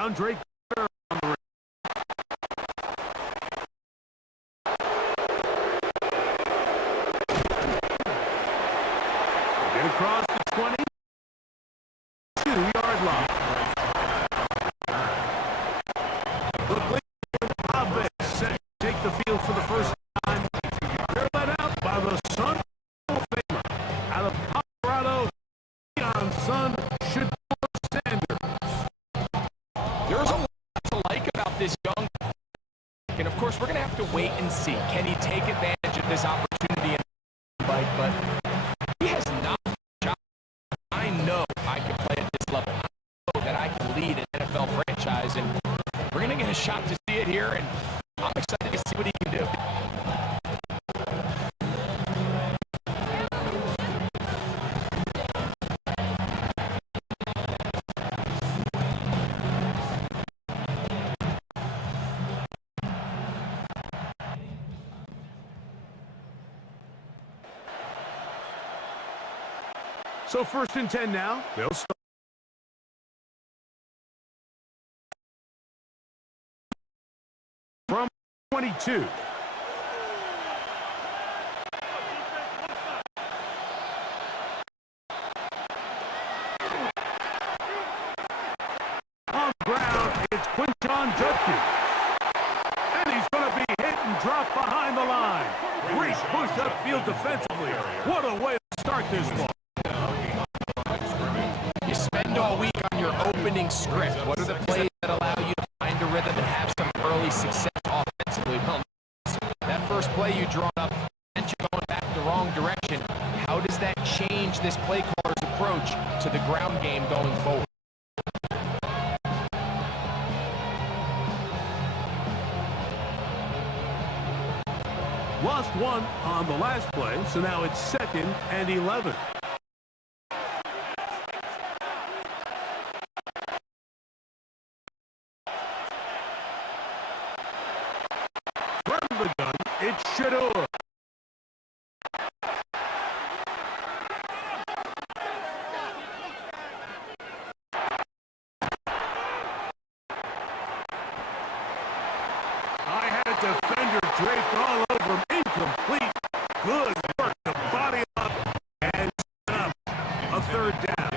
DeAndre on the ring. Get across the 22-yard line. The Cleveland offense set to take the field for the first time. They're led out by the son of Famer out of Colorado, Deion Son Shedeur Sanders. There's a lot to like about this young, and of course we're going to have to wait and see. Can he take advantage of this opportunity and fight? But he has not. I know I can play at this level. I know that I can lead an NFL franchise, and we're going to get a shot to see it here, and I'm excited to see what he can do. So 1st and 10 now. They'll start from 22. On the ground, it's Quinton Judkins. And he's going to be hit and dropped behind the line. Great push upfield defensively. What a way to start this ball. You spend all week on your opening script. What are the plays that allow you to find a rhythm and have some early success offensively? Well, that first play you drawn up, and you're going back the wrong direction. How does that change this play caller's approach to the ground game going forward? Lost one on the last play, so now it's 2nd and 11. From the gun, it's Shedeur. I had a defender draped all over him. Incomplete. Good work to body up and set up a 3rd down.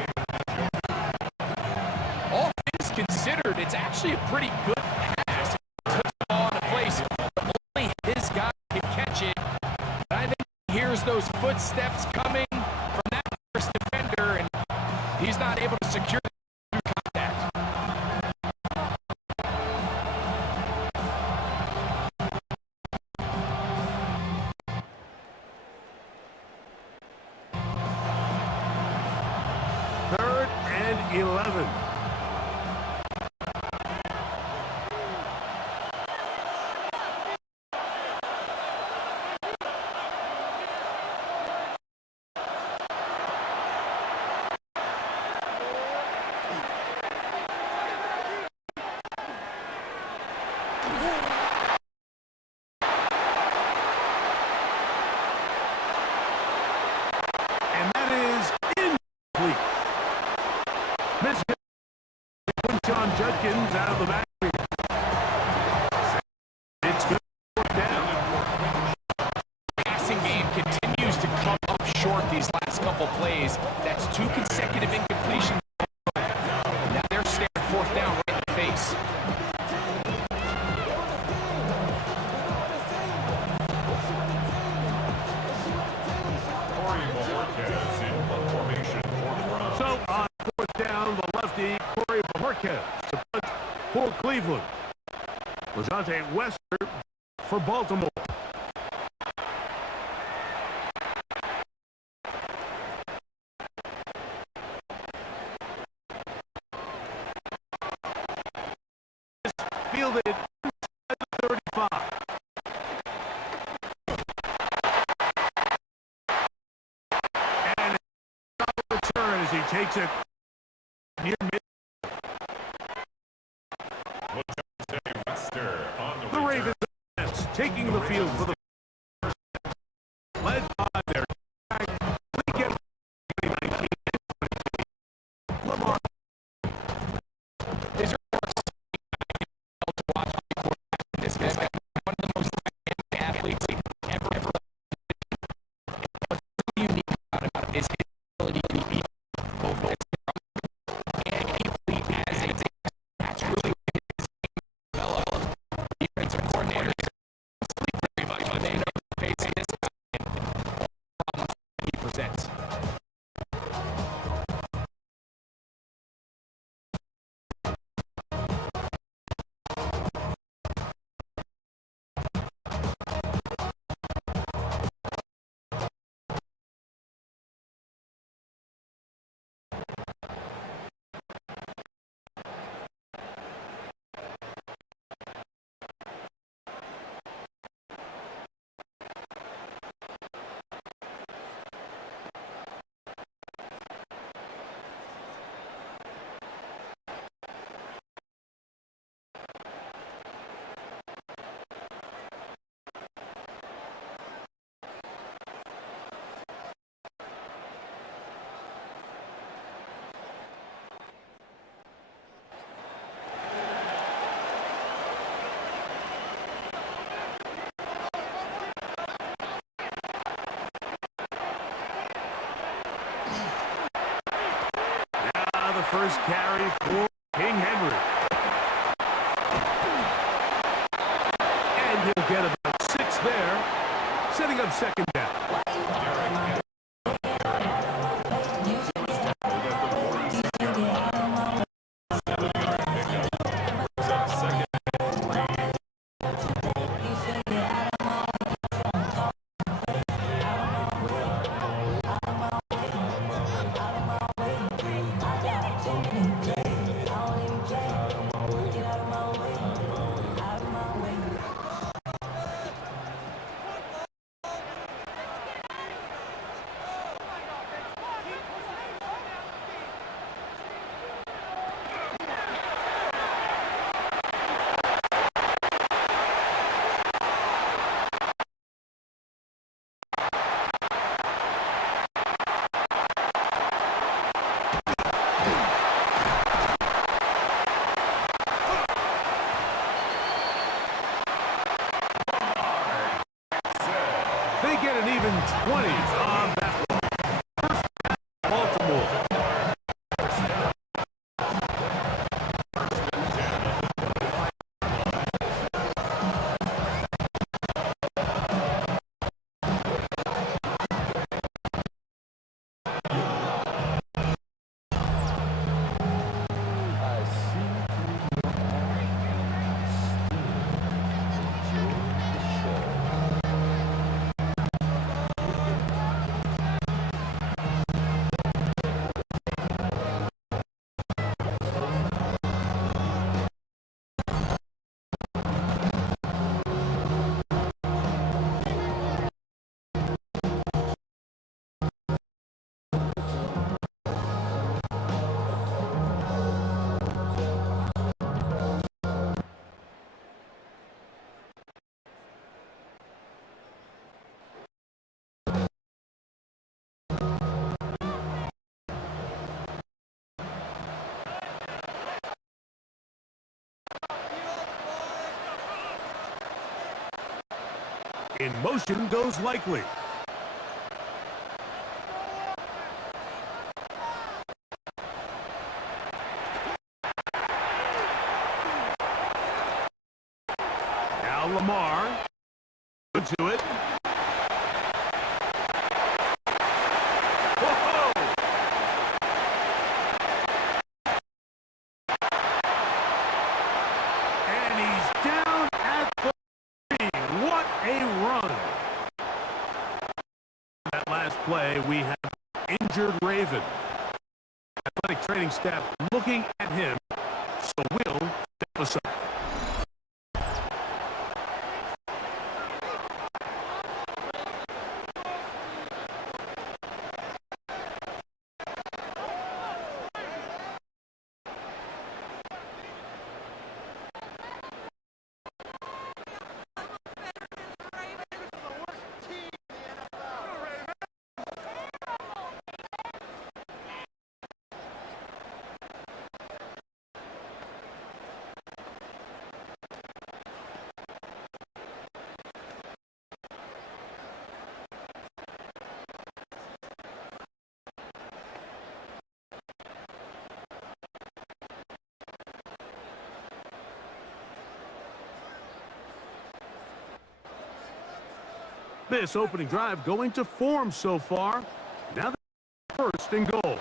All things considered, it's actually a pretty good pass. He puts the ball in a place where only his guy can catch it. But I think he hears those footsteps coming from that first defender, and he's not able to secure the contact. Third and 11. And that is incomplete. Missed Quinton Judkins out of the backfield. It's good down. Passing game continues to come up short these last couple plays. That's 2 consecutive incompletions. Now they're staring 4th down right in the face. So on 4th down, the lefty, Corey Bojorquez, to punt for Cleveland. Lajante Wester for Baltimore. Fielded inside the 35. And a return as he takes it near mid. The Ravens taking the field for the led by their weekend 2019 Lamar. These are sense. First carry for King Henry. And he'll get about 6 there, setting up second down. They get an even 20 on that one. First down, Baltimore. In motion goes Likely. Now Lamar. Good to it. Whoa! And he's down at the 3. What a run. That last play, we have injured Raven. Athletic training staff looking at him, so we'll step aside. This opening drive going to form so far. first and goal.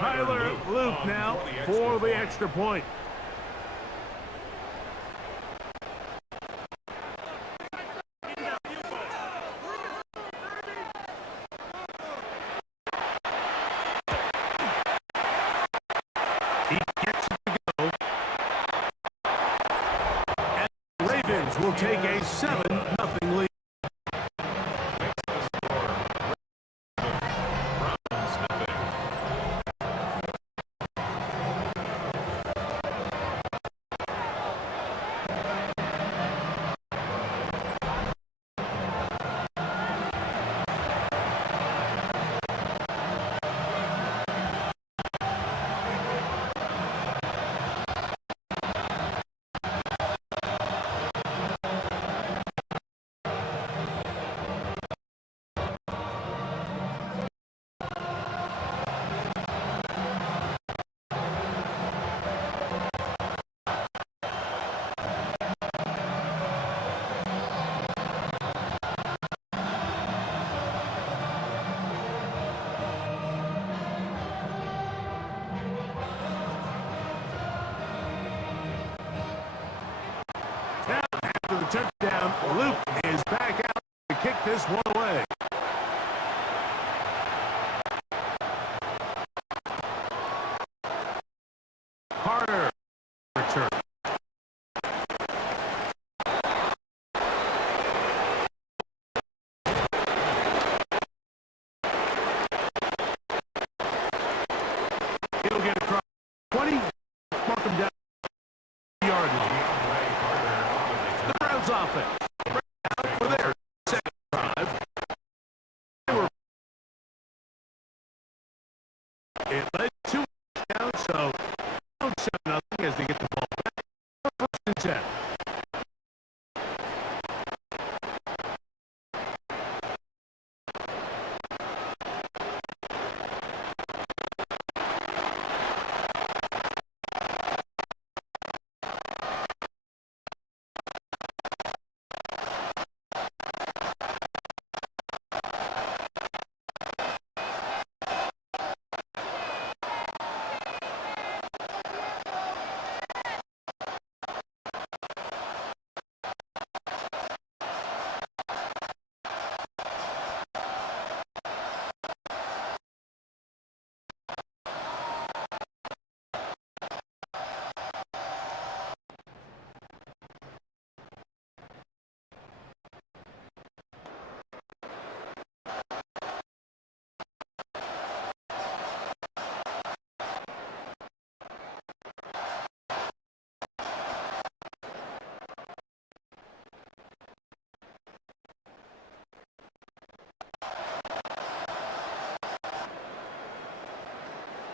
Tyler Luke now for the extra point. He gets it to go. And the Ravens will take a 7-0 lead.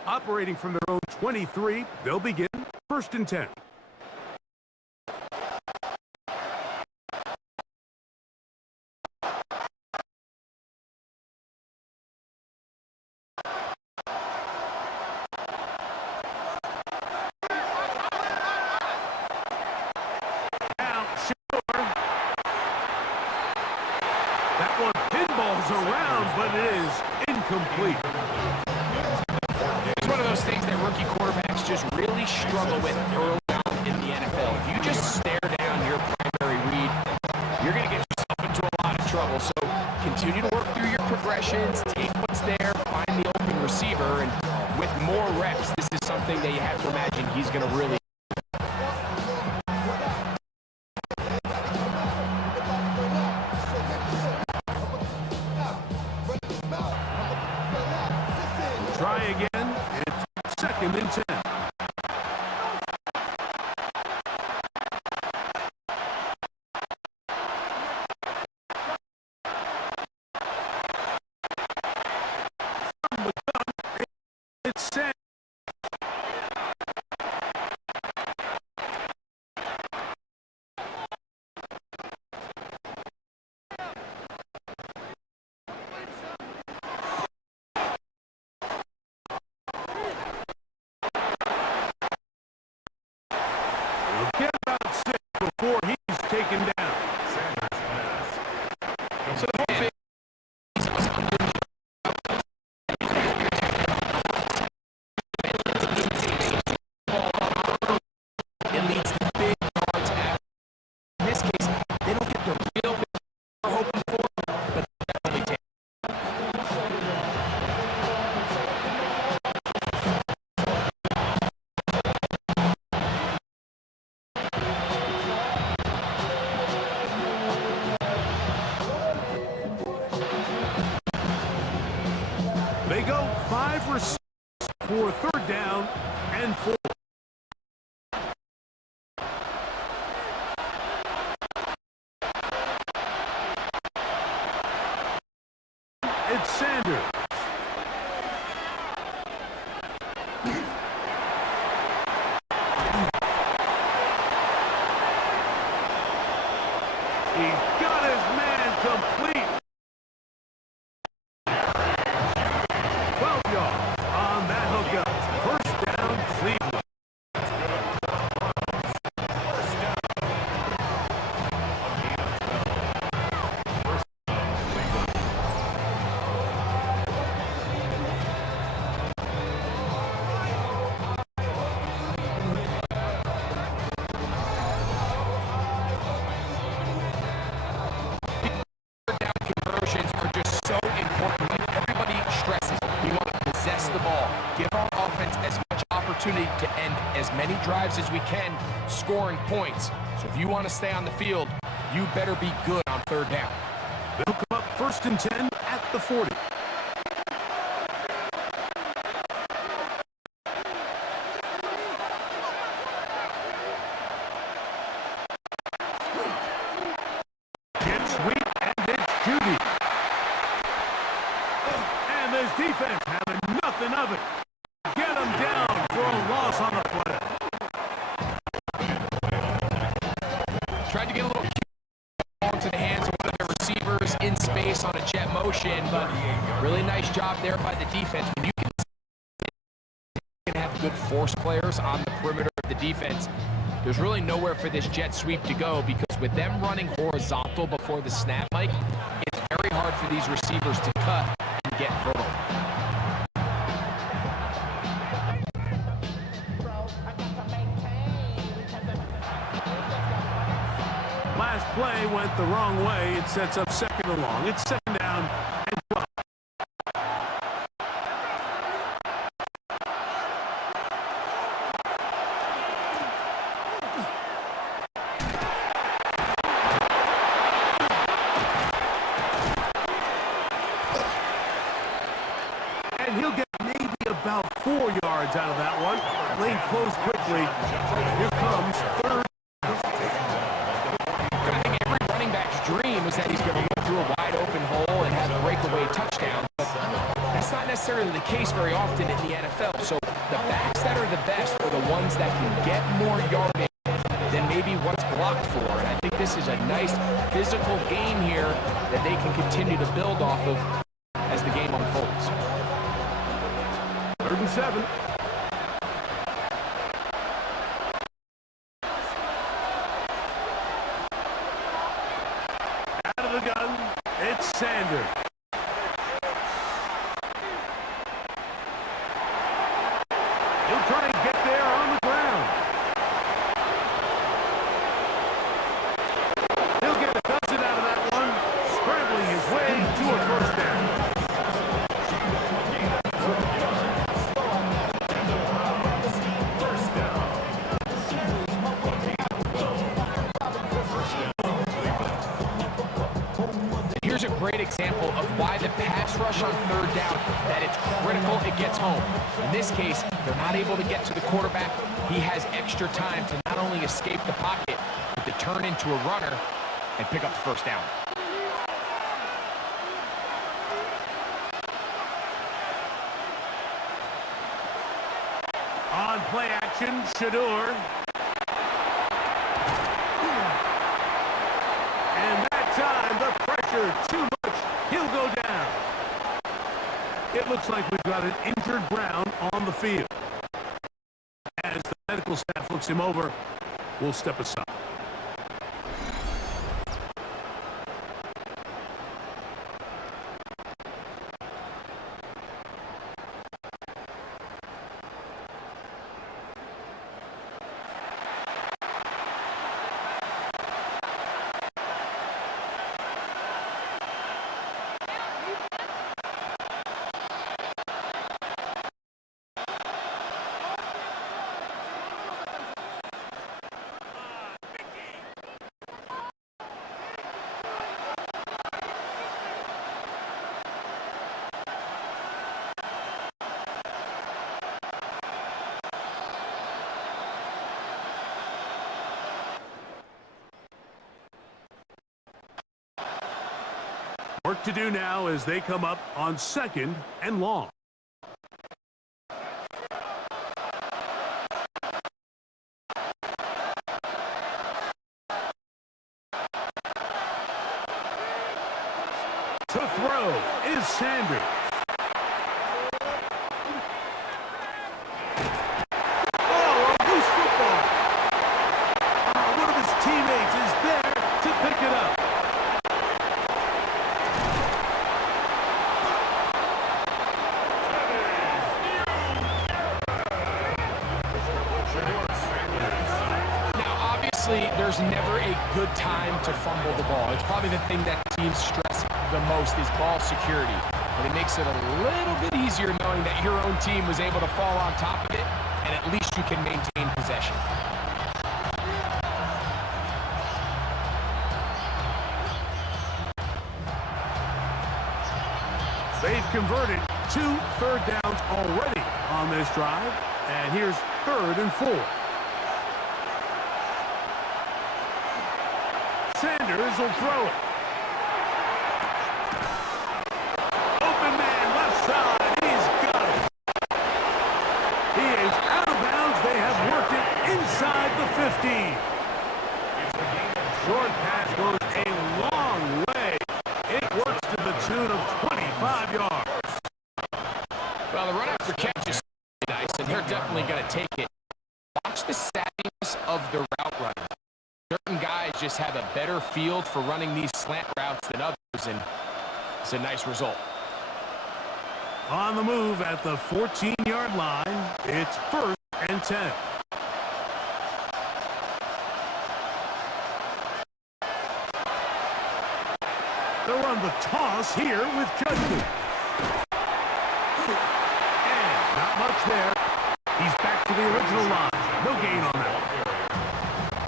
Operating from their own 23, they'll begin 1st and 10. That one pinballs around, but it is incomplete. It's one of those things that rookie quarterbacks just really struggle with early on in the NFL. If you just stare down your primary read, you're going to get yourself into a lot of trouble. So continue to work through your progressions, take what's there, find the open receiver, and with more reps, this is something that you have to imagine he's going to really. Try again. It's 2nd and 10. From the gun, it's set. He'll get about 6 before he's taken down. So the hope is it leads to big yards after. In this case, they don't get the real big they're hoping for, but definitely take. They go 5 receivers for 3rd down and 4. It's Sanders. He's got his man complete. 12 yards on that hookup. 1st down, Cleveland. Down conversions are just so important. Like everybody stresses, we want to possess the ball, give our offense as much opportunity to end as many drives as we can, scoring points. So if you want to stay on the field, you better be good on 3rd down. They'll come up 1st and 10 at the 40. Jet sweep, and it's Judy. And this defense having nothing of it. Get him down for a loss on the play. Tried to get a little ball into the hands of one of their receivers in space on a jet motion, but really nice job there by the defense. When you can have good force players on the perimeter of the defense, there's really nowhere for this jet sweep to go, because with them running horizontal before the snap, Mike, it's very hard for these receivers to cut and get vertical. Last play went the wrong way. It sets up 2nd and long. It's 2nd down and 12. And he'll get maybe about 4 yards out of that one. Lane closed quickly. Here comes 3rd. I think every running back's dream is that he's going to run through a wide open hole and have a breakaway touchdown. But that's not necessarily necessarily the case very often in the NFL. So the backs that are the best are the ones that can get more yardage than maybe what's blocked for. And I think this is a nice physical game here that they can continue to build off of as the game unfolds. 3rd and 7. Out of the gun, it's Sanders. He'll try and get there on the ground. He'll get a dozen out of that one, scrambling his way to a first down. Here's a great example of why the pass rush on 3rd down, that it's critical it gets home. In this case, they're not able to get to the quarterback. He has extra time to not only escape the pocket, but to turn into a runner and pick up the first down. On play action, Shador. And that time, the pressure too much. He'll go down. It looks like we've got an injured Brown on the field. As the medical staff looks him over, we'll step aside. Work to do now as they come up on 2nd and long. To throw is Sanders. Oh, a loose football. One of his teammates is there to pick it up. There's never a good time to fumble the ball. It's probably the thing that teams stress the most is ball security. But it makes it a little bit easier knowing that your own team was able to fall on top of it, and at least you can maintain possession. They've converted 2 third downs already on this drive, and here's 3rd and 4. Sanders will throw it. Open man, left side. He's got it. He is out of bounds. They have worked it inside the 15. Short pass goes a long way. It works to the tune of 25 yards. Well, the run after catch is nice, and they're definitely going to take it. Watch the savviness of the route running. Certain guys just have a better field for running these slant routes than others, and it's a nice result. On the move at the 14-yard line, it's 1st and 10. They'll run the toss here with judgment. And not much there. He's back to the original line. No gain on that.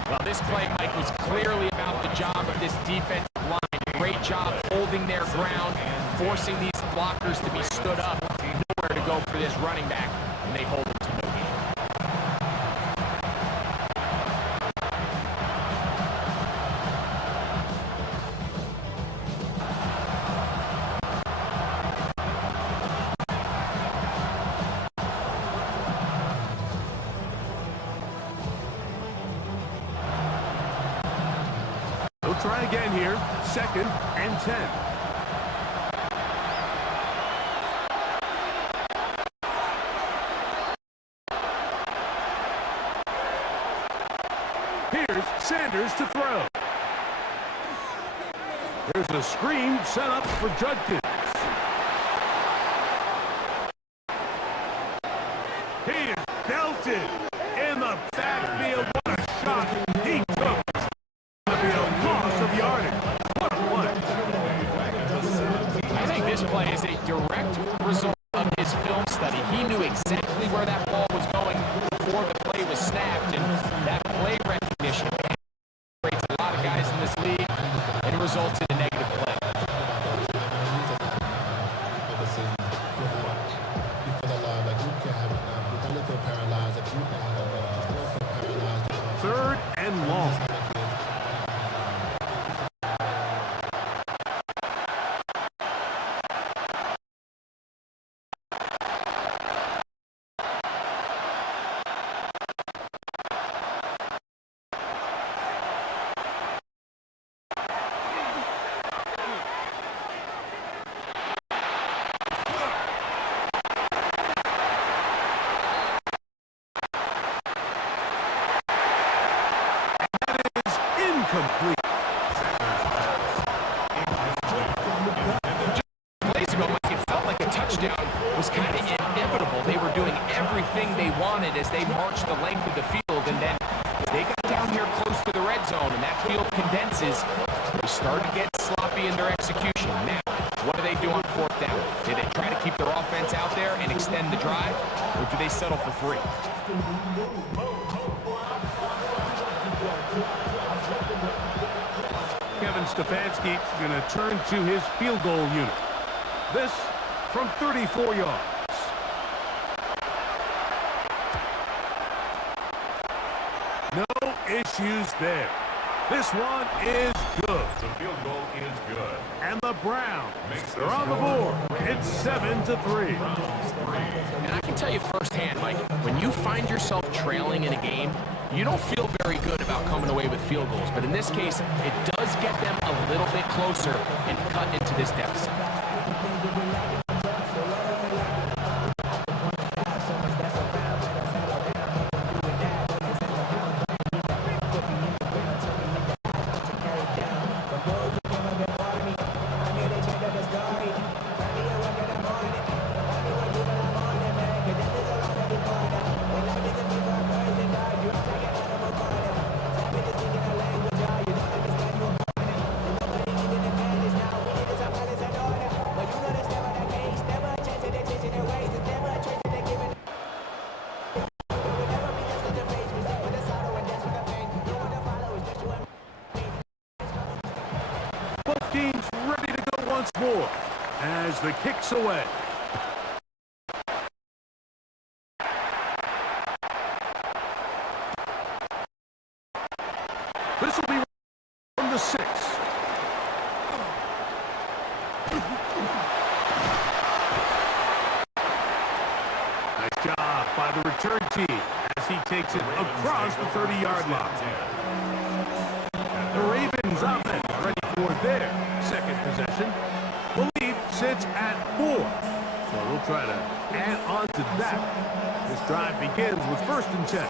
Well, this play, Mike, was clearly about the job of this defensive line. Great job holding their ground, forcing these blockers to be stood up. Nowhere to go for this running back, and they hold it to no gain. They'll try again here. 2nd and 10. Here's Sanders to throw. There's a screen set up for Judkins. He is belted in the backfield. What a shot he took. It's going to be a loss of yardage. What a play. I think this play is a direct result of his film study. He knew exactly where that ball was going before the play was snapped, and that play recognition creates a lot of guys in this league, and it results in a negative play. Third and long. Complete. Plays ago, Mike, it felt like a touchdown was kind of inevitable. They were doing everything they wanted as they marched the length of the field, and then as they got down here close to the red zone and that field condenses, they started to get sloppy in their execution. Now, what do they do on 4th down? Do they try to keep their offense out there and extend the drive, or do they settle for 3? Kevin Stefanski going to turn to his field goal unit. This from 34 yards. No issues there. This one is good. The field goal is good. And the Browns are on the board. It's 7-3. And I can tell you firsthand, Mike, when you find yourself trailing in a game, you don't feel very good about coming away with field goals. But in this case, it does get them a little bit closer and cut into this deficit. Teams ready to go once more as the kick's away. This will be from the 6. Nice job by the return team as he takes it across the 30-yard line. The Ravens offense ready for their 2nd possession. The lead sits at 4. So we'll try to add on to that. This drive begins with 1st and 10.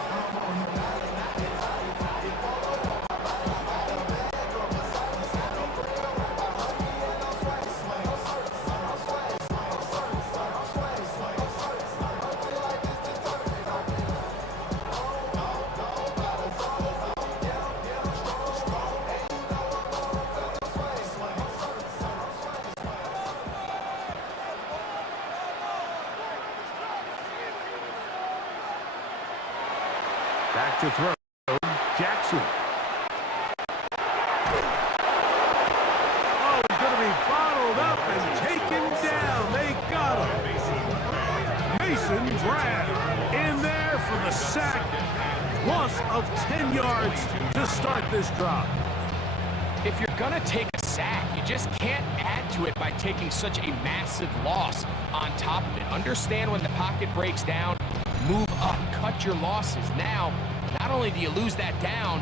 Back to throw, Jackson. Oh, he's going to be bottled up and taken down. They got him. Mason Brown in there for the sack. Loss of 10 yards to start this drive. If you're going to take a sack, you just can't add to it by taking such a massive loss on top of it. Understand when the pocket breaks down, move up, cut your losses. Now, not only do you lose that down,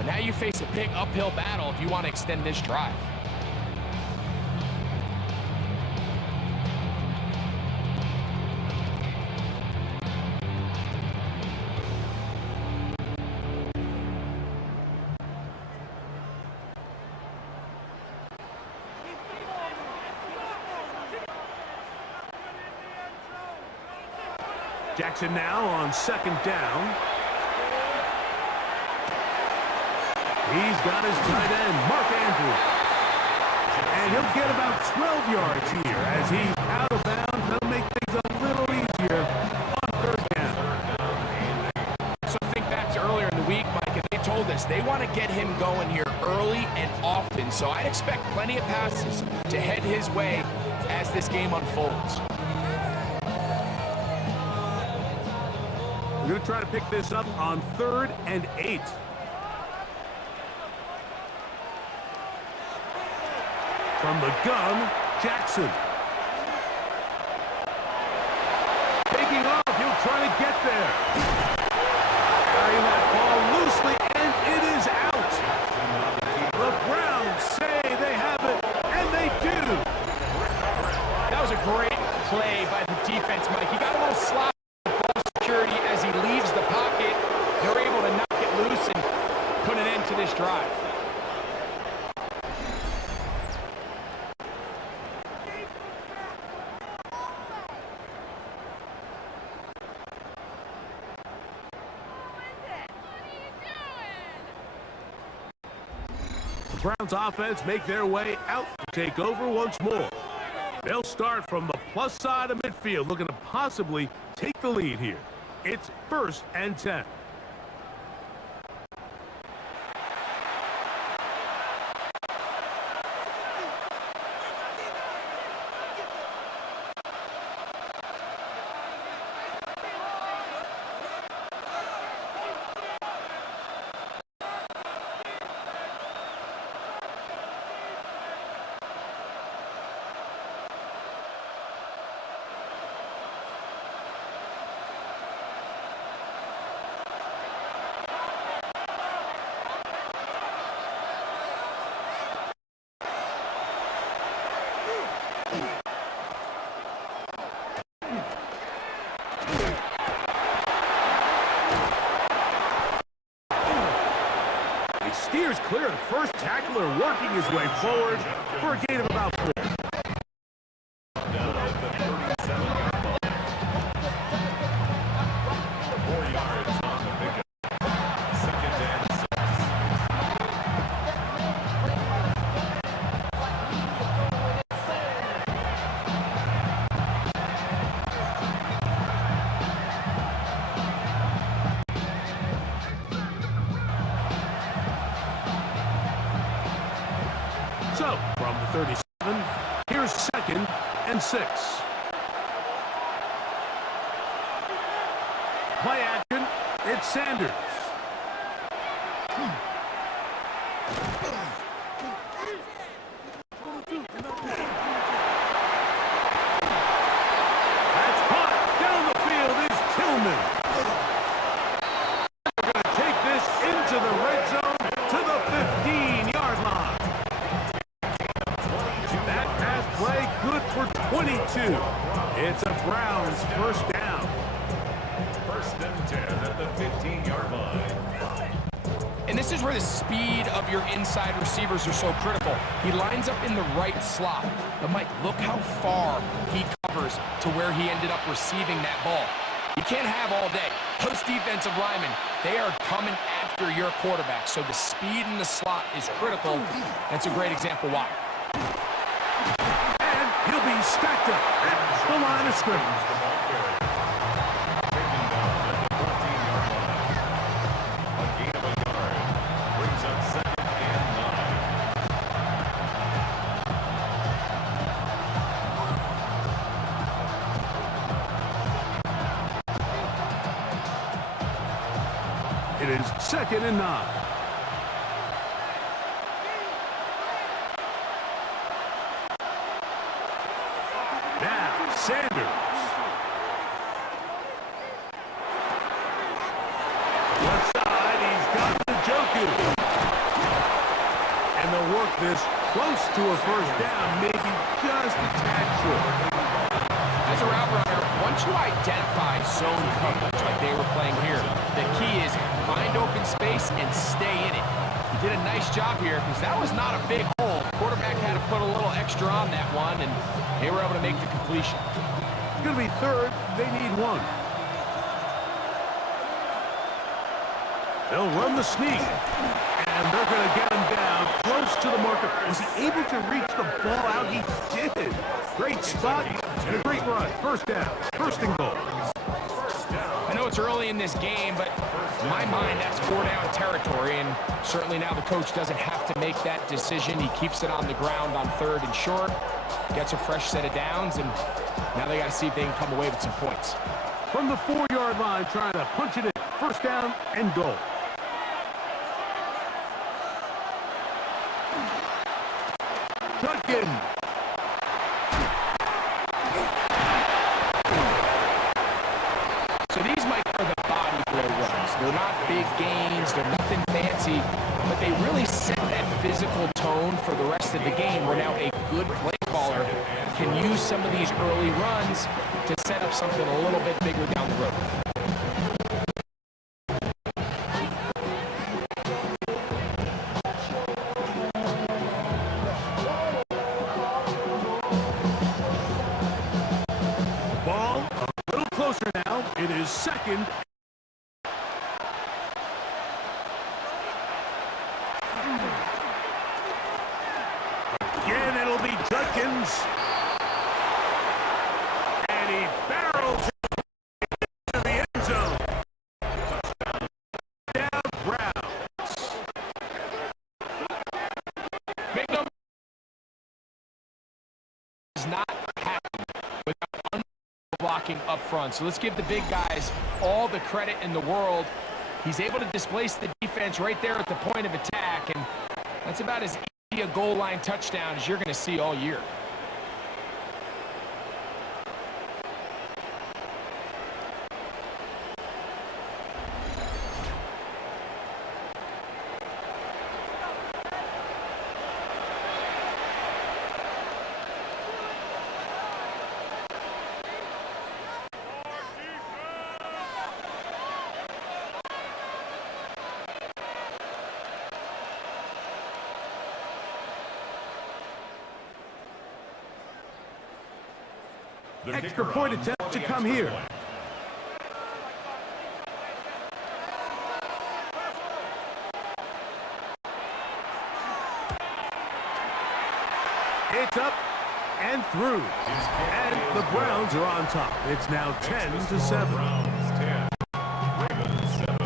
But now you face a big uphill battle if you want to extend this drive. Jackson now on second down. He's got his tight end, Mark Andrews. And he'll get about 12 yards here as he's out of bounds. That'll make things a little easier on third down. So think back to earlier in the week, Mike, and they told us they want to get him going here early and often. So I'd expect plenty of passes to head his way as this game unfolds. We're going to try to pick this up on 3rd and 8. From the gun, Jackson. Taking off, he'll try to get there. Carrying that ball loosely, and it is out. The Browns say they have it, and they do. That was a great play by the defense, Mike. He got a little sloppy with ball security as he leaves the pocket. They're able to knock it loose and put an end to this drive. Browns offense make their way out to take over once more. They'll start from the plus side of midfield, looking to possibly take the lead here. It's 1st and 10. Steers clear of the first tackler, working his way forward for a gain of about 4. Down at the 37-yard line. 4 yards on the pickup. 2nd and 6. So, from the 37, here's 2nd and 6. Play action, it's Sanders. That's caught. Down the field is Tillman. They're going to take this into the red zone to the 15-yard line. That pass play good for 22. It's a Browns 1st down. 1st and 10 at the 15-yard line. And this is where the speed of your inside receivers are so critical. He lines up in the right slot. But, Mike, look how far he covers to where he ended up receiving that ball. You can't have all day. Those defensive linemen, they are coming after your quarterback. So the speed in the slot is critical. That's a great example why. And he'll be stacked up at the line of scrimmage. The ball carrier. Taken down at the 14-yard line. A gain of a yard. Brings up 2nd and 9. It is 2nd and 9. Now, Sanders. Left side, he's got the Njoku. work this close to a first down, maybe just a tad short. As a route runner, once you identify zone coverage like they were playing here, the key is find open space and stay in it. He did a nice job here because that was not a big hole. Quarterback had to put a little extra on that one, and they were able to make the completion. It's going to be third. They need one. They'll run the sneak, and they're going to get him down close to the marker. Was he able to reach the ball out? He did. Great spot and a great run. First down, first and goal. I know it's early in this game, but in my mind, that's 4-down territory, and certainly now the coach doesn't have to make that decision. He keeps it on the ground on third and short, gets a fresh set of downs, and now they got to see if they can come away with some points. From the 4-yard line, trying to punch it in. First down and goal. Judkins. So these, Mike, are the body blow runs. They're not big gains. They're nothing fancy, but they really set that physical tone for the rest of the game where now a good play caller can use some of these early runs to set up something a little bit bigger down the road. Ball a little closer now. It is second. Again, it'll be Judkins. And he barrels into the end zone. Down Browns. Make no does not happen without blocking up front. So let's give the big guys all the credit in the world. He's able to displace the defense right there at the point of attack, and that's about as easy a goal line touchdown as you're going to see all year. Extra point attempt to come here. It's up and through. And the Browns are on top. It's now 10-7. Browns 10, Ravens 7.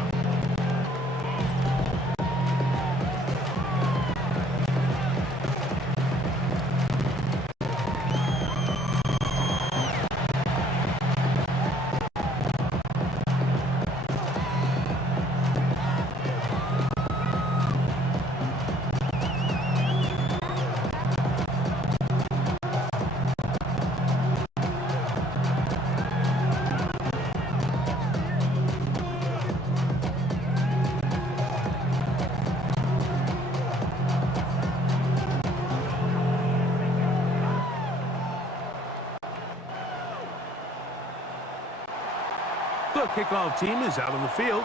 The kickoff team is out on the field,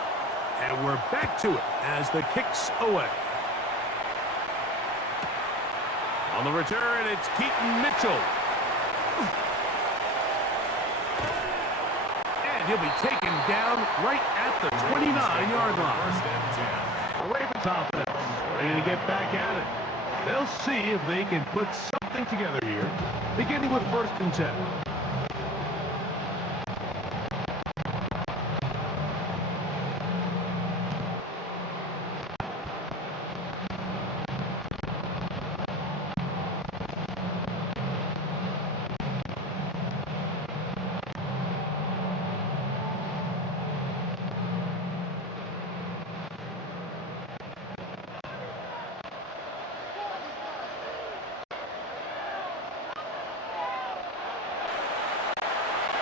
and we're back to it as the kick's away. On the return, it's Keaton Mitchell. And he'll be taken down right at the 29-yard line. First and 10. The Ravens offense ready to get back at it. They'll see if they can put something together here, beginning with first and 10.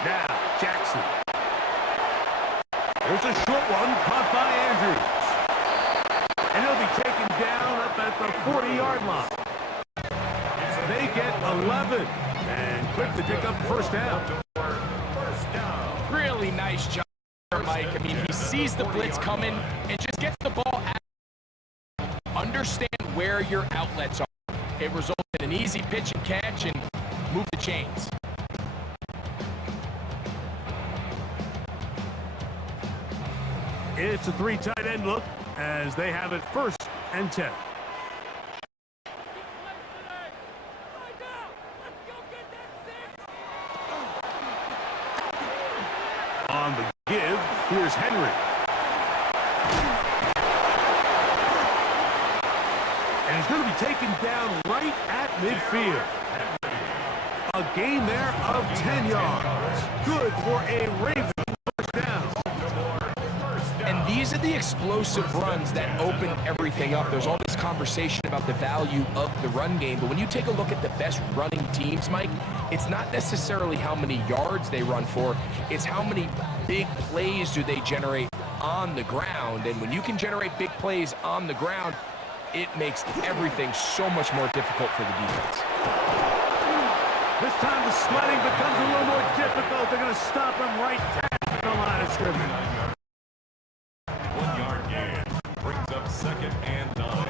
Now, Jackson. There's a short one caught by Andrews. And he'll be taken down up at the 40-yard line. 11. And quick to pick up first down. First down. Really nice job, Mike. I mean, he sees the blitz coming and just gets the ball out. Understand where your outlets are. It results in an easy pitch and catch and move the chains. It's a 3 tight end look as they have it 1st and 10. On the give, here's Henry. And he's going to be taken down right at midfield. A gain there of 10 yards. Good for a Ravens first down. And these are the explosive runs that open everything up. There's all this conversation about the value of the run game, but when you take a look at the best running teams, Mike, it's not necessarily how many yards they run for, it's how many big plays do they generate on the ground. And when you can generate big plays on the ground, it makes everything so much more difficult for the defense. This time the sledding becomes a little more difficult. They're going to stop him right at the line of scrimmage. 1 yard gain brings up 2nd and 9.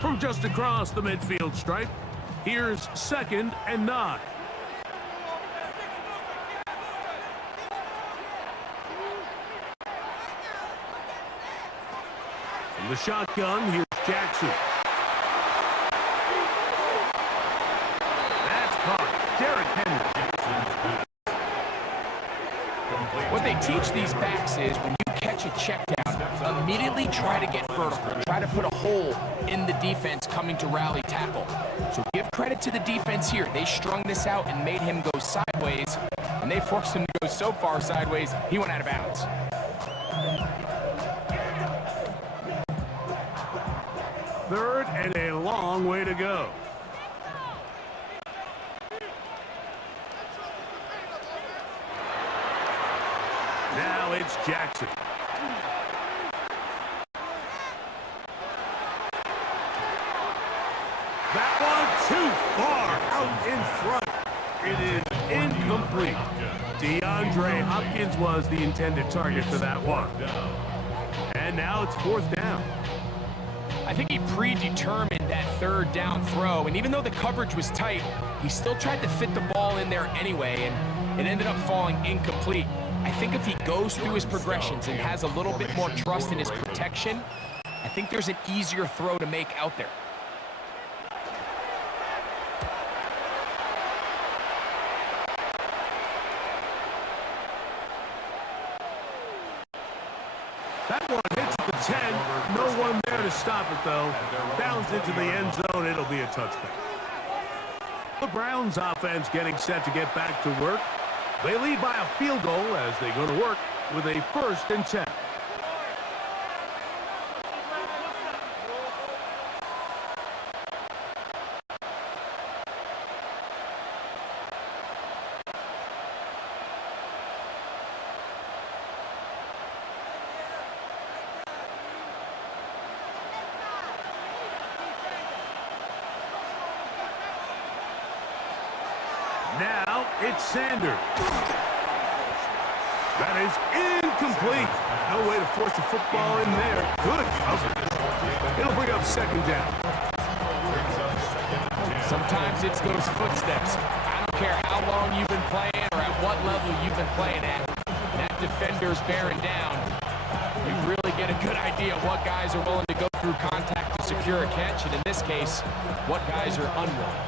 From just across the midfield stripe, here's 2nd and 9. From the shotgun, here's Jackson. That's caught. Derrick Henry. What they teach these backs is when you catch a check down, immediately try to get vertical, try to put a hole in the defense coming to rally tackle. So give credit to the defense here. They strung this out and made him go sideways, and they forced him to go so far sideways, he went out of bounds. 3rd and a long way to go. Now it's Jackson. That one too far out in front. It is incomplete. DeAndre Hopkins was the intended target for that one. And now it's 4th down. I think he predetermined that 3rd down throw, and even though the coverage was tight, he still tried to fit the ball in there anyway, and it ended up falling incomplete. I think if he goes through his progressions and has a little bit more trust in his protection, I think there's an easier throw to make out there. That one hits the 10. No one there to stop it, though. Bounds into the end zone. It'll be a touchback. The Browns offense getting set to get back to work. They lead by a field goal as they go to work with a 1st and 10. Now it's Sanders. That is incomplete. No way to force the football in there. Good coverage. It'll bring up 2nd down. Sometimes it's those footsteps. I don't care how long you've been playing or at what level you've been playing at. That defender's bearing down. You really get a good idea of what guys are willing to go through contact to secure a catch, and in this case, what guys are unwilling.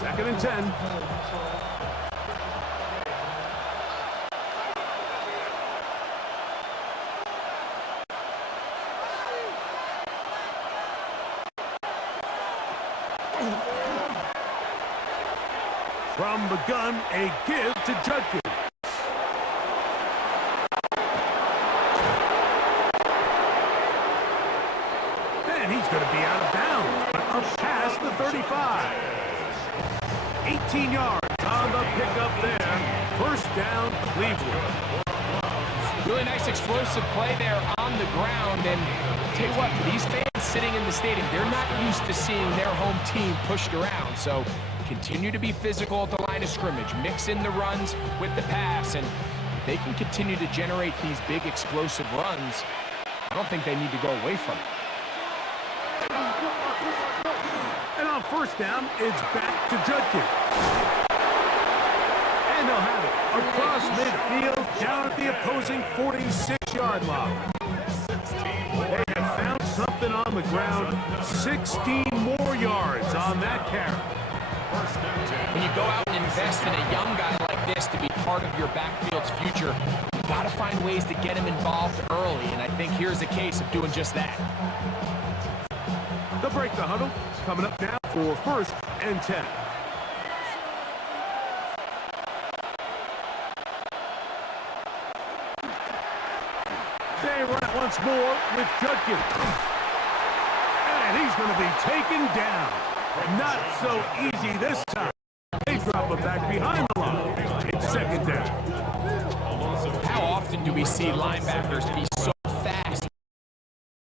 2nd and 10. From the gun, a give to Judkins. And he's going to be out of bounds, but up past the 35. 18 yards on the pickup there. First down, Cleveland. Really nice explosive play there on the ground. And tell you what, for these fans sitting in the stadium, they're not used to seeing their home team pushed around. So continue to be physical at the line of scrimmage. Mix in the runs with the pass. And if they can continue to generate these big explosive runs, I don't think they need to go away from it. And on first down, it's back to Judkins. And they'll have it across midfield, down at the opposing 46-yard line. They have found something on the ground. 16 more yards on that carry. When you go out and invest in a young guy like this to be part of your backfield's future, you got to find ways to get him involved early, and I think here's a case of doing just that. They'll break the huddle. Coming up now for first and 10. They run it once more with Judkins. And he's going to be taken down. Not so easy this time. They drop him back behind the line. It's second down. How often do we see linebackers be so fast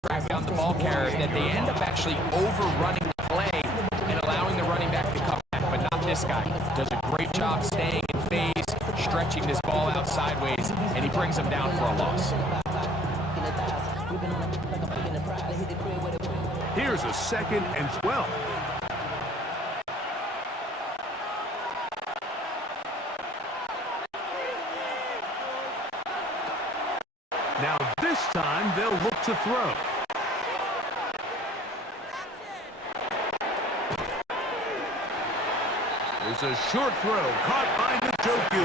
track down the ball carrier that they end up actually overrunning the play and allowing the running back to come back? But not this guy. Does a great job staying in phase, stretching this ball out sideways, and he brings him down for a loss. Here's a second and 12. Now this time they'll look to throw. There's a short throw caught by Njoku.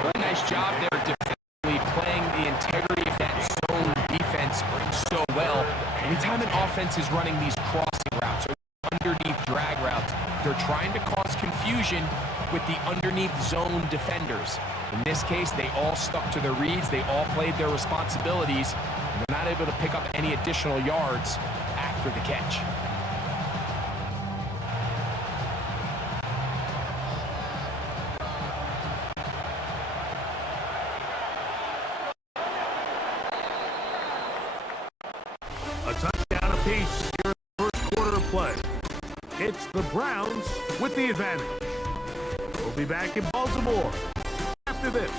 Very nice job there defensively, playing the integrity of that zone defense so well. Anytime an offense is running these crossing routes or underneath drag routes, they're trying to cause confusion with the underneath zone defenders. In this case, they all stuck to their reads, they all played their responsibilities, and they're not able to pick up any additional yards after the catch. A touchdown apiece here in the first quarter of play. It's the Browns with the advantage. We'll be back in Baltimore after this.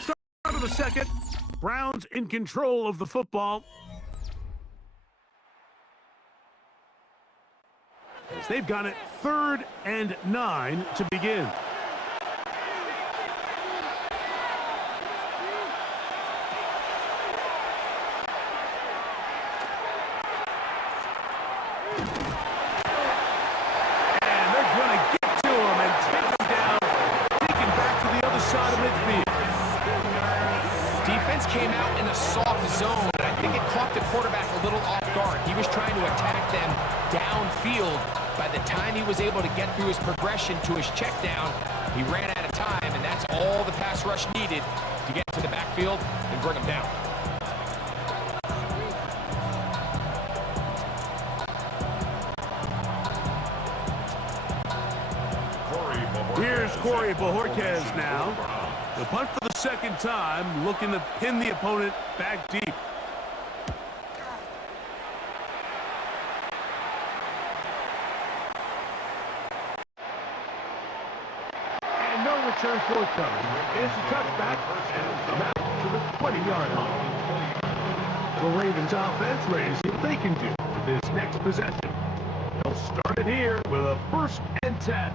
Start of the second. Browns in control of the football. As they've got it 3rd and 9 to begin. And they're going to get to him and take him down, taken back to the other side of midfield. Defense came out in a soft zone, and I think it caught the quarterback a little off guard. He was trying to attack them downfield. By the time he was able to get through his progression to his check down, he ran out of time, and that's all the pass rush needed to get to the backfield and bring him down. Here's Corey Bojorquez now. The punt for the second time, looking to pin the opponent back deep. And no return forthcoming. It's a touchback and come out to the 20-yard line. The Ravens offense ready to see what they can do with this next possession. They'll start it here with a 1st and 10.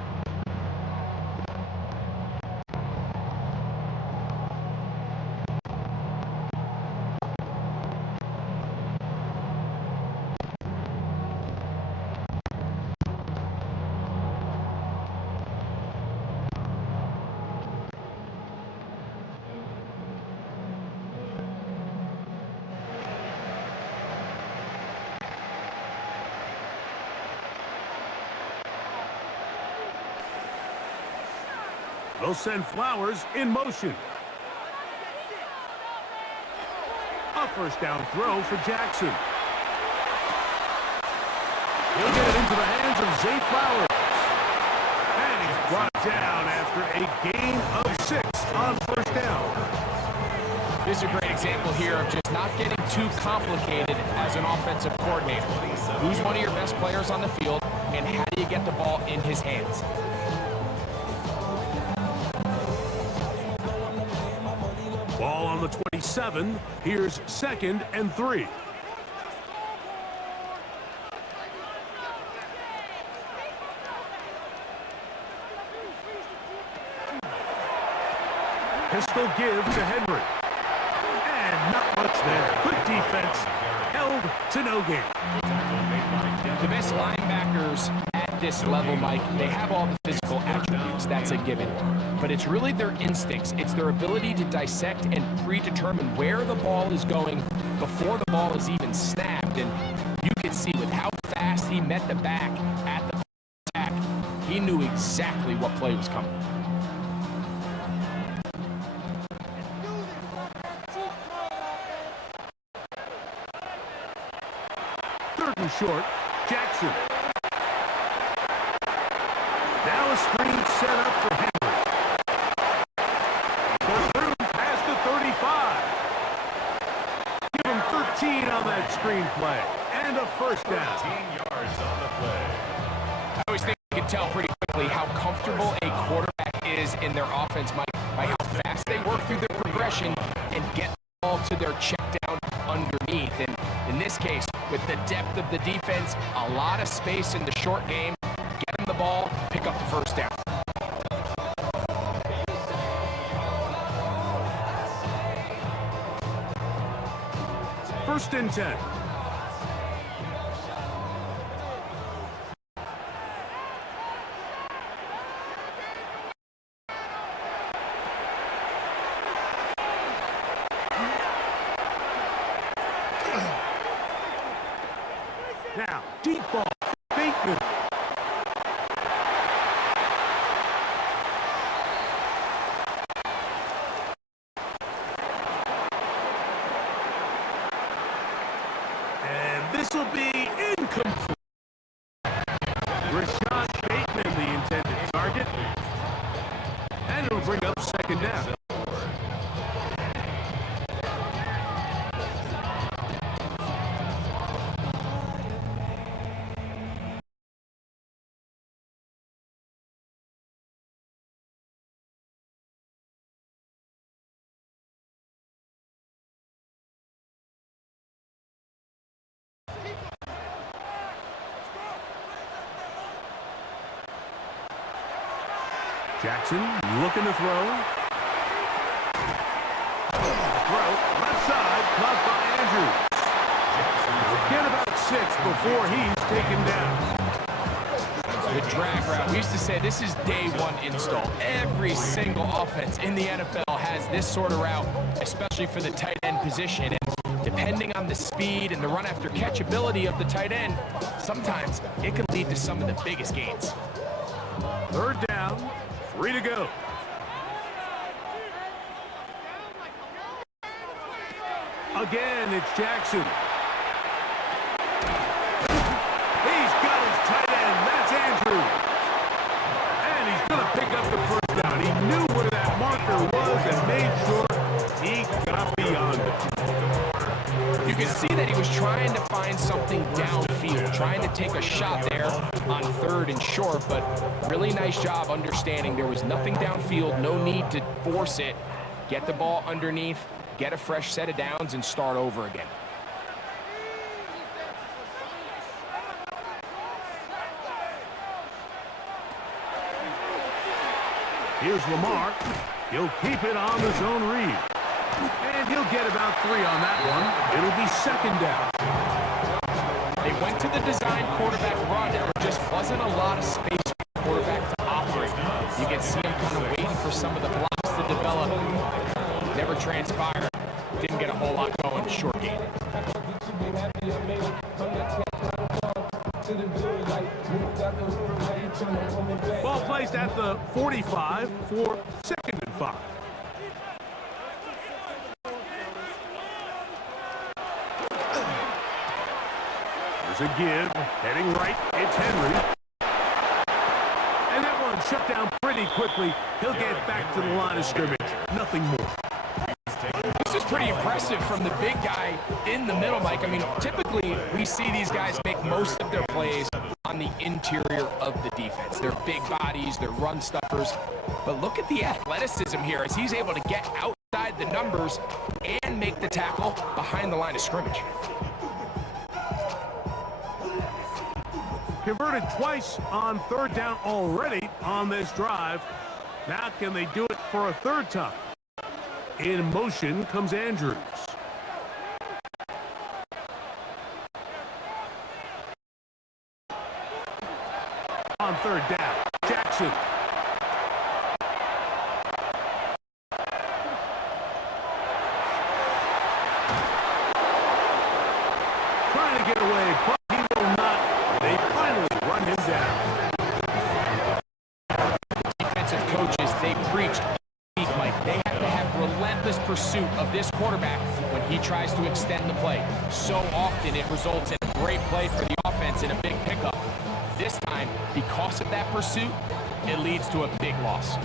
They'll send Flowers in motion. A first down throw for Jackson. He'll get it into the hands of Zay Flowers. And he's brought down after a gain of 6 on first down. This is a great example here of just not getting too complicated as an offensive coordinator. Who's one of your best players on the field, and how do you get the ball in his hands? Ball on the 27. Here's 2nd and 3. Pistol give to Henry. And not much there. Good defense. Held to no gain. The best linebackers at this level, Mike, they have all the physical attributes. That's a given. But it's really their instincts. It's their ability to dissect and predetermine where the ball is going before the ball is even snapped. And you can see with how fast he met the back at the attack, he knew exactly what play was coming. Short, Jackson. Now a screen set up for Henry. They're through past the 35. Give him 13 on that screen play. And a first down. 13 yards on the play. I always think you can tell pretty quickly how comfortable a quarterback is in their offense, Mike, by how fast they work through their progression and get the ball to their check down underneath. And in this case, with the depth of the defense, a lot of space in the short game, get them the ball, pick up the first down. First and 10. Now, deep ball for Bateman. And this will be incomplete. Rashad Bateman, the intended target. And it'll bring up 2nd down. Jackson looking to throw. Throw, left side, caught by Andrews. He'll get about 6 before he's taken down. The drag route. We used to say this is day one install. Every single offense in the NFL has this sort of route, especially for the tight end position. And depending on the speed and the run after catch ability of the tight end, sometimes it can lead to some of the biggest gains. 3rd down. 3 to go. Again, it's Jackson. He's got his tight end. That's Andrews. And he's going to pick up the first down. He knew where that marker was and made sure he got beyond it. You can see that he was trying to find something downfield, trying to take a shot there on 3rd and short, but really nice job understanding there was nothing downfield, no need to force it. Get the ball underneath, get a fresh set of downs, and start over again. Here's Lamar. He'll keep it on the zone read. And he'll get about 3 on that one. It'll be 2nd down. They went to the design quarterback run, and there just wasn't a lot of space for the quarterback to operate. You can see him kind of waiting for some of the blocks to develop. Never transpired. Didn't get a whole lot going in short game. Ball placed at the 45 for 2nd and 5. There's a give. Heading right. It's Henry. And that one shut down pretty quickly. He'll get back to the line of scrimmage. Nothing more. This is pretty impressive from the big guy in the middle, Mike. I mean, typically we see these guys make most of their plays on the interior of the defense. They're big bodies, they're run stuffers. But look at the athleticism here as he's able to get outside the numbers and make the tackle behind the line of scrimmage. Converted twice on 3rd down already on this drive. Now can they do it for a 3rd time? In motion comes Andrews. On 3rd down, Jackson. Trying to get away, but he will not. They finally run him down. Defensive coaches, they preach, Mike. They have to have relentless pursuit of this quarterback when he tries to extend the play. So often it results in a great play for the offense and a big pickup. This time, because of that pursuit, it leads to a big loss.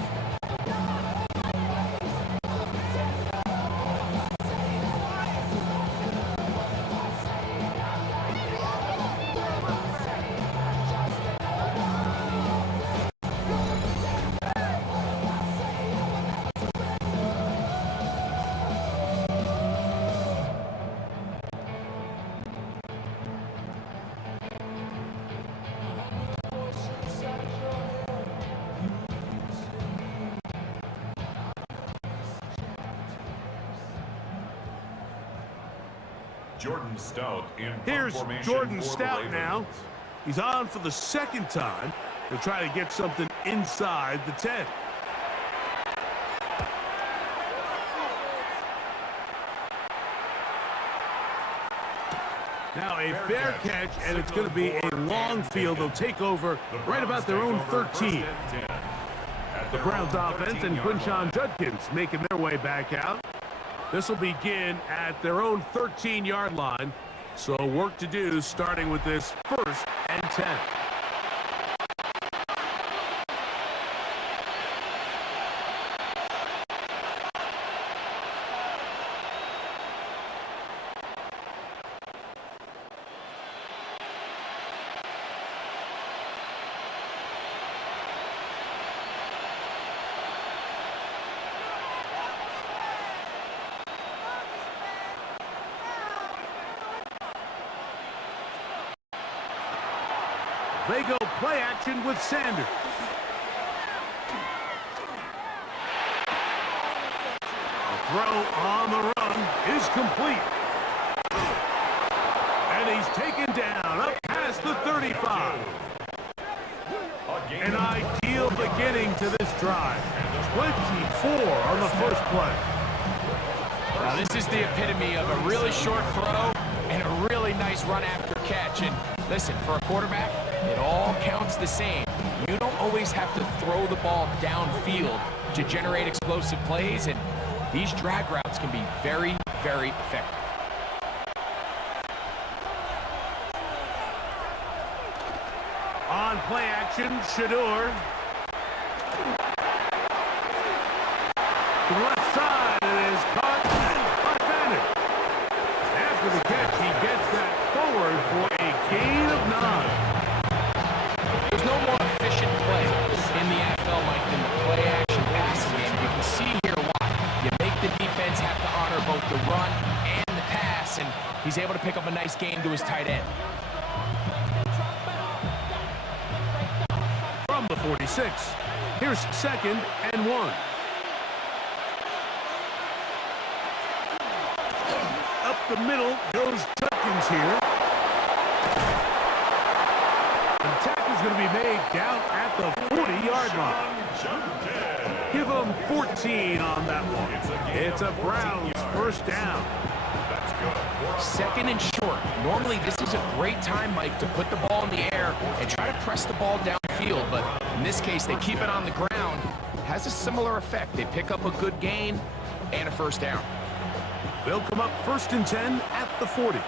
Jordan Stout in Here's formation Jordan for the Stout Ravens. now. He's on for the 2nd time to try to get something inside the 10. Now a fair catch, and it's going to be a long field. They'll take over right about their own 13. The Browns offense and Quinshon Judkins making their way back out. This will begin at their own 13-yard line. So work to do starting with this 1st and 10. They go play action with Sanders. The throw on the run is complete. And he's taken down up past the 35. An ideal beginning to this drive. 24 on the first play. Now this is the epitome of a really short throw and a really nice run after catch. And listen, for a quarterback, it all counts the same. You don't always have to throw the ball downfield to generate explosive plays, and these drag routes can be very, very effective. On play action, Shador. To the left side, it is caught by Bannon. After the catch, he gets that forward for a gain of 9. There's no more efficient play in the NFL, Mike, than the play-action passing game. You can see here why. You make the defense have to honor both the run and the pass, and he's able to pick up a nice gain to his tight end. From the 46, here's 2nd and 1. Up the middle goes Judkins here. The tackle's going to be made down at the 40-yard line. Give them 14 on that one. It's a Browns first down. 2nd and short. Normally, this is a great time, Mike, to put the ball in the air and try to press the ball downfield. field, but in this case, they keep it on the ground. Has a similar effect. They pick up a good gain and a first down. They'll come up 1st and 10 at the 40.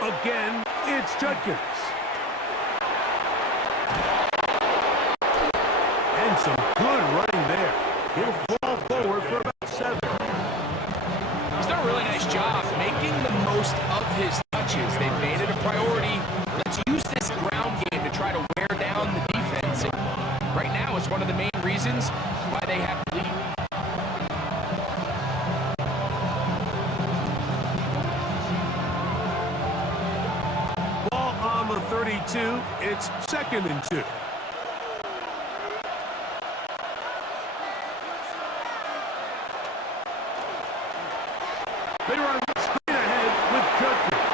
Again, it's Judkins. And some good running there. He'll fall forward for about 7. He's done a really nice job making the most of his touches. They've made it a priority. Let's use this ground game to try to wear down the defense. And right now, it's one of the main reasons why they have the lead. Ball on the 32. It's 2nd and 2. They run straight ahead with Judkins.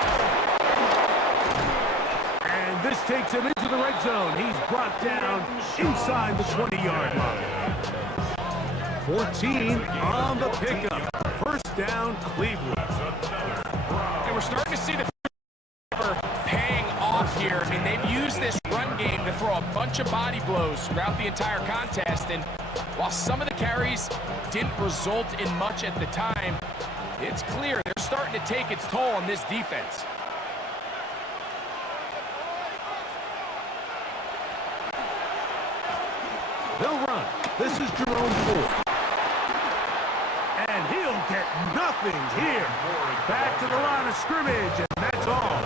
And this takes him into the red zone. He's brought down inside the 20-yard line. 14 on the pickup. 1st down, Cleveland. And we're starting to see the paying off here. I mean, they've used this run game to throw a bunch of body blows throughout the entire contest. And while some of the carries didn't result in much at the time, it's clear they're starting to take its toll on this defense. They'll run. This is Jerome Ford. And he'll get nothing here. Back to the line of scrimmage, and that's all.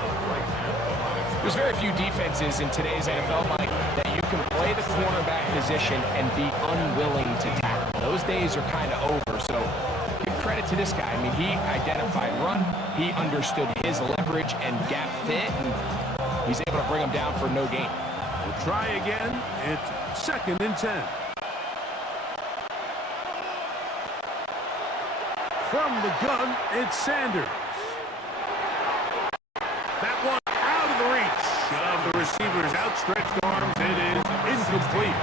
There's very few defenses in today's NFL, Mike, that you can play the cornerback position and be unwilling to tackle. Those days are kind of over, so give credit to this guy. I mean, he identified run, he understood his leverage and gap fit, and he's able to bring him down for no gain. We'll try again. It's 2nd and 10. From the gun, it's Sanders. That one out of the reach of the receiver's outstretched arms. It is incomplete.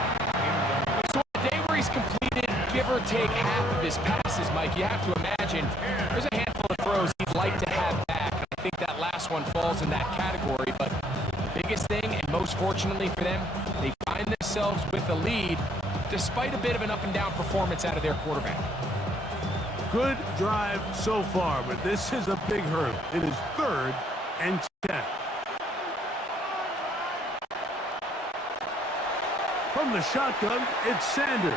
So on a day where he's completed, give or take half of his passes, Mike, you have to imagine there's a handful of throws he'd like to have back. I think that last one falls in that category, but the biggest thing, and most fortunately for them, they find themselves with a lead despite a bit of an up-and-down performance out of their quarterback. Good drive so far, but this is a big hurdle. It is 3rd and 10. From the shotgun, it's Sanders.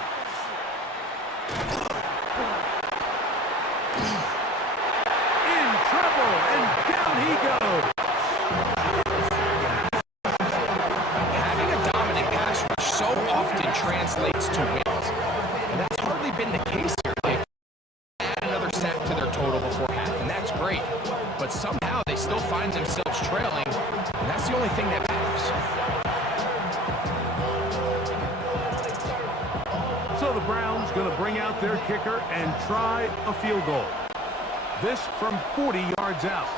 In trouble, and down he goes. Having a dominant pass rush so often translates to wins. And that's hardly been the case here. They add another sack to their total before half, and that's great. But somehow they still find themselves trailing, and that's the only thing that matters. So the Browns going to bring out their kicker and try a field goal. This from 40 yards out.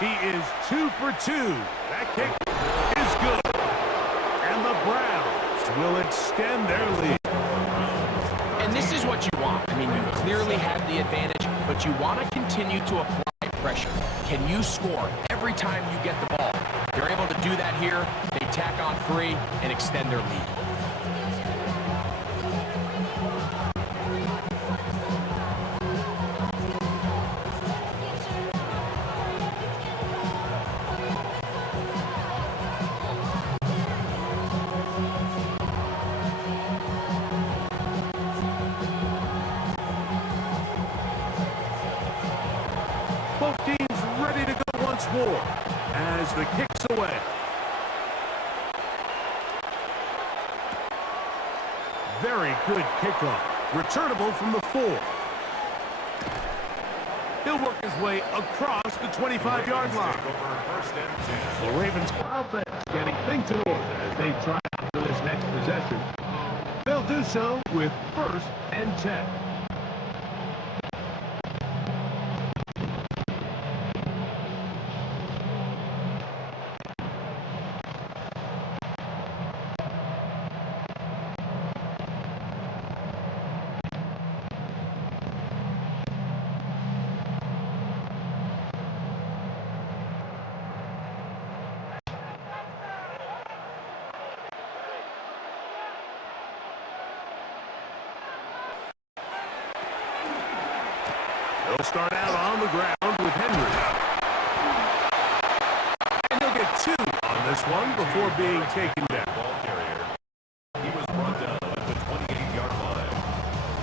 He is 2 for 2. That kick is good. And the Browns will extend their lead. And this is what you want. I mean, you clearly have the advantage, but you want to continue to apply pressure. Can you score every time you get the ball? They're able to do that here. They tack on 3 and extend their lead. Both teams ready to go once more as the kick's away. Very good kickoff. Returnable from the 4. He'll work his way across the 25-yard line. The Ravens offense getting things in order as they try for this next possession. They'll do so with 1st and 10. start out on the ground with Henry. And he'll get 2 on this one before being taken down. Ball carrier. He was brought down at the 28-yard line.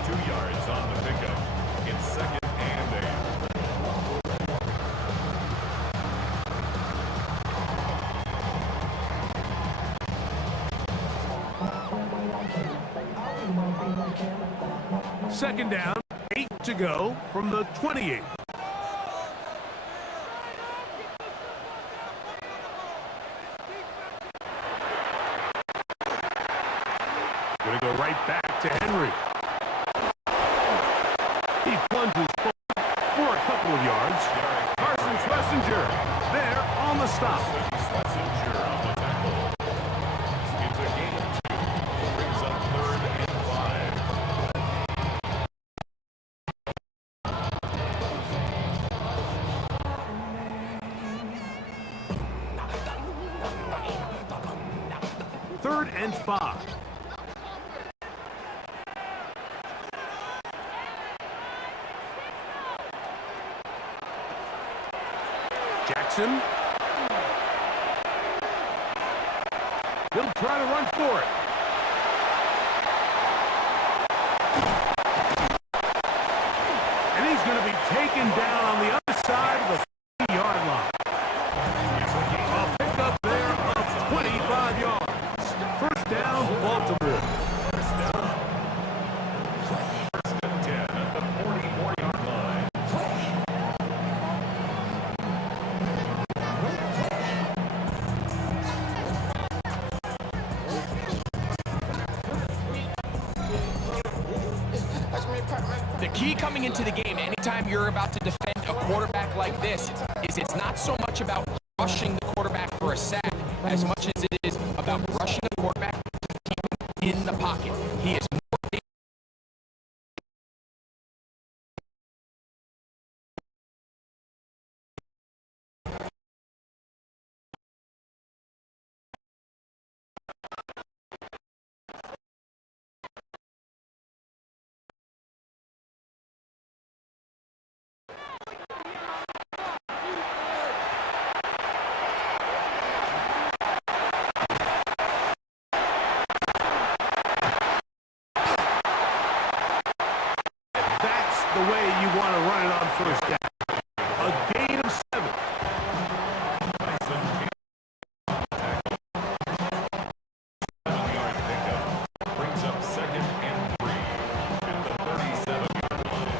2 yards on the pickup. It's 2nd and 8. Second down, 8 to go from the 28. Going to go right back to Henry. He plunges forward for a couple of yards. Carson Schlesinger there on the stop. Schlesinger on the tackle. It's a gain of 2. Brings up 3rd and 5. 3rd and 5. Jackson. He'll try to run for it. And he's going to be taken down on the other side of the 50-yard line. A pickup there of 25 yards. First down, Baltimore. First and 10 at the 44-yard line. The key coming into the game, anytime you're about to defend a quarterback like this, is it's not so much about rushing the quarterback for a sack as much as it is about rushing the quarterback to keep him in the pocket. He is more the way you want to run it on first down. A gain of 7. Yard pickup brings up 2nd and 3 at the 37-yard line.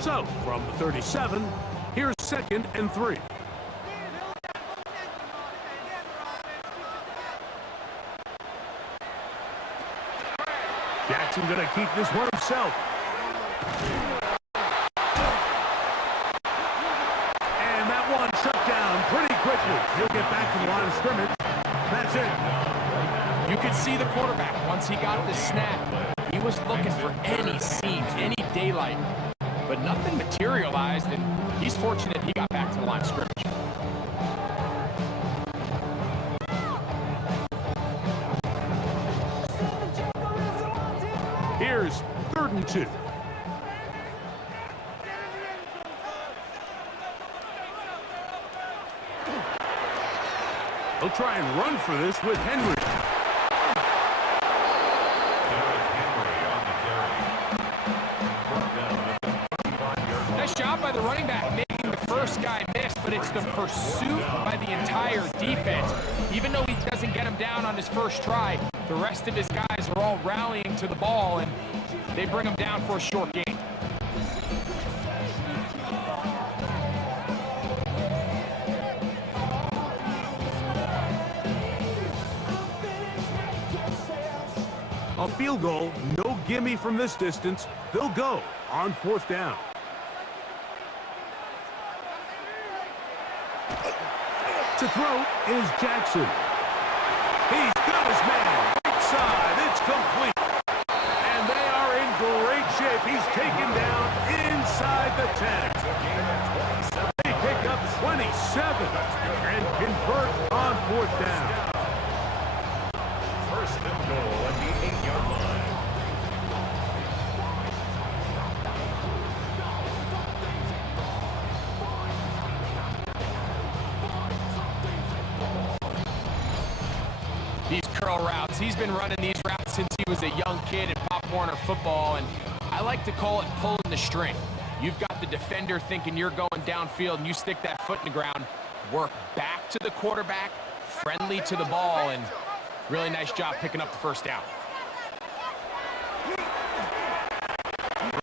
So, from the 37, here's 2nd and 3. Jackson going to keep this one himself. And that one shut down pretty quickly. He'll get back to the line of scrimmage. That's it. You could see the quarterback, once he got the snap, he was looking for any seam, any daylight. But nothing materialized, and he's fortunate he got back to the line of scrimmage. Here's 3rd and 2. He'll try and run for this with Henry. Nice job by the running back making the first guy miss, but it's the pursuit by the entire defense. Even though he doesn't get him down on his first try, the rest of his guys are all rallying to the ball, and they bring him down for a short gain. A field goal, no gimme from this distance. They'll go on 4th down. To throw is Jackson. He's got his man. Right side. It's complete. And He's taken down inside the 10. They pick up 27 and convert on 4th down. First and goal at the 8-yard line. These curl routes, he's been running these routes since he was a young kid in Pop Warner football, and I like to call it pulling the string. You've got the defender thinking you're going downfield, and you stick that foot in the ground, work back to the quarterback, friendly to the ball, and really nice job picking up the first down.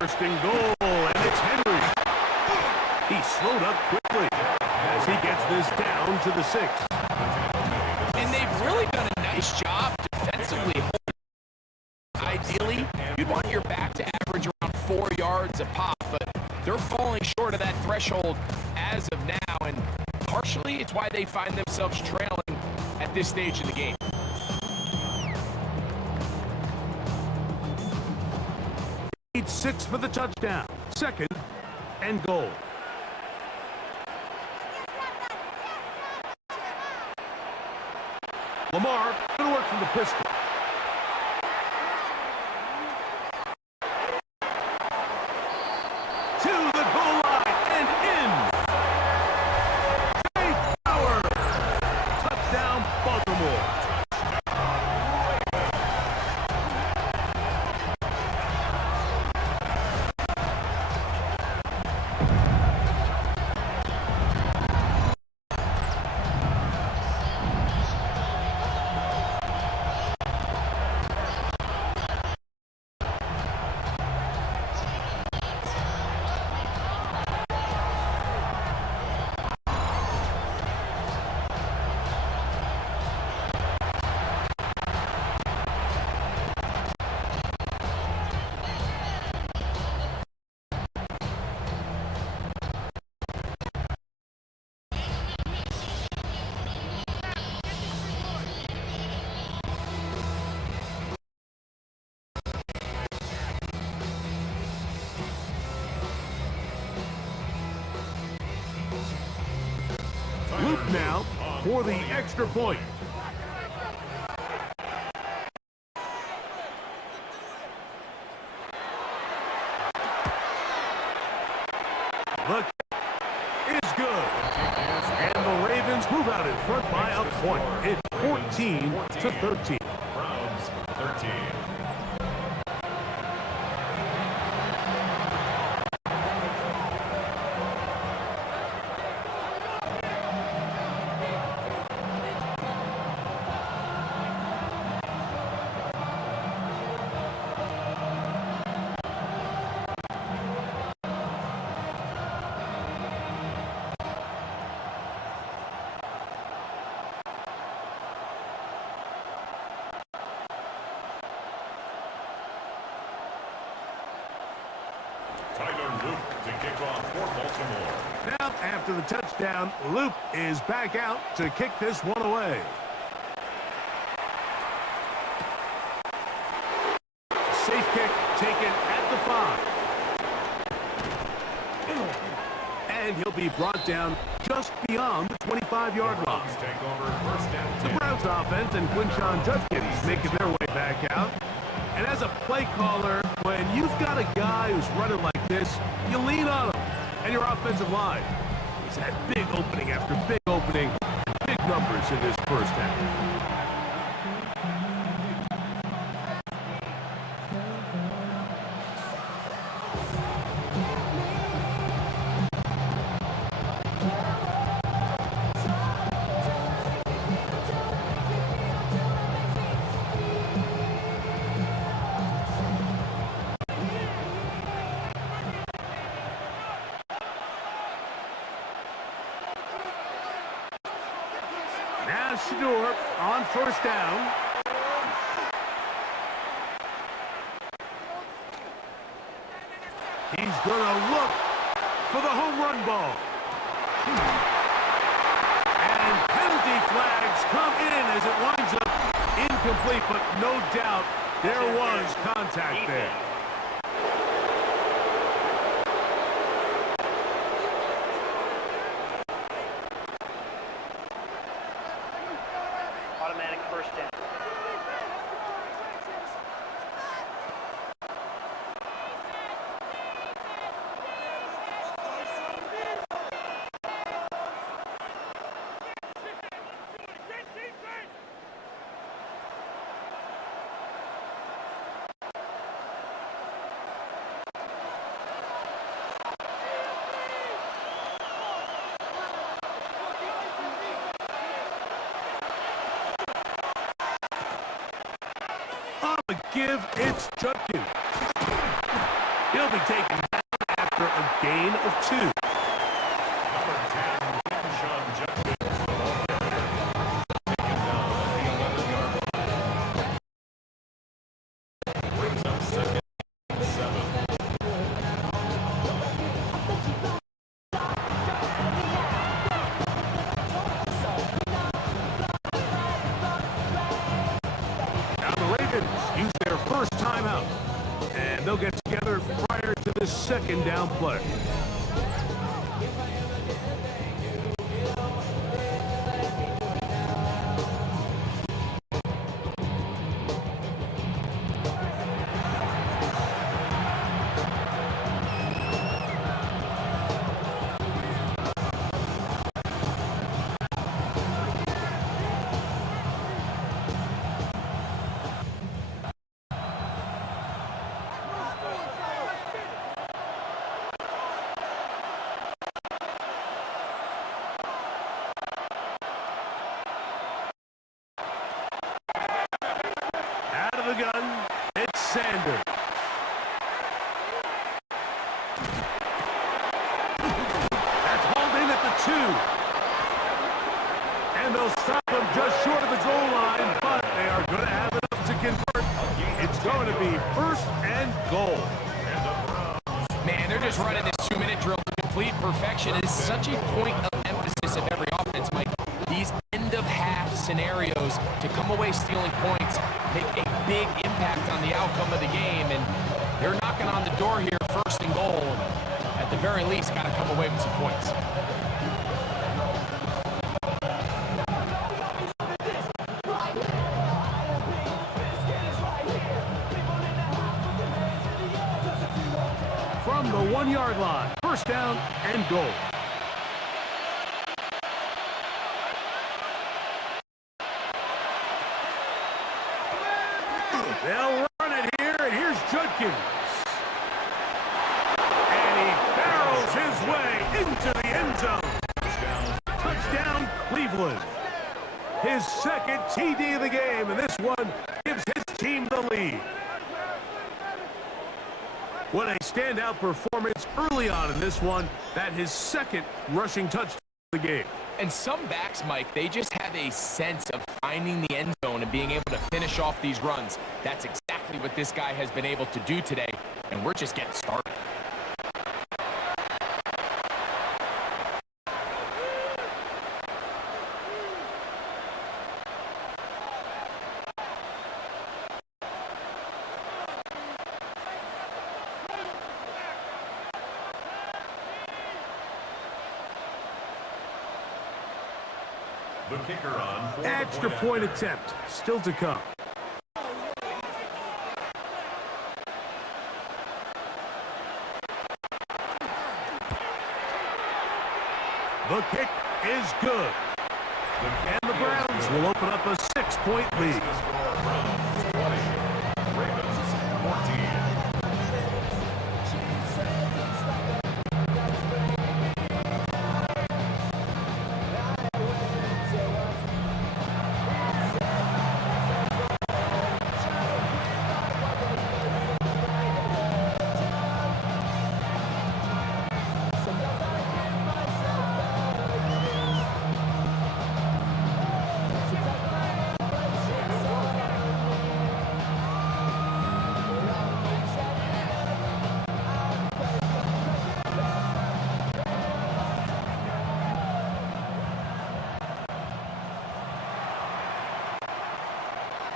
First and goal, and it's Henry. He slowed up quickly as he gets this down to the 6. And they've really done a nice job defensively. Ideally, you'd want your back to average around 4 yards a pop, but they're falling short of that threshold as of now, and partially it's why they find themselves trailing at this stage in the game. Need 6 for the touchdown. Second and goal. Lamar going to work from the pistol. To the goal line and in. Safe power. Touchdown, Baltimore. Loop now for the extra point. The kick is good. And the Ravens move out in front by a point. It's 14-13. Browns 13. To kick off for Baltimore. Now, after the touchdown, Loop is back out to kick this one away. Safe kick taken at the 5. And he'll be brought down just beyond the 25-yard line. Take over first and 10. The Browns offense and Quinshon Judkins making their way back out. And as a play caller, when you've got a guy who's running like this, you lean on him and your offensive line. He's had big opening after big opening, big numbers in this first half. Now Shador on first down. He's going to look for the home run ball. And penalty flags come in as it winds up incomplete, but no doubt there was contact there. give, it's Judkins. He'll be taken down after a gain of 2. Number 10, Sean Judkins, the ball carrier. Taken down at the 11-yard line. Brings up 2nd and 7. Now the Ravens use their first timeout, and they'll get together prior to the 2nd down play. Out of the gun, it's Sanders. That's hauled in at the 2. And they'll stop him just short of the goal line, but they are going to have enough to convert. It's going to be 1st and goal. Man, they're just running this 2-minute drill to complete perfection. It is such a point of emphasis of every offense, Mike. These end-of-half scenarios to come away stealing points make a big impact on the outcome of the game, and they're knocking on the door here, 1st and goal. At the very least, got to come away with some points. From the 1-yard line, 1st down and goal. They'll run it here, and here's Judkins. And he barrels his way into the end zone. Touchdown, Cleveland. His 2nd TD of the game, and this one gives his team the lead. What a standout performance early on in this one. That his 2nd rushing touchdown of the game. And some backs, Mike, they just have a sense of finding the end zone and being able to finish off these runs. That's exactly what this guy has been able to do today, and we're just getting started. The kicker on for Extra point attempt still to come. The kick is good. And the Browns will open up a 6-point lead. Browns 20, Ravens 14.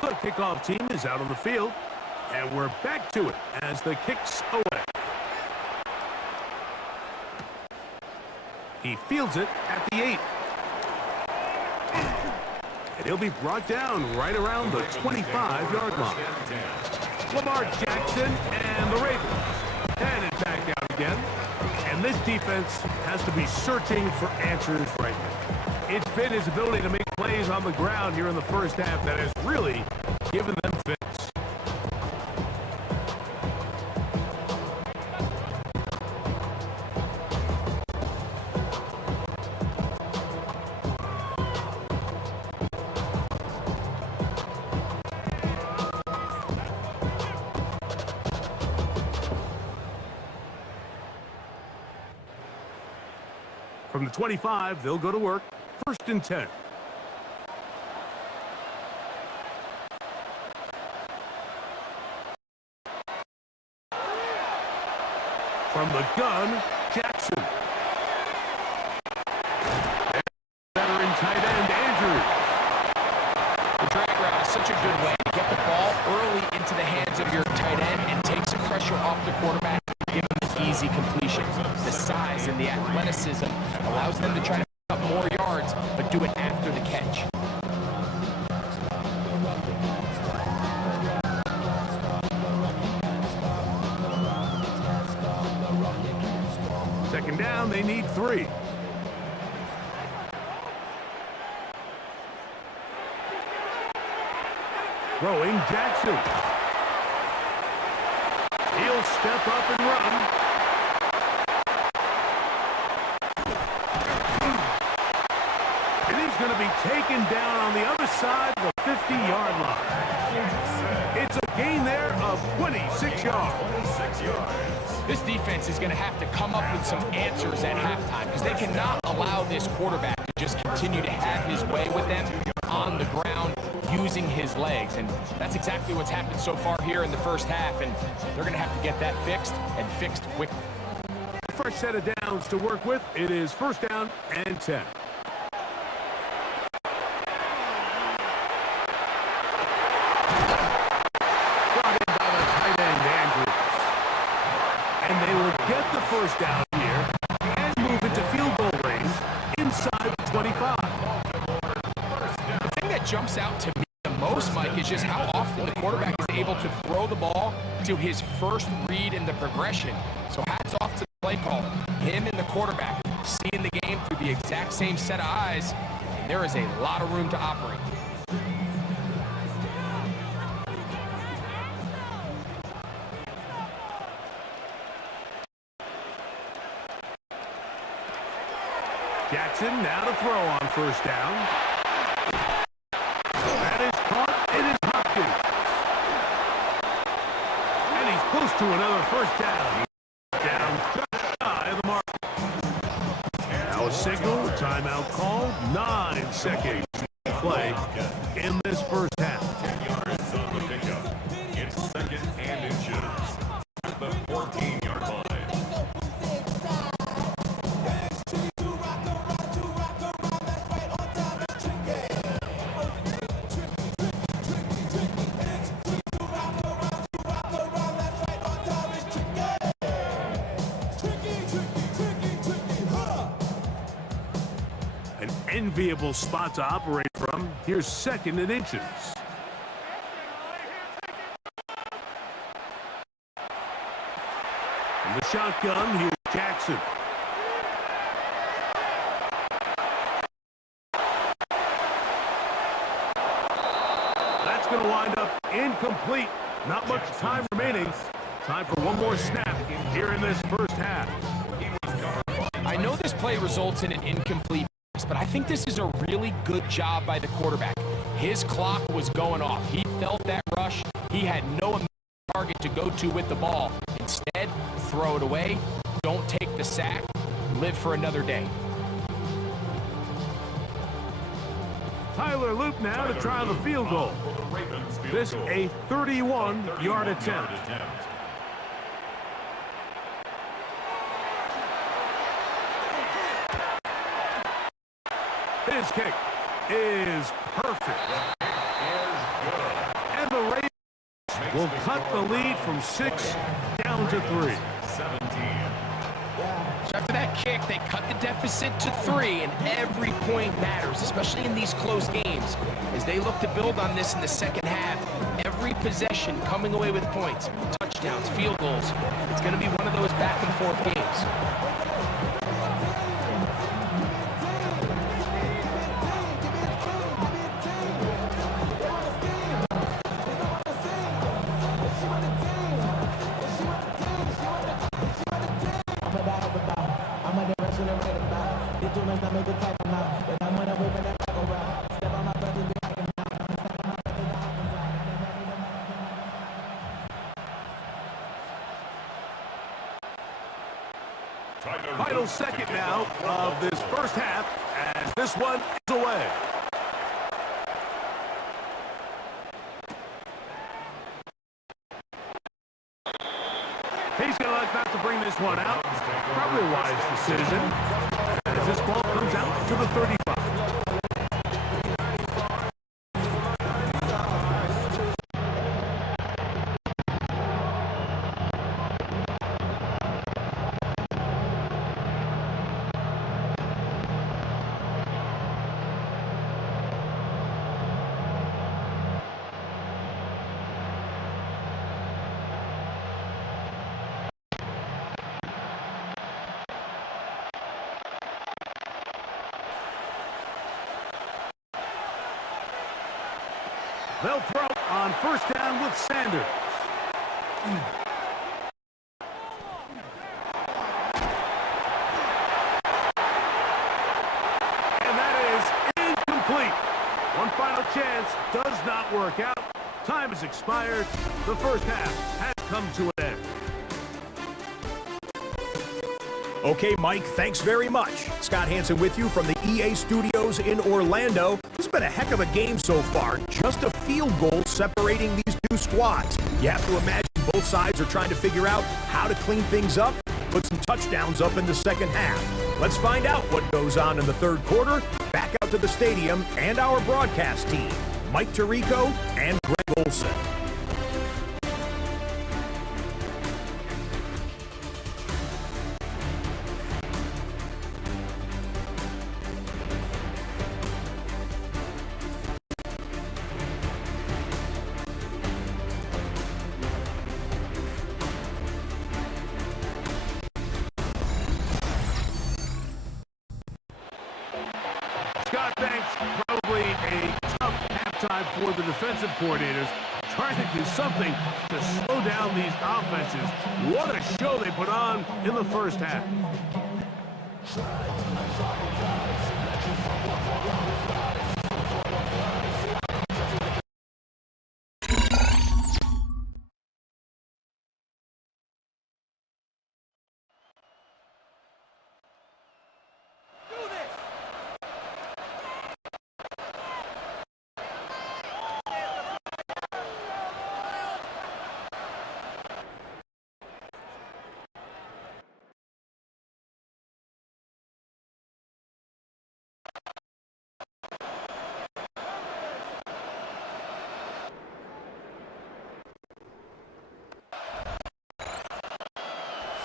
The kickoff team is out on the field, and we're back to it as the kick's away. He fields it at the 8. And he'll be brought down right around the 25-yard line. Lamar Jackson and the Ravens headed back out again. And this defense has to be searching for answers right now. It's been his ability to make plays on the ground here in the first half that has really given them fits. From the 25, they'll go to work. 1st and 10. From the gun, Jackson. Veteran tight end, Andrews. The drag route is such a good way to get the ball early into the hands of your tight end and take some pressure off the quarterback, give him an easy completion. The size and the athleticism allows them to try to pick up more yards, but do it after the catch. Second down, they need 3. Throwing Jackson. He'll step up and run. And he's going to be taken down on the other side of the 50-yard line. It's a gain there of 26 yards. 26 yards. This defense is going to have to come up with some answers at halftime because they cannot allow this quarterback to just continue to have his way with them on the ground using his legs. And that's exactly what's happened so far here in the first half, and they're going to have to get that fixed and fixed quickly. Fresh set of downs to work with. It is 1st down and 10. Get the 1st down here and move into field goal range inside the 25. The thing that jumps out to me the most, Mike, is just how often the quarterback is able to throw the ball to his first read in the progression. So hats off to the play caller. Him and the quarterback seeing the game through the exact same set of eyes, and there is a lot of room to operate. Jackson now to throw on 1st down. That is caught. It is Hopkins. And he's close to another 1st down. Down just shy of the mark. Now a signal, timeout called. 9 seconds to play in this 1st half. 10 yards on the pickup. It's 2nd and inches. At the 14-yard line. Enviable spot to operate from. Here's 2nd and inches. From the shotgun, here's Jackson. That's going to wind up incomplete. Not much time remaining. Time for one more snap here in this 1st half. I know this play results in an incomplete, but I think this is a really good job by the quarterback. His clock was going off. He felt that rush. He had no target to go to with the ball. Instead, throw it away. Don't take the sack. Live for another day. Tyler Loop now to try the field goal. This a 31-yard attempt. His kick is perfect. And the Ravens will cut the lead from 6 down to 3. 17. So after that kick, they cut the deficit to 3, and every point matters, especially in these close games. As they look to build on this in the second half, every possession coming away with points, touchdowns, field goals. It's going to be one of those back-and-forth games. Final second now of this first half as this one is away. He's going to like not to bring this one out. Probably a wise decision as this ball comes out to the 35. They'll throw on first down with Sanders. And that is incomplete. One final chance does not work out. Time has expired. The first half has come to an end. Okay, Mike, thanks very much. Scott Hansen with you from the EA Studios in Orlando. This has been a heck of a game so far. Just a field goal separating these two squads. You have to imagine both sides are trying to figure out how to clean things up, put some touchdowns up in the second half. Let's find out what goes on in the third quarter. Back out to the stadium and our broadcast team, Mike Tirico and Greg Olson. Scott, thanks. Probably a tough halftime for the defensive coordinators, trying to do something to slow down these offenses. What a show they put on in the first half.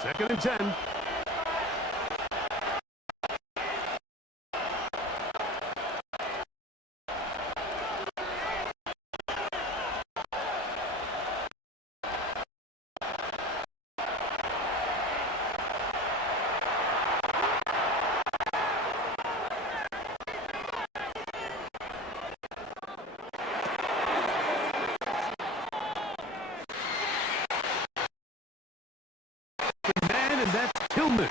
Second and 10. And that's Tillman.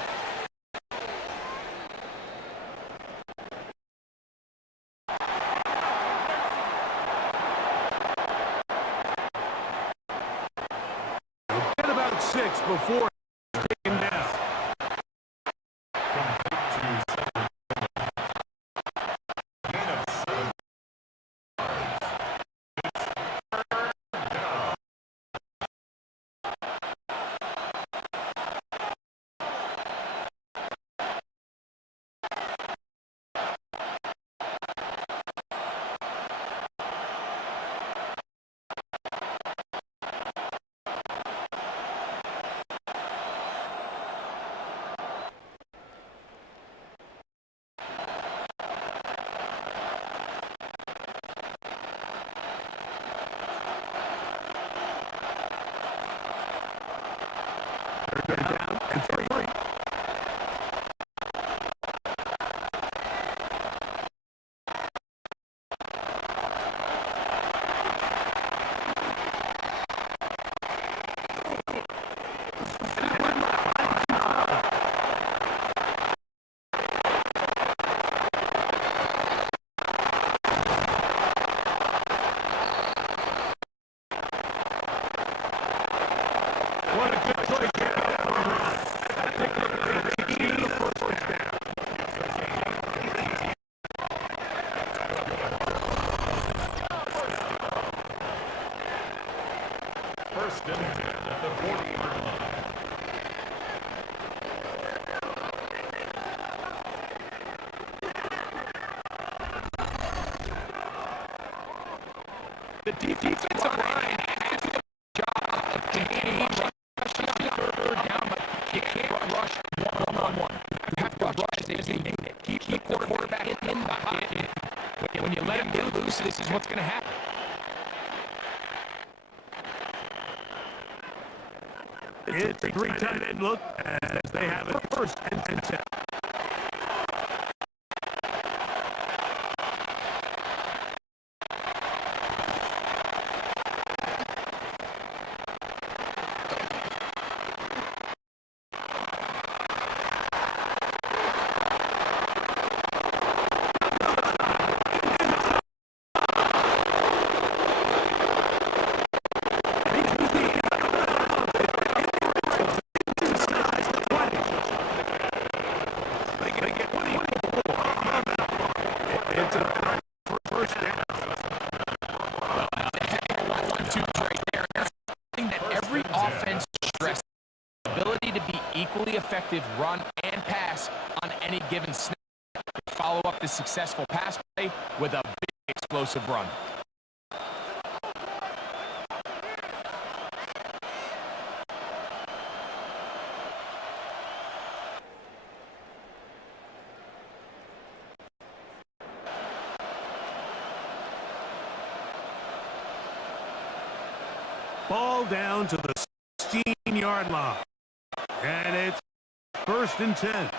We'll get about 6 before taking down. They're down and 3. What a good choice. The defensive line has the job of containing, especially on third down, but you can't rush one-on-one. You have to rush as a unit. Keep the quarterback in the pocket. When you let him get loose, this is what's going to happen. It's a 3 tight end look as they have it first and 10. Effective run and pass on any given snap. Follow up the successful pass play with a big explosive run. Ball down to the 16-yard line. And it's first and 10.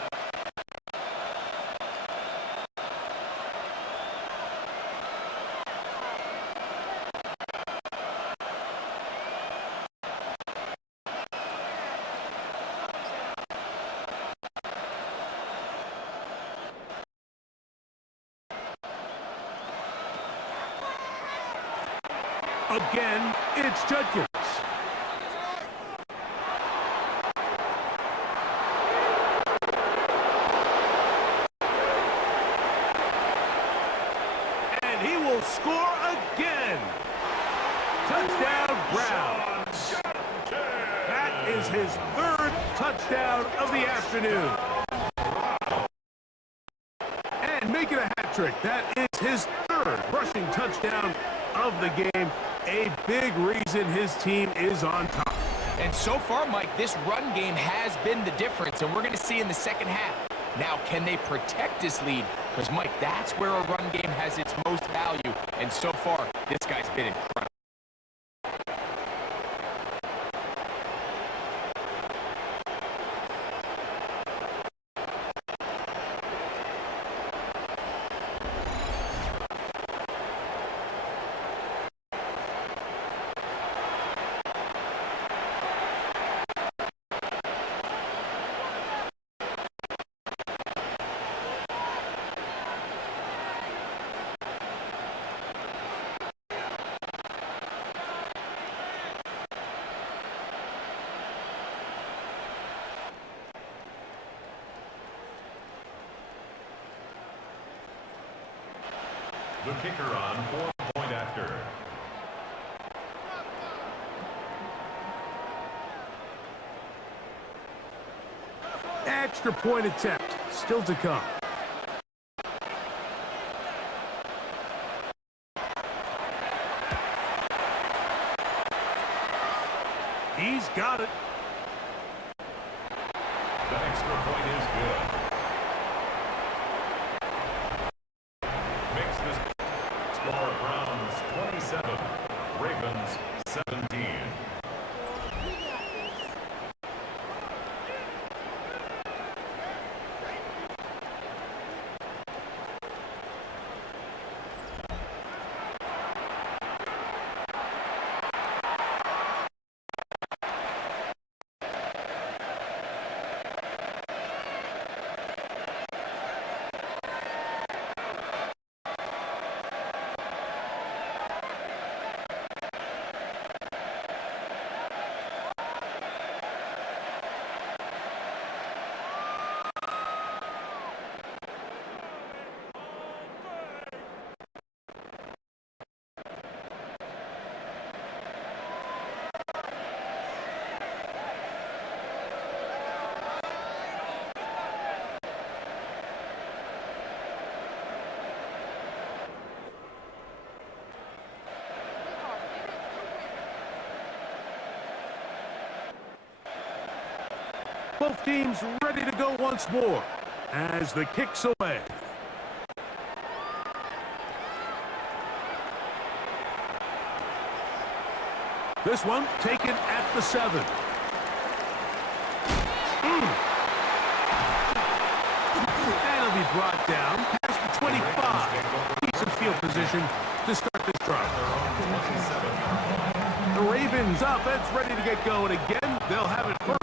Again, it's Judkins. Score again. Touchdown, Browns. That is his third touchdown of the afternoon. And making a hat trick. That is his third rushing touchdown of the game. A big reason his team is on top. And so far, Mike, this run game has been the difference, and we're going to see in the second half. Now, can they protect this lead? Because, Mike, that's where a run game has its most value. And so far, this guy's been incredible. The kicker on 4-point after. Extra point attempt still to come. He's got it. The extra point is good. Makes this score Browns 27, Ravens 17. Both teams ready to go once more as the kick's away. This one taken at the 7. That'll be brought down past the 25. Decent field position to start this drive. The Ravens offense ready to get going again. They'll have it first.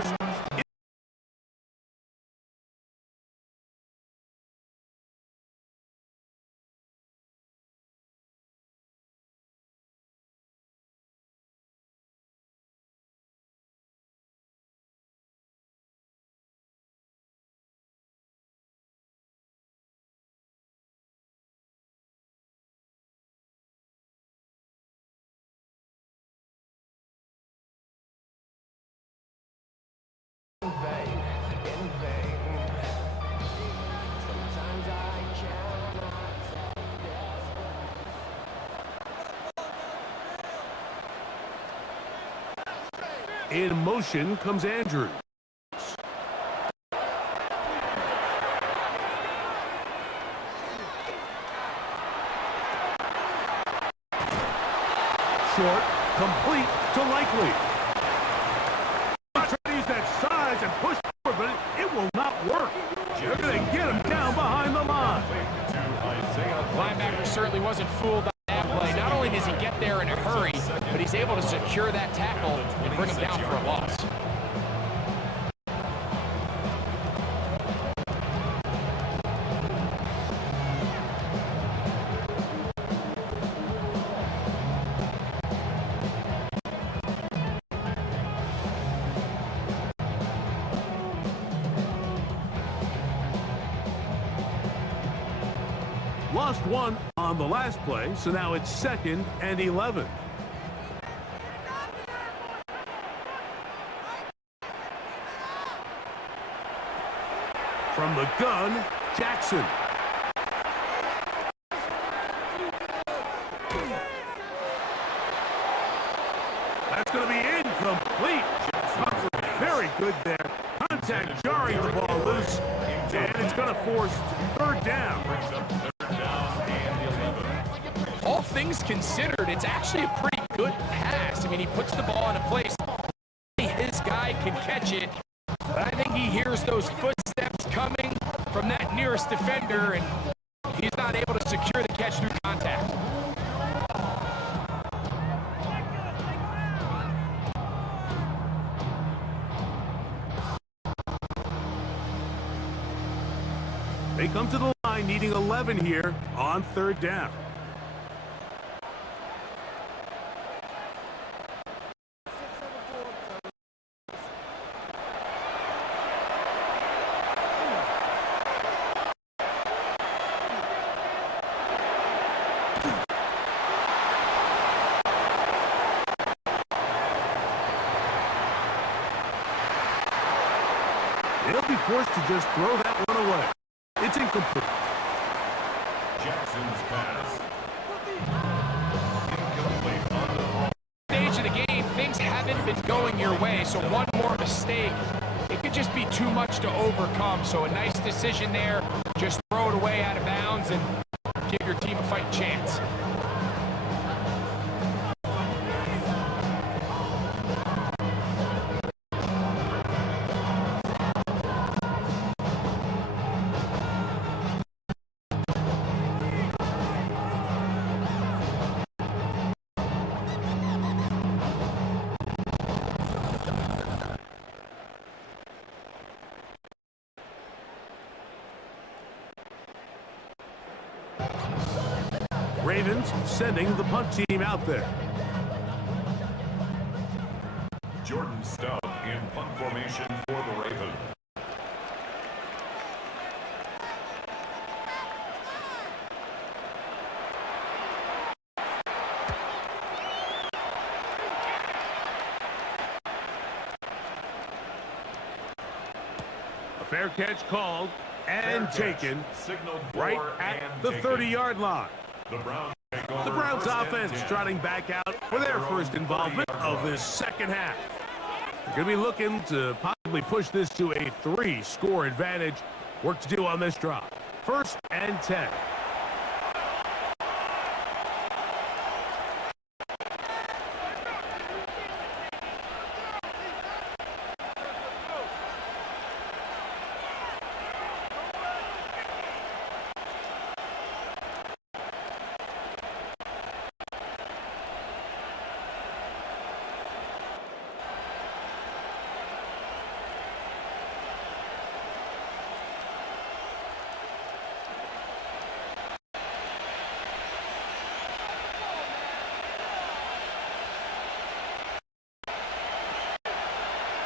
In motion comes Andrew. Short, complete to Likely. Try to use that size and push forward, but it will not work. They're going to get him down behind the line. Linebacker certainly wasn't fooled by that play. Not only does he get there in a hurry, but he's able to secure that tackle and bring him down for a loss. Lost one on the last play, so now it's 2nd and 11. From the gun, Jackson. That's going to be incomplete. Very good there. Contact jarring the ball loose, and it's going to force 3rd down. All things considered, it's actually a pretty good pass. I mean, he puts the ball in a place his guy can catch it, but I think he hears those footsteps coming from that nearest defender, and he's not able to secure the catch through contact. They come to the line needing 11 here on 3rd down. They'll be forced to just throw that one away. It's incomplete. Jackson's pass. Incomplete on the throw. Stage of the game, things haven't been going your way, so one more mistake, it could just be too much to overcome. So a nice decision there, just throw it away out of bounds and give your team a fighting chance. Ravens sending the punt team out there. Jordan Stubb in punt formation for the Ravens. A fair catch called and taken right at the 30-yard line. The Browns offense trotting back out for their first involvement of this second half. They're going to be looking to possibly quickly push this to a 3-score advantage. Work to do on this drive. 1st and 10.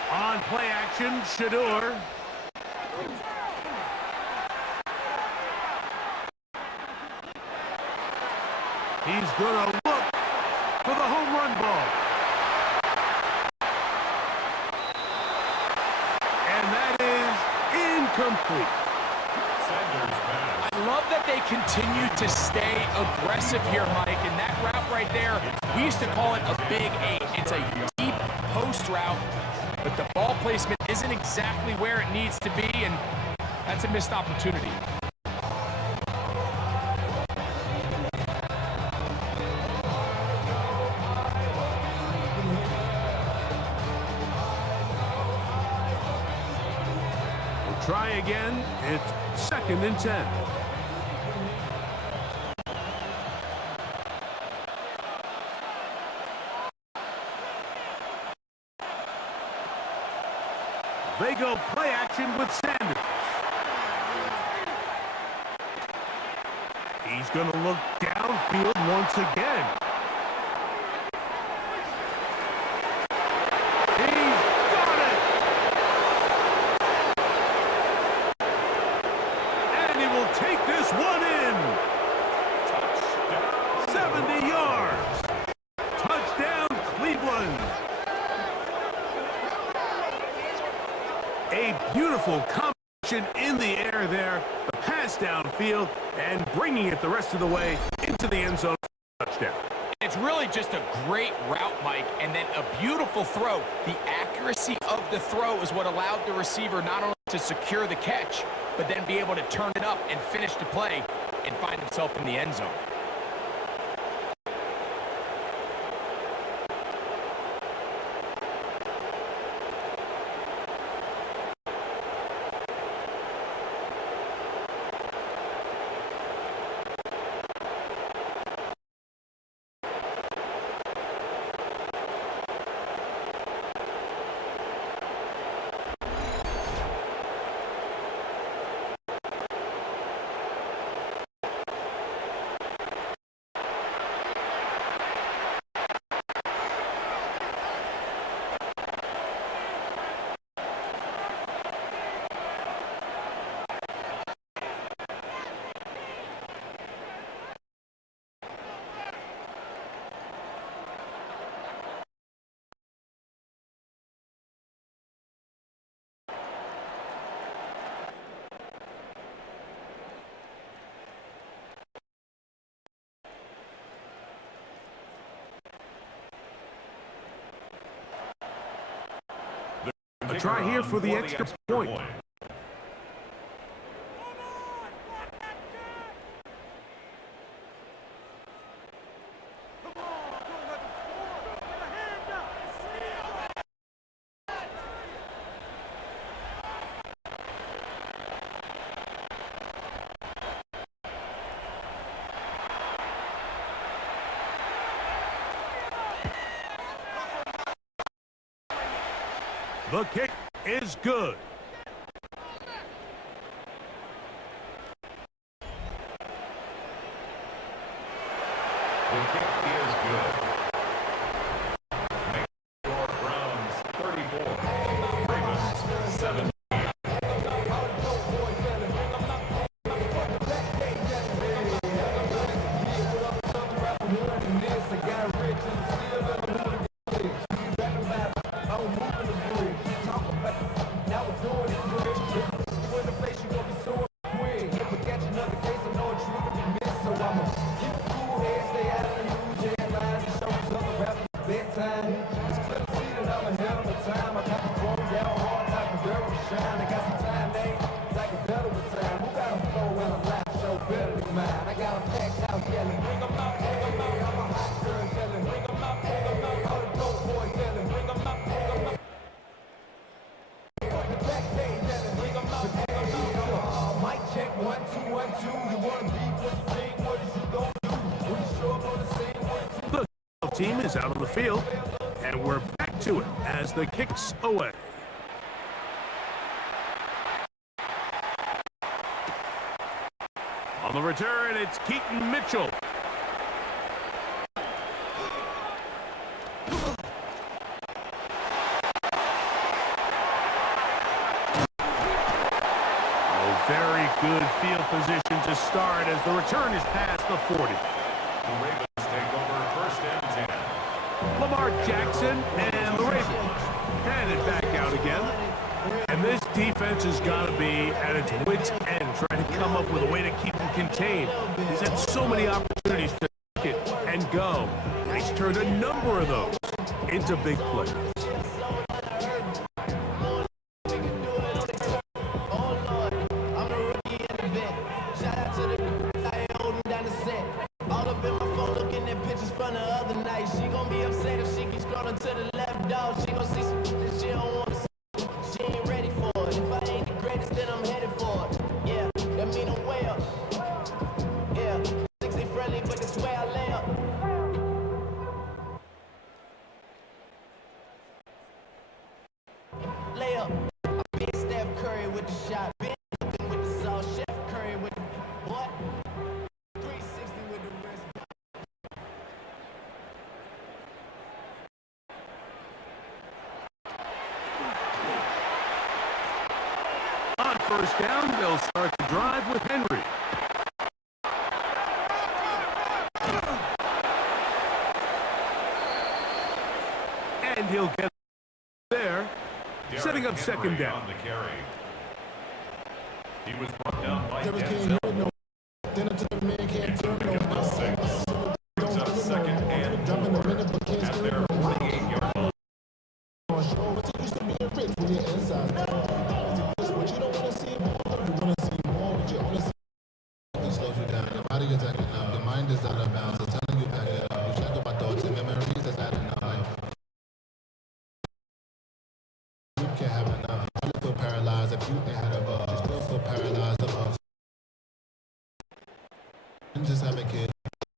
On play action, Shador. He's going to look for the home run ball. And that is incomplete. I love that they continue to stay aggressive here, Mike, and that route right there, we used to call it a big 8. It's a deep post route, but the ball placement isn't exactly where it needs to be, and that's a missed opportunity. We'll try again. It's 2nd and 10. They go play action with Sanders. He's going to look downfield once again. He's got it! And he will take this one in. Touchdown. 70 yards. Touchdown, Cleveland. A beautiful combination in the air there. The pass downfield and bringing it the rest of the way into the end zone for a touchdown. It's really just a great route, Mike, and then a beautiful throw. The accuracy of the throw is what allowed the receiver not only to secure the catch, but then be able to turn it up and finish the play and find himself in the end zone. A try here for the extra point. The kick is good. The kick is good. Browns 34, Ravens 7. The team is out on the field, and we're back to it as the kick's away. On the return, it's Keaton Mitchell. Very good field position to start as the return is past the 40. The Ravens take over first and 10. Lamar Jackson and the Ravens headed back out again. And this defense has got to be at its wits' end, trying to come up with a way to keep him contained. He's had so many opportunities to kick it and go, and he's turned a number of those into big plays. First down, they'll start the drive with Henry. And he'll get there, setting up second down. On the carry. He was brought down by Denzel. Brings up second and 4 at their 48-yard line. The mind is out of bounds. I'm telling you, back it up. You check out my thoughts and memories. That's adding up. You can't have enough. You still feel paralyzed. If you ain't had a bug, you still feel paralyzed above. And just having kids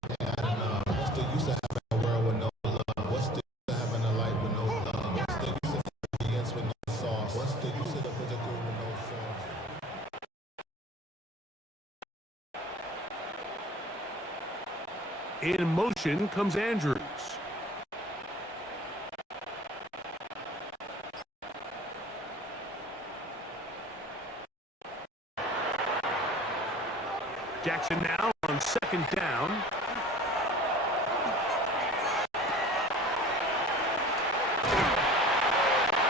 ain't adding up. What's the use of having a world with no love? What's the use of having a life with no love? What's the use of ingredients with no sauce? What's the use of the physical with no sauce? In motion comes Andrews. Jackson now on second down.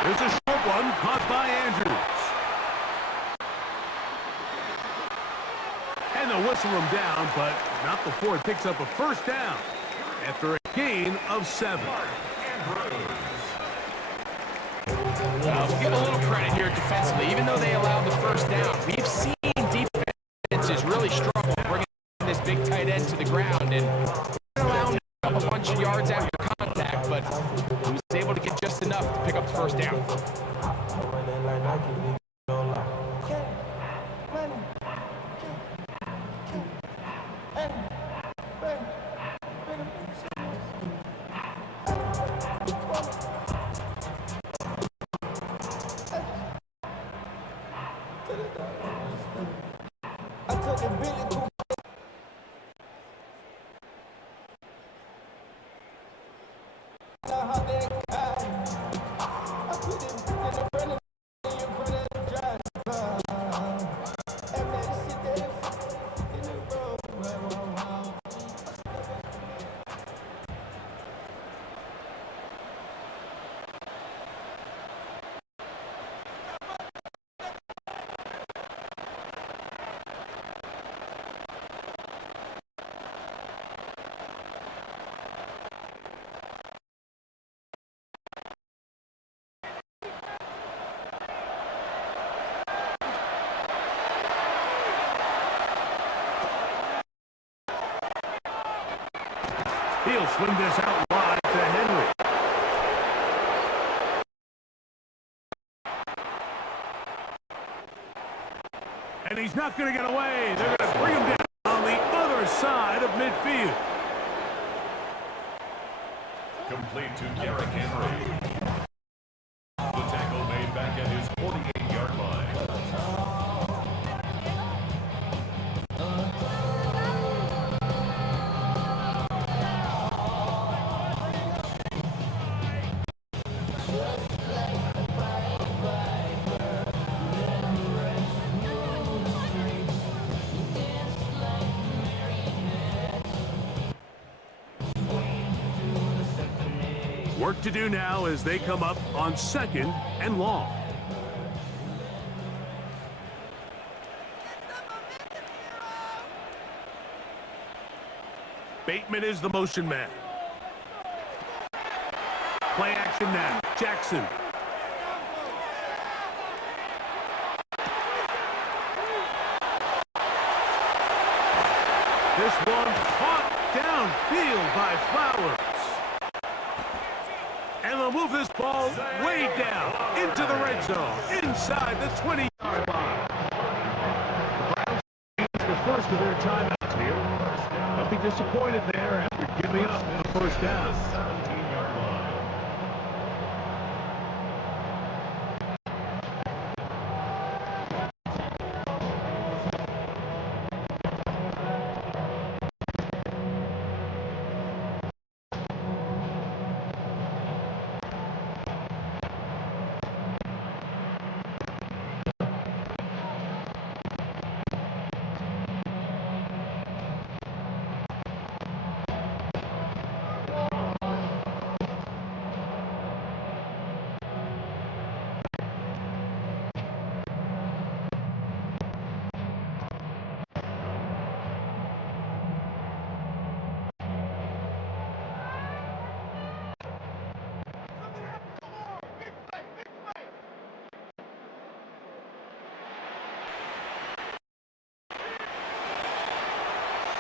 There's a short one caught by Andrews. And they'll whistle him down, but not before it picks up a first down after a gain of 7. We'll give a little credit here defensively. Even though they allowed the first down, we've seen defenses really struggle bringing this big tight end to the ground and allowing him up a bunch of yards after contact, but he was able to get just enough to pick up the first down. He'll swing this out wide to Henry. And he's not going to get away. They're going to bring him down on the other side of midfield. Complete to Derrick Henry. The tackle made back at his 48-yard line. Work to do now as they come up on 2nd and long. Bateman is the motion man. Play action now. Jackson. This one caught downfield by Flowers. And they'll move this ball way down into the red zone, inside the 20-yard line. The Browns the first of their timeouts here. They'll be disappointed there after giving up the first down. 17-yard line.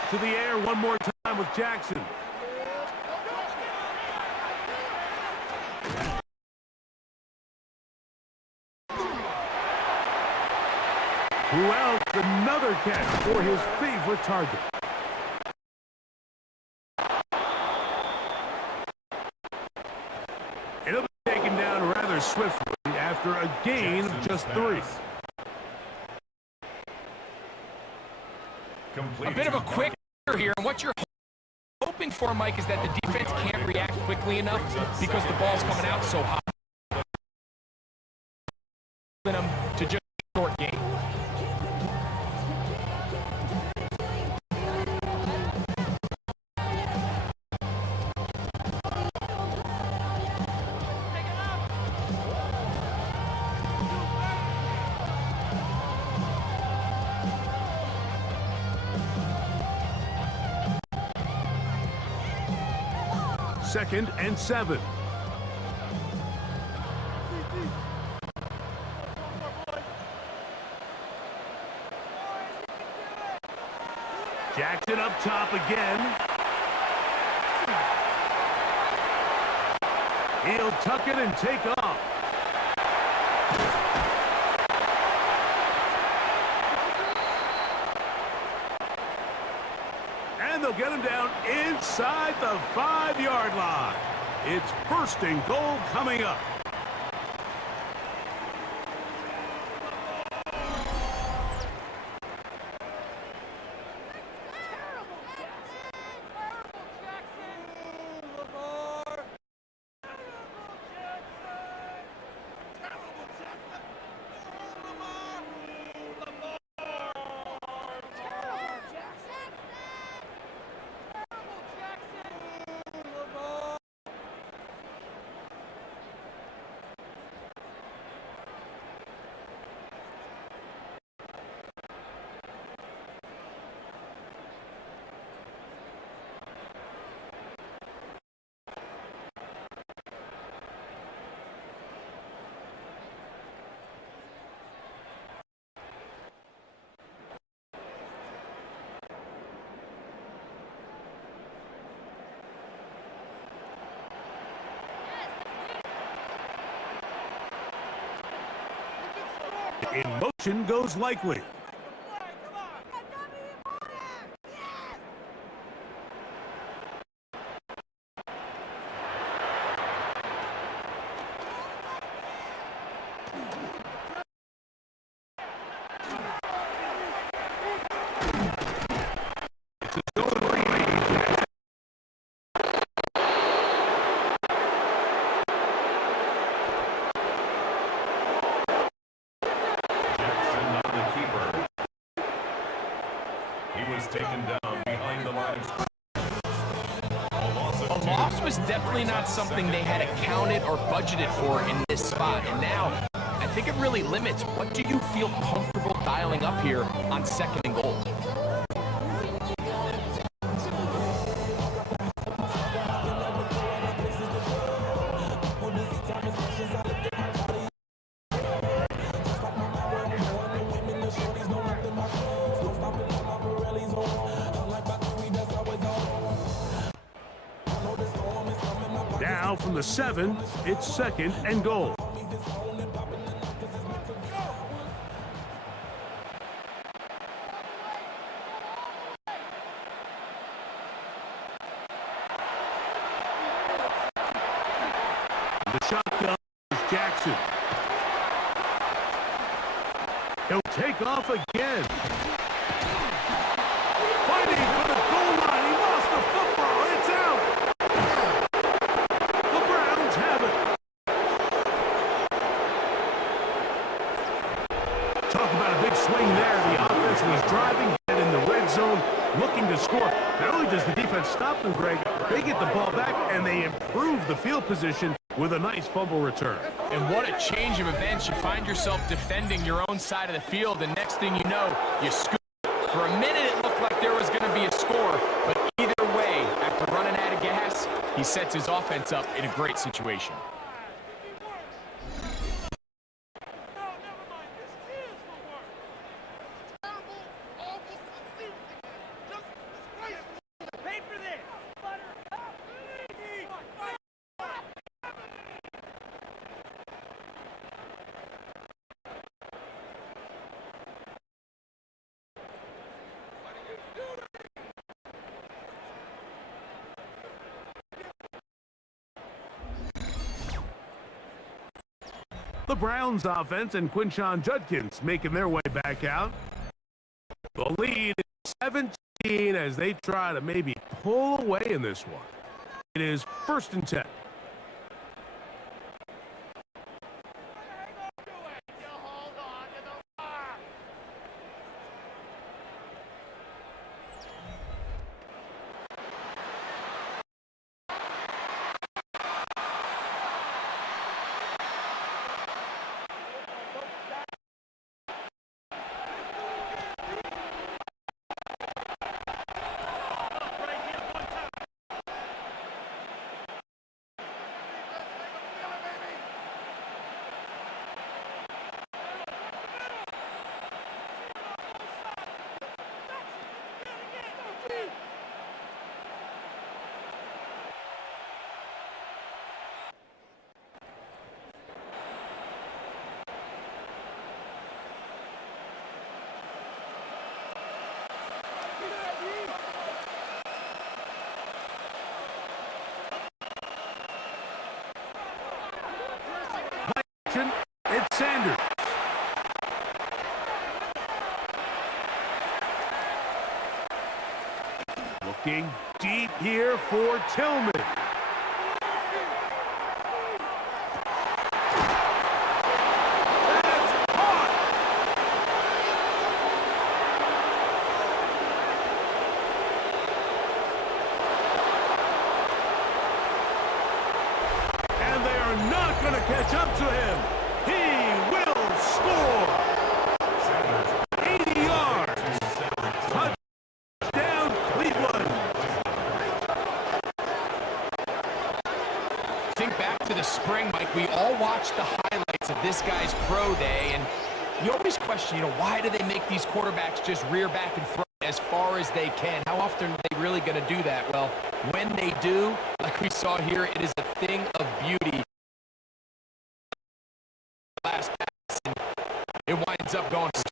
To the air one more time with Jackson. Who else? Another catch for his favorite target. It'll be taken down rather swiftly after a gain of just 3. A bit of a quick here, and what you're hoping for, Mike, is that the defense can't react quickly enough because the ball's coming out so hot. Them to just short game. Second and 7. Jackson up top again. He'll tuck it and take off. And they'll get him down inside the 5-yard line. It's first and goal coming up. In motion goes Likely. Taken down behind the line. A loss was definitely not something they had accounted or budgeted for in this spot, and now I think it really limits what do you feel comfortable dialing up here on 2nd and goal. Now from the 7, it's 2nd and goal. The shotgun is Jackson. He'll take off again. Fighting for the goal line. He lost the football. It's out. The Browns have it. Talk about a big swing there. The offense was driving, and in the red zone, looking to score. Not only does the defense stop them, Greg, they get the ball back, and they improve the field position with a nice fumble return. And what a change of events. You find yourself defending your own side of the field, and next thing you know, you scoop. For a minute, it looked like there was going to be a score, but either way, after running out of gas, he sets his offense up in a great situation. The Browns offense and Quinshon Judkins making their way back out. The lead is 17 as they try to maybe pull away in this one. It is 1st and 10. It's Sanders. Looking deep here for Tillman. That's caught. And they are not going to catch up to him. He will score. 80 yards. Touchdown, Cleveland. Think back to the spring, Mike. We all watched the highlights of this guy's pro day, and you always question, why do they make these quarterbacks just rear back and front as far as they can? How often are they really going to do that? Well, when they do, like we saw here, it is a thing of beauty. Last pass, and it winds ends up going to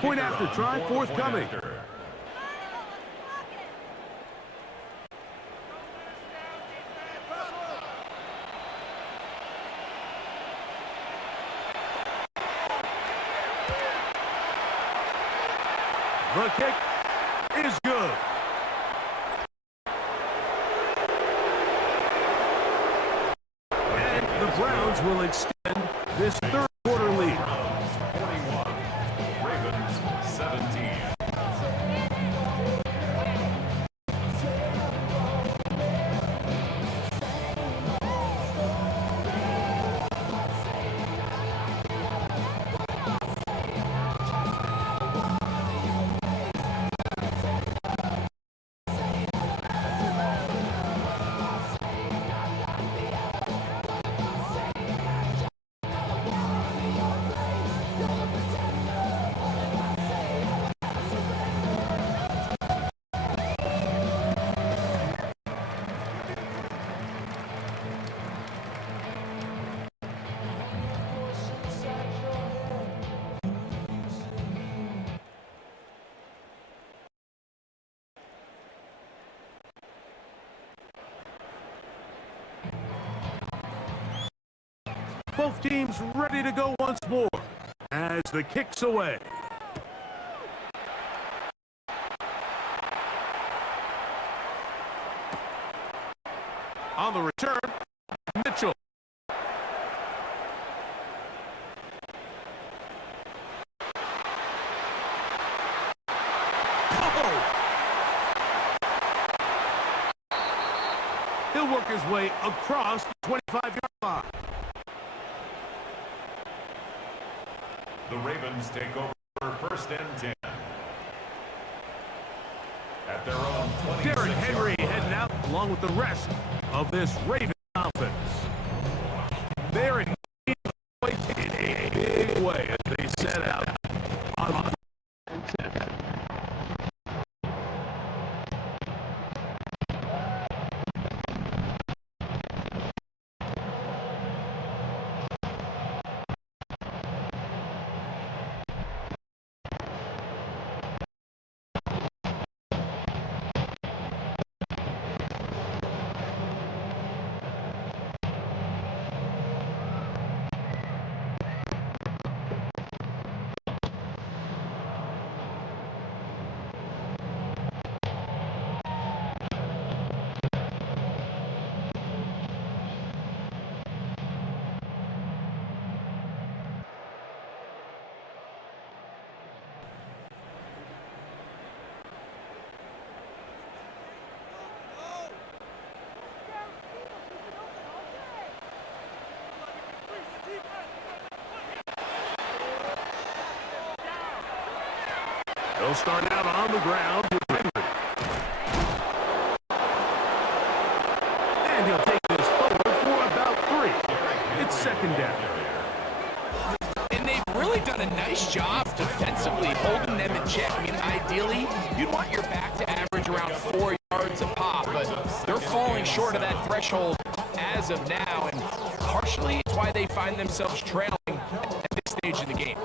Point after try forthcoming. The kick is good. And the Browns will extend this third quarter lead. 41, Ravens 17. Both teams ready to go once more as the kick's away. On the return, Mitchell. He'll work his way across the 25-yard line. The Ravens take over first and 10. At their own 26. Derrick Henry heading out along with the rest of this Ravens offense. They're in a big way as they set out on They'll start out on the ground with Henry. And he'll take this forward for about 3. It's second down. And they've really done a nice job defensively holding them in check. I mean, ideally, you'd want your back to average around 4 yards a pop, but they're falling short of that threshold as of now, and partially it's why they find themselves trailing at this stage in the game.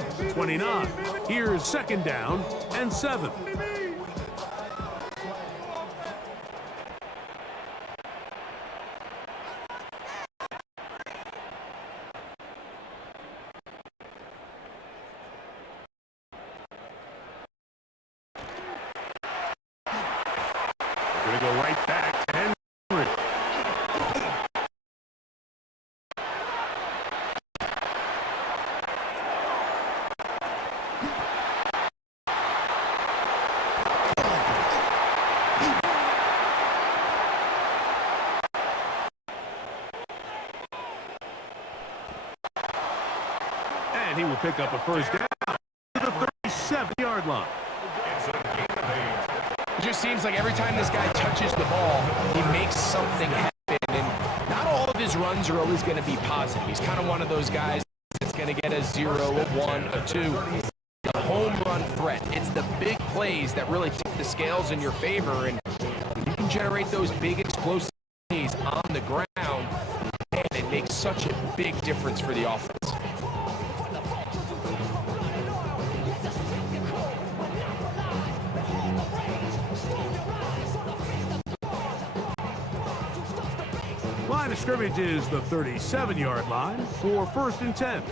from 29. Here's second down and 7. Going to go right back to Henry. And he will pick up a first down to the 37-yard line. It just seems like every time this guy touches the ball, he makes something happen. And not all of his runs are always going to be positive. He's kind of one of those guys that's going to get a 0, a 1, a 2. The home run threat. It's the big plays that really tip the scales in your favor. And when you can generate those big explosive plays on the ground, man, it makes such a big difference for the offense. Line of scrimmage is the 37-yard line for first and 10.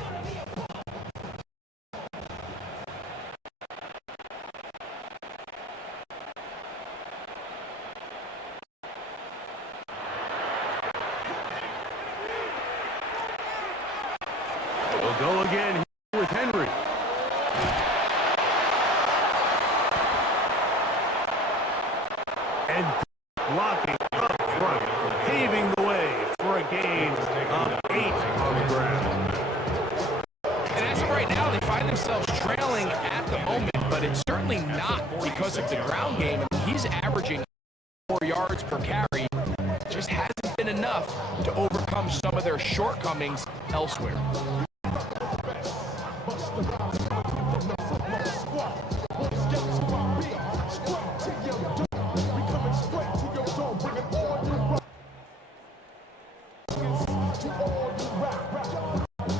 We'll go again here with Henry. And blocking up front, paving the way for a gain of 8 on the ground. And as of right now, they find themselves trailing at the moment, but it's certainly not because of the ground game. He's averaging 4 yards per carry. Just hasn't been enough to overcome some of their shortcomings elsewhere.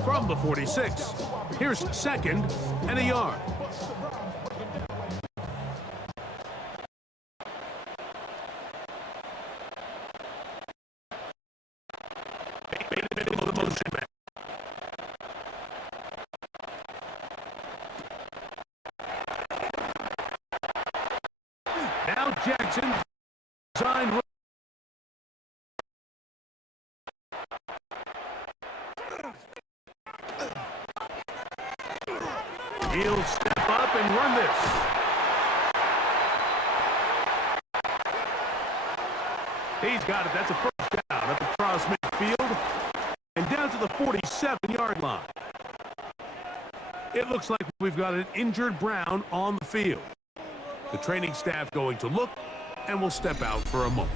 From the 46, here's second and a yard. Now Jackson signed. He'll step up and run this. He's got it. That's a first down at the cross midfield and down to the 47-yard line. It looks like we've got an injured Brown on the field. The training staff going to look and will step out for a moment.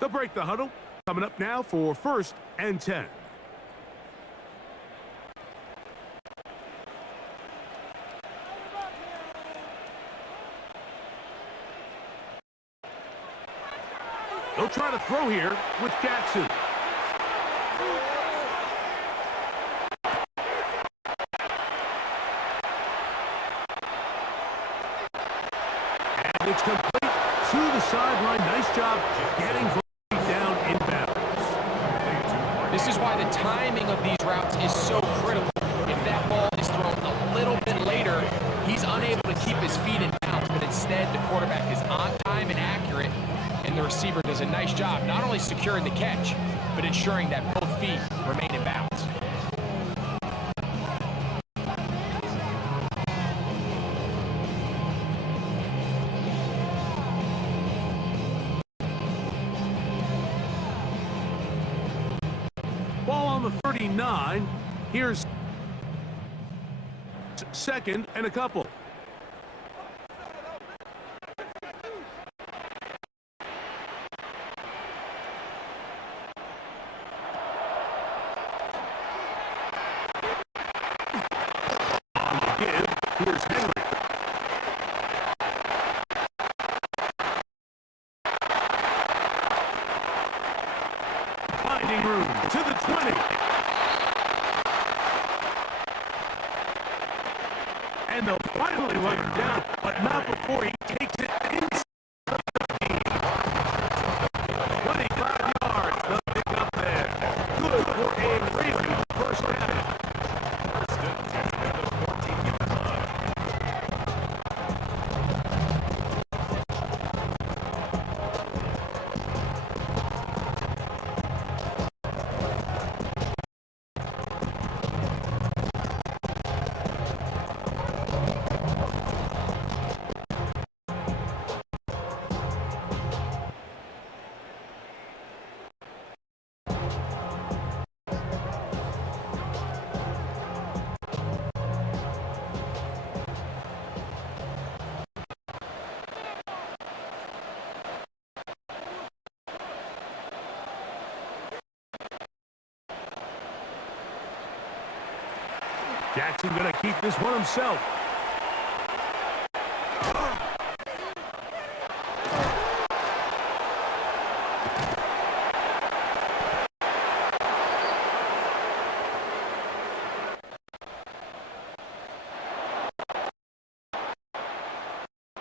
They'll break the huddle. Coming up now for first and 10. They'll try to throw here with Jackson. And it's complete to the sideline. Nice job getting down inbounds. This is why the timing of these routes is so critical. If that ball is thrown a little bit later, receiver does a nice job not only securing the catch, but ensuring that both feet remain in bounds. Ball on the 39. Here's second and a couple. On the give, here's Henry. Finding room to the 20. And they'll finally let him down, but not before he takes it inside the 15. 25 yards, the pick up there. Good for a Ravens first down. First and 10 at the 14-yard line. Jackson gonna keep this one himself.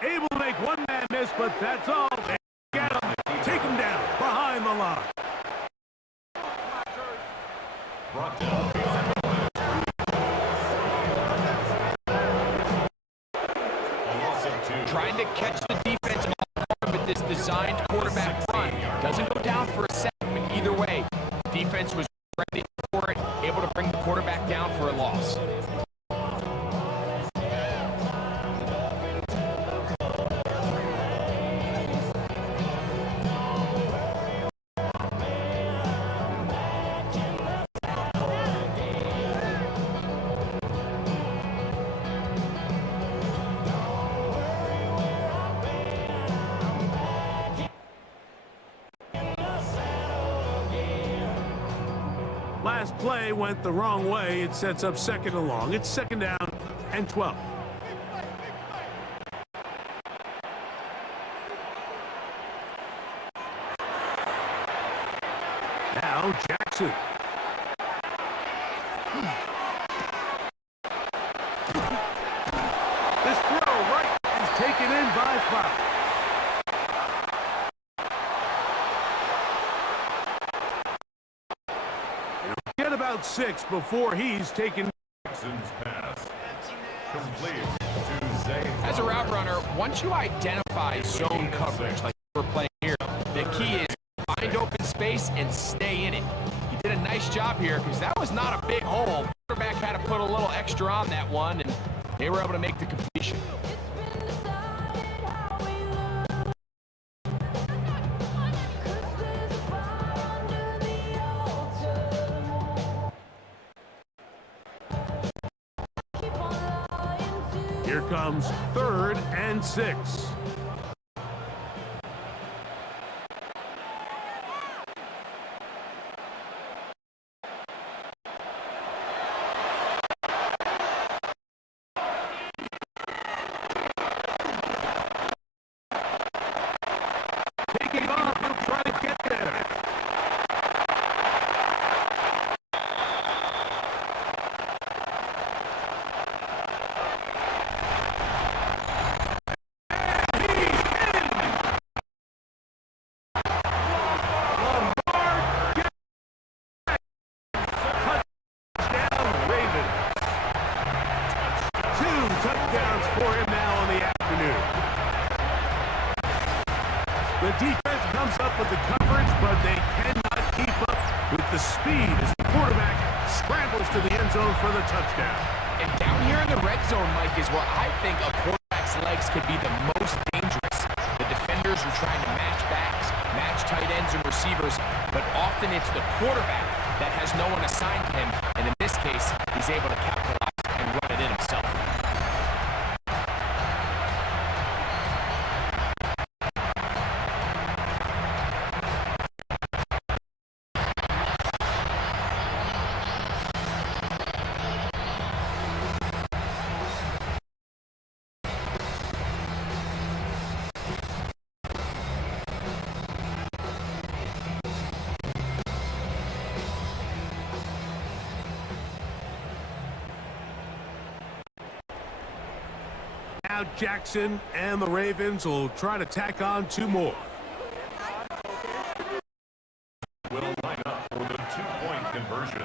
Able to make one man miss, but that's all. They get him, take him down behind the line. Brought down. Trying to catch the defense with this designed quarterback run. Doesn't go down for a second, but either way, defense was ready for it, able to bring the quarterback down for a loss. Last play went the wrong way. It sets up second and long. It's second down and 12. Now Jackson. This throw right is taken in by Flower. Get about 6 before he's taken. Jackson's pass. Complete to Zay. As a route runner, once you identify zone coverage like we're playing here, the key is find open space and stay in it. He did a nice job here because that was not a big hole. Quarterback had to put a little extra on that one, and they were able to make the completion. Here comes 3rd and 6. Taking off, he'll try to get there. The defense comes up with the coverage, but they cannot keep up with the speed as the quarterback scrambles to the end zone for the touchdown. And down here in the red zone, Mike, is where I think a quarterback's legs could be the most dangerous. The defenders are trying to match backs, match tight ends and receivers, but often it's the quarterback that has no one assigned to him, and in this case, he's able to capitalize and run it in himself. Now Jackson and the Ravens will try to tack on 2 more. Will line up for the 2-point conversion.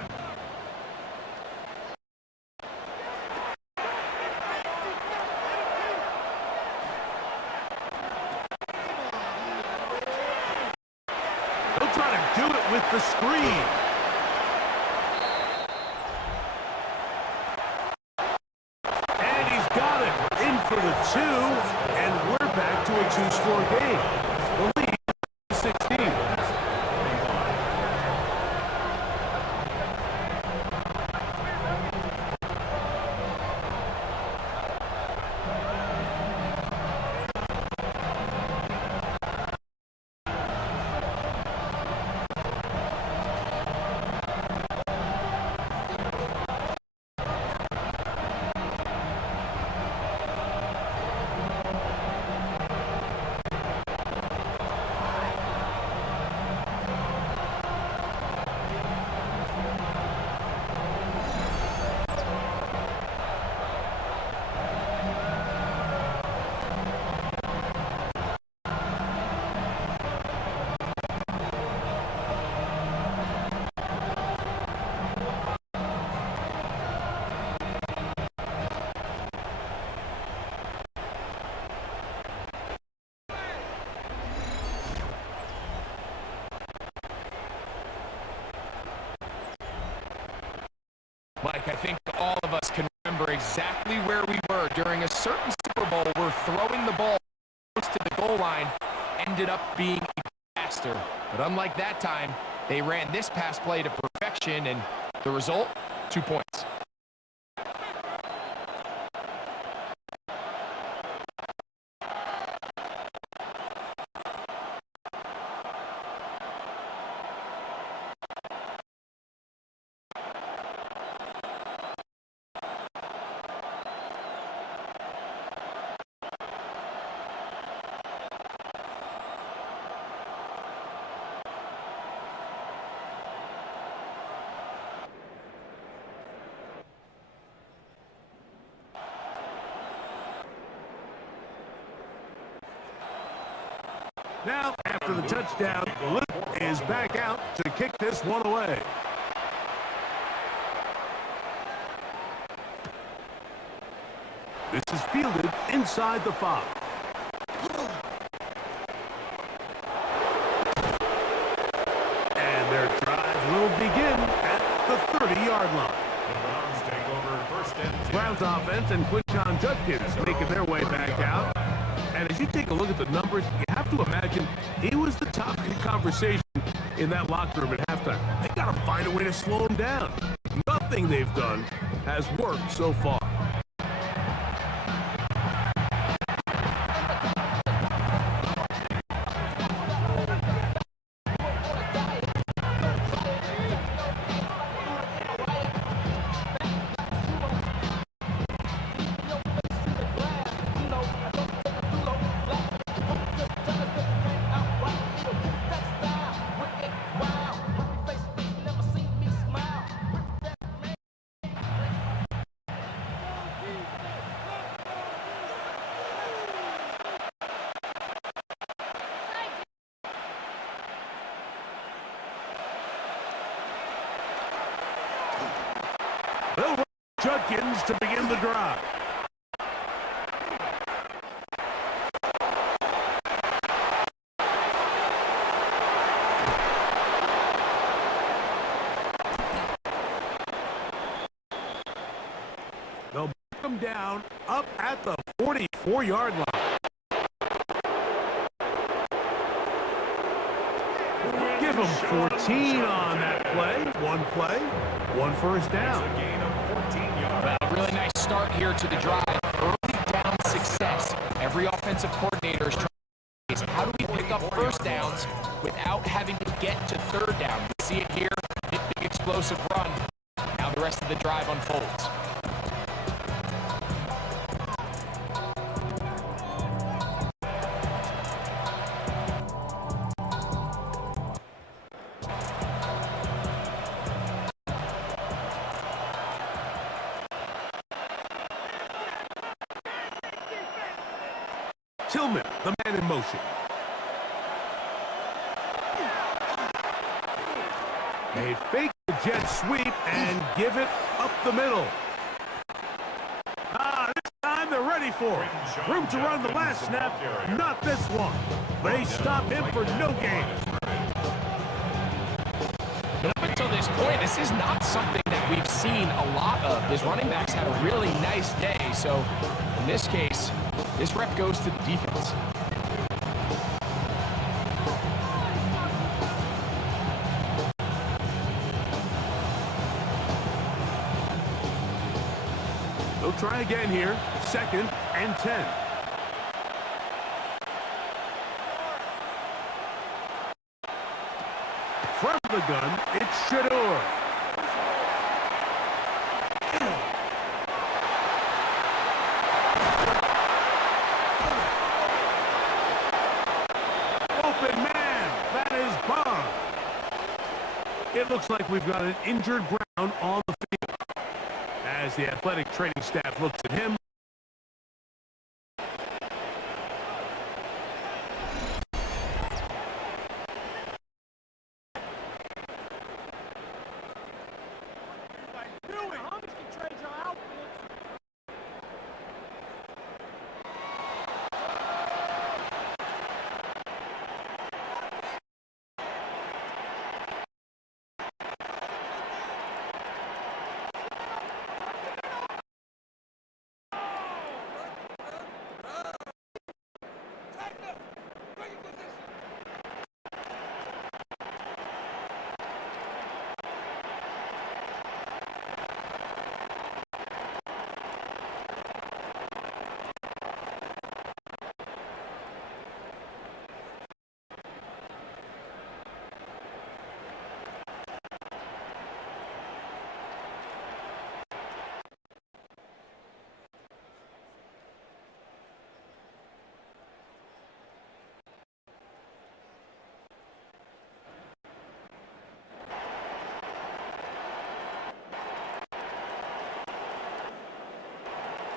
They'll try to do it with the screen. And he's got it. In for the 2, and we're back to a 2-score game. The lead is 16. Mike, I think all of us can remember exactly where we were during a certain Super Bowl where throwing the ball close to the goal line ended up being a disaster. But unlike that time, they ran this pass play to perfection, and the result, 2 points. Now, after the touchdown, Luke is back out to kick this one away. This is fielded inside the 5. And their drive will begin at the 30-yard line. The Browns take over first and 10. Browns offense and Quinshon Judkins making their way back out. And as you take a look at the numbers, you have to imagine he was the topic of conversation in that locker room at halftime. They got to find a way to slow him down. Nothing they've done has worked so far. They'll run Judkins to begin the drive. down up at the 44-yard line. Give him 14 on that play. One first down. A gain of 14 yards. A really nice start here to the drive. Early down success. Every offensive coordinator is trying to say, how do we pick up first downs without having to get to third down? We see it here, big explosive run. Now the rest of the drive unfolds. Tillman, the man in motion. They fake the jet sweep and give it up the middle. This time they're ready for it. Room to run the last snap, not this one. They stop him for no gain. Up until this point, this is not something that we've seen a lot of. His running backs had a really nice day, so in this case, this rep goes to the defense. They'll try again here. 2nd and 10. From the gun, it's Shador. Open man, that is Bond. It looks like we've got an injured Brown on the field. As the athletic training staff looks at him,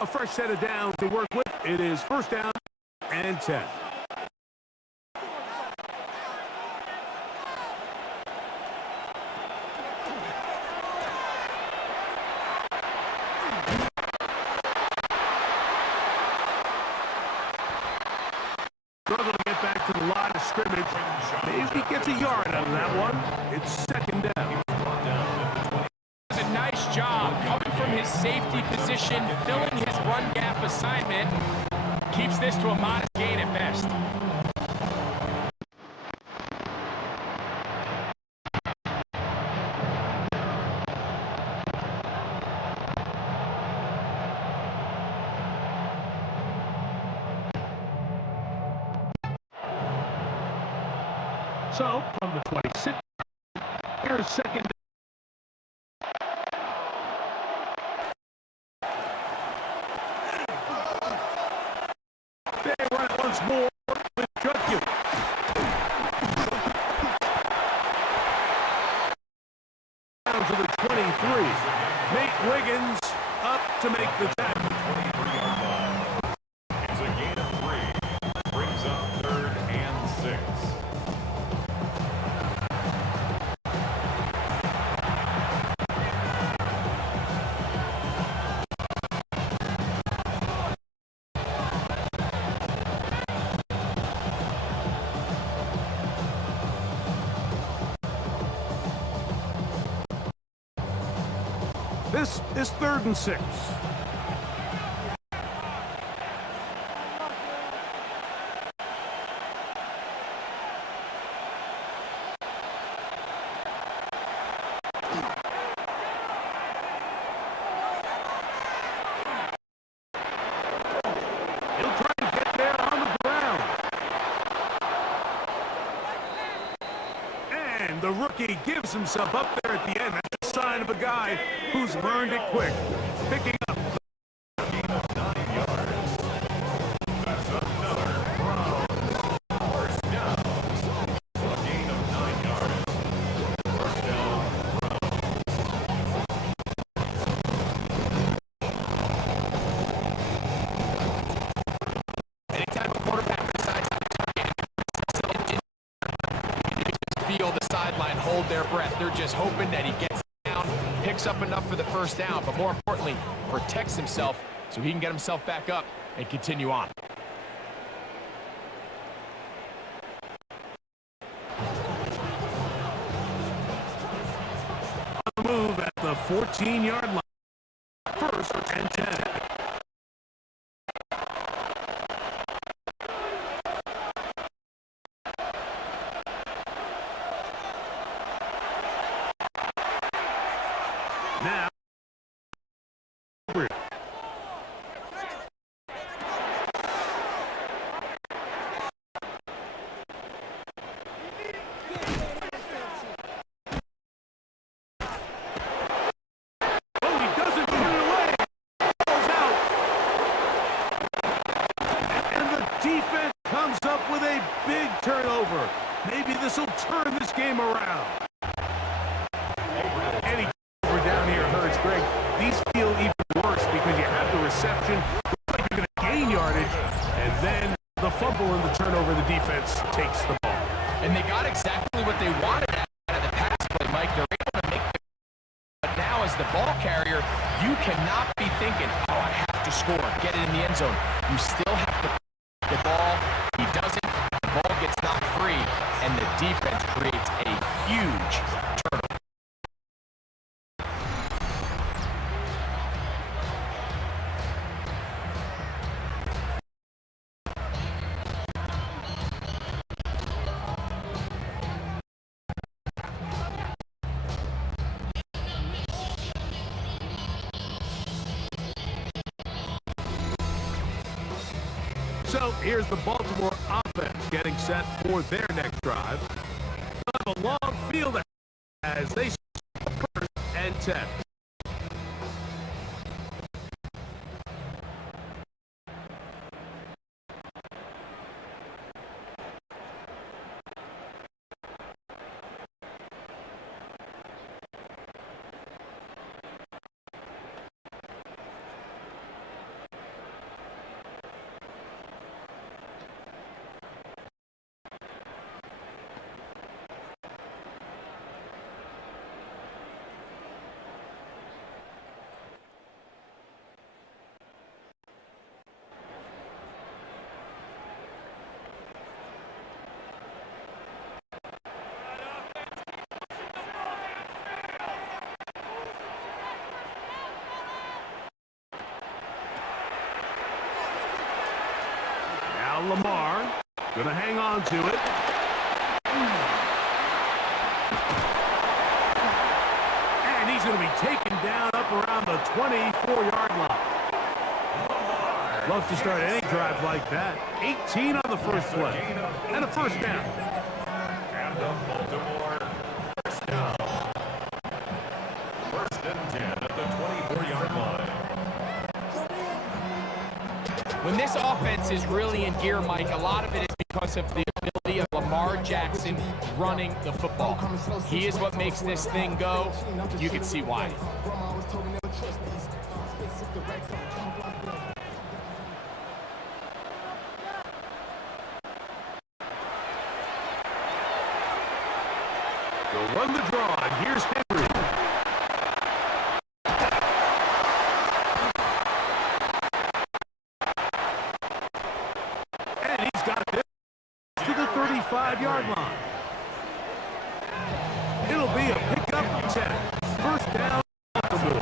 a fresh set of downs to work with. It is 1st down and 10. Struggle to get back to the line of scrimmage. Maybe gets a yard out of that one. It's 2nd down. Does a nice job coming from his safety position, filling his run gap assignment. Keeps this to a modest gain at best. So, from the 26, here's 2nd. They run it once more with Judkins. Down to the 23. Nate Wiggins up to make the tackle. 23-yard line. It's a gain of 3. Brings up 3rd and 6. This is 3rd and 6. And the rookie gives himself up there at the end. That's a sign of a guy who's learned it quick. Picking up. Gain of 9 yards. That's another first down. A gain of 9 yards. First down. Anytime a quarterback decides to feel the sideline hold their breath. They're just hoping that he gets down, picks up enough for the first down, but more importantly, protects himself so he can get himself back up and continue on. On the move at the 14-yard line. First and 10. Now, defense comes up with a big turnover. Maybe this will turn this game around. Any turnover down here hurts, Greg. These feel even worse because you have the reception. Looks like you're going to gain yardage, and then the fumble and the turnover, the defense takes the ball. And they got exactly what they wanted out of the pass play, Mike. They're able to make the... But now as the ball carrier, you cannot be thinking, oh, I have to score, get it in the end zone. You still have to the ball. He doesn't. The ball gets knocked free, and the defense creates a huge turnover. So here's the Baltimore offense getting set for their next drive. They'll have a long field as they start first and 10. Lamar gonna hang on to it. And he's gonna be taken down up around the 24-yard line. Love to start any drive like that. 18 on the first play. And a first down. And the Baltimore first down. First and 10 at the 24-yard line. When this offense is really in gear, Mike, a lot of it is because of the ability of Lamar Jackson running the football. He is what makes this thing go. You can see why. They'll run the draw, and here's Henry. Yard line. It'll be a pickup 10. First down, Baltimore.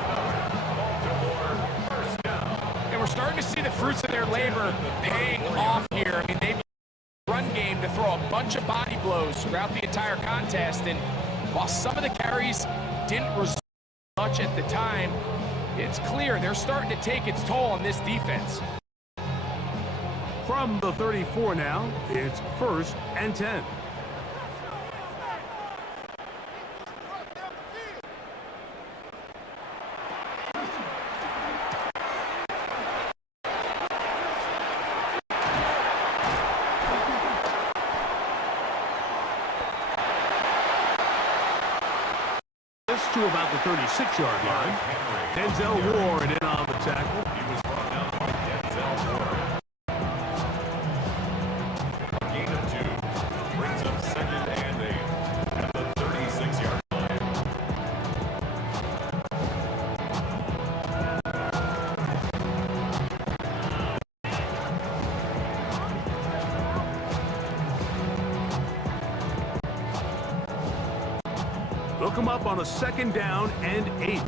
First down. And we're starting to see the fruits of their labor paying off here. I mean, they've run game to throw a bunch of body blows throughout the entire contest. And while some of the carries didn't result much at the time, it's clear they're starting to take its toll on this defense. From the 34 now, it's first and 10. to about the 36-yard line. Denzel Ward in on the tackle. He was brought down by Denzel Ward. A gain of 2 brings up 2nd and 8 at the 36-yard line. They'll come up on a 2nd down and 8.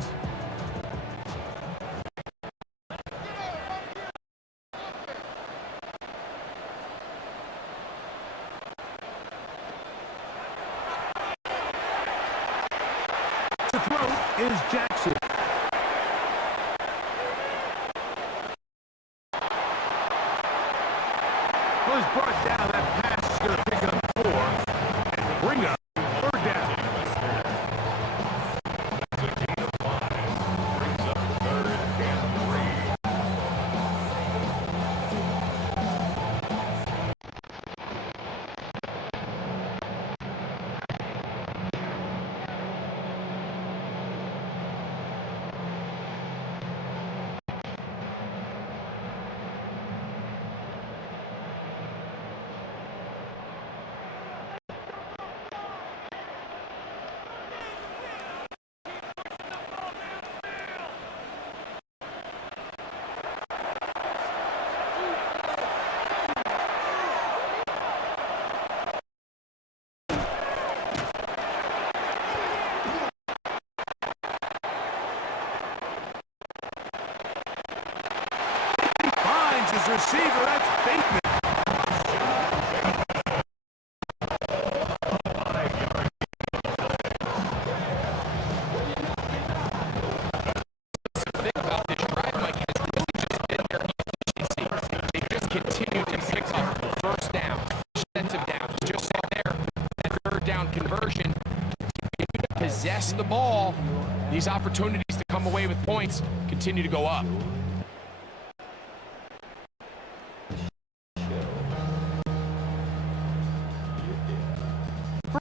To throw is Jackson. Was brought down. That pass is going to pick up 4 and bring up 3rd down. It's a gain of 5 brings up 3rd and 3. His receiver, that's Bateman. The thing about this drive, Mike, has really just been their efficiency. They just continue to pick up 1st downs, defensive downs. Just saw there, that 3rd down conversion. Continue to possess the ball. These opportunities to come away with points continue to go up.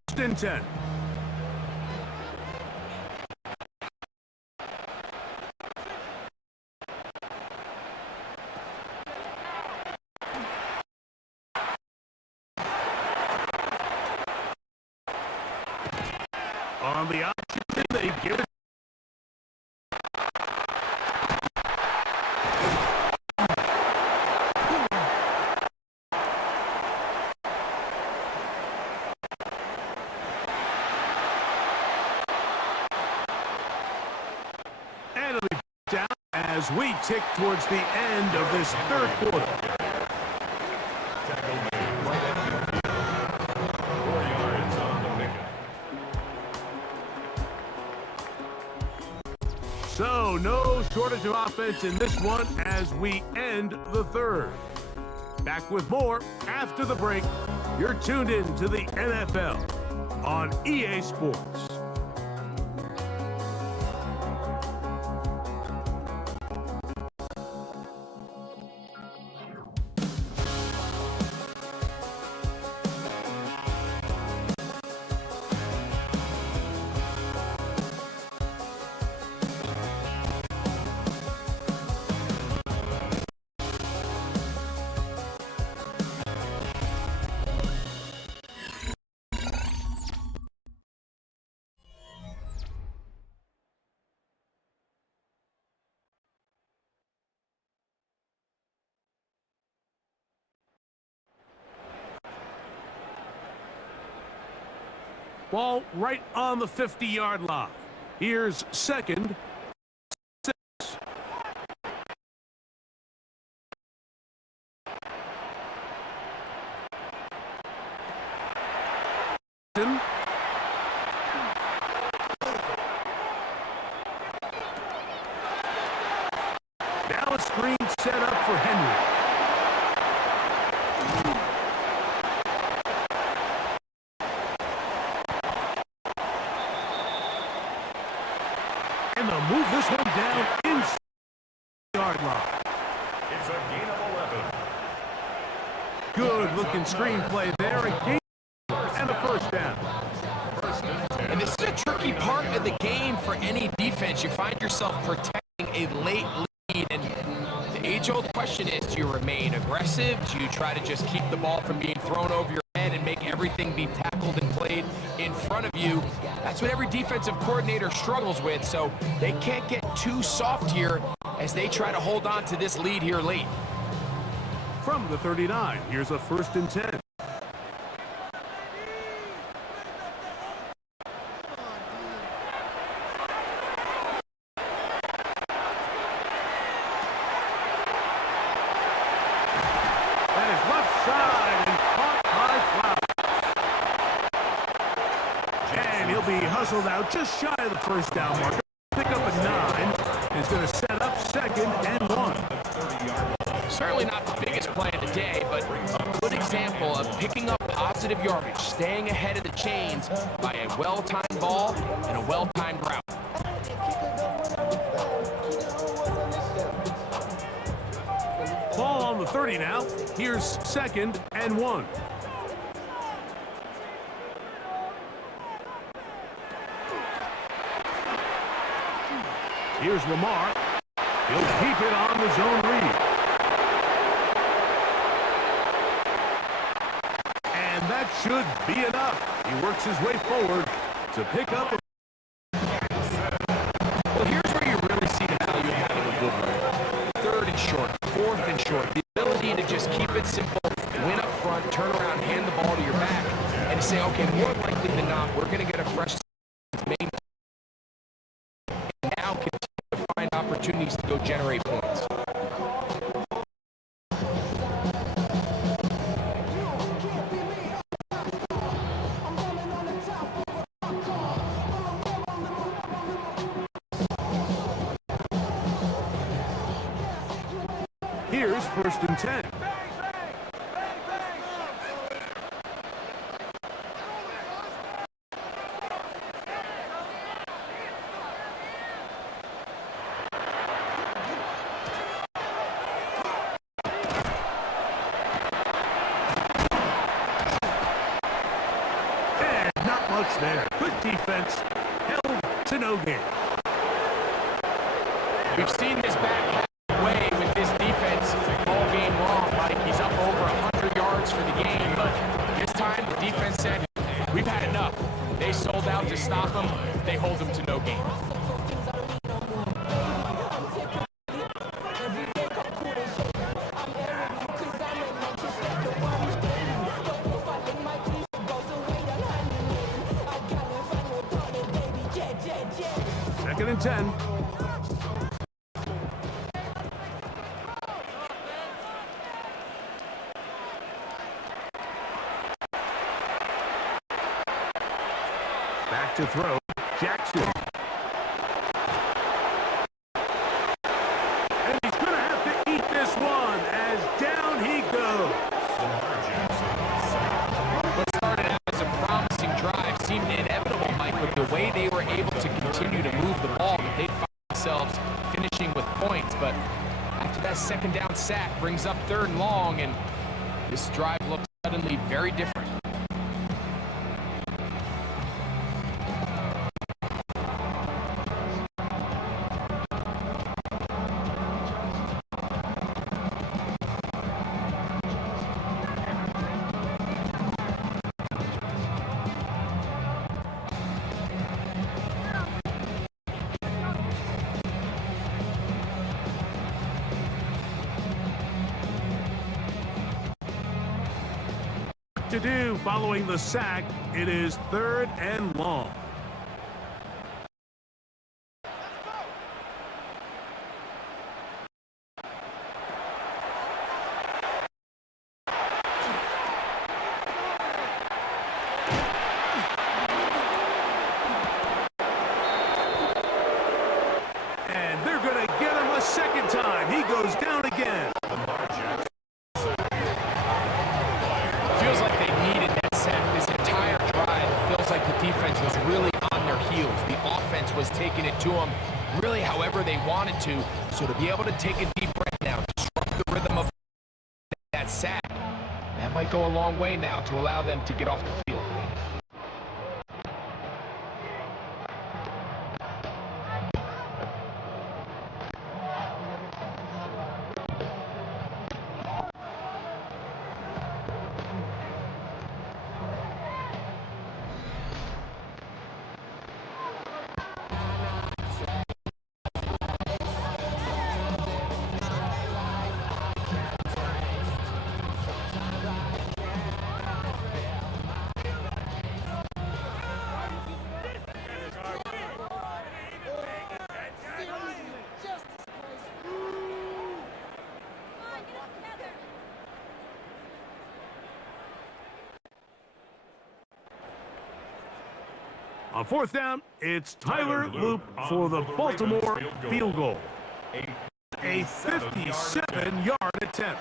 1st and 10. On the option, they give it. And it'll be down as we tick towards the end of this 3rd quarter. Tackle made right at midfield. 4 yards on the pickup. So, no shortage of offense in this one as we end the 3rd. Back with more after the break. You're tuned in to the NFL on EA Sports. Ball right on the 50-yard line. Here's 2nd. 6. Now a screen set up for Henry. And they'll move this one down inside the yard line. It's a gain of 11. Good-looking screenplay there. A gain and a 1st down. And this is a tricky tricky part of the game for any defense. You find yourself protecting a late lead, and the age-old question is, do you remain aggressive? Do you try to just keep the ball from being thrown over your head and make everything be tackled and played in front of you? That's what every defensive coordinator struggles with, so they can't get too soft here as they try to hold on to this lead here late. From the 39, here's a 1st and 10. That is left side and caught by Flower. And he'll be hustled out just shy of the 1st down marker. Pick up a 9. Is going to set up 2nd and 1. Certainly not the biggest play of the day, but a good example of picking up positive yardage, staying ahead of the chains by a well-timed ball and a well-timed route. Ball on the 30 now. Here's 2nd and 1. Here's Lamar. He'll keep it on the zone read. And that should be enough. He works his way forward to pick up a... Well, here's where you really see the value of having a good run. 3rd and short, 4th and short. The ability to just keep it simple, win up front, turn around, hand the ball to your back, and to say, okay, more likely than not, we're going to get a fresh main. And now continue to find opportunities to go generate points. Here's 1st and 10. And not much there. Good defense. Held to no gain. We've seen this back way with this defense all game long, Mike. He's up over 100 yards for the game, but this time the defense said, we've had enough. They sold out to stop him. They hold him to no gain. Second and 10. Back to throw, Jackson. And he's going to have to eat this one as down he goes. What started out as a promising drive seemed inevitable, Mike, with the way they were able to continue to move the ball, that they'd find themselves finishing with points. But after that 2nd down sack brings up 3rd and long, and this drive looks suddenly very different. To do following the sack, it is 3rd and long. And they're going to get him a 2nd time. He goes down again. Feels like they needed that sack this entire drive. Feels like the defense was really on their heels. The offense was taking it to them really however they wanted to. So to be able to take a deep breath now, disrupt the rhythm of that sack, that might go a long way now to allow them to get off the field. On fourth down, it's Tyler Loop for the Baltimore field goal. A 57-yard attempt.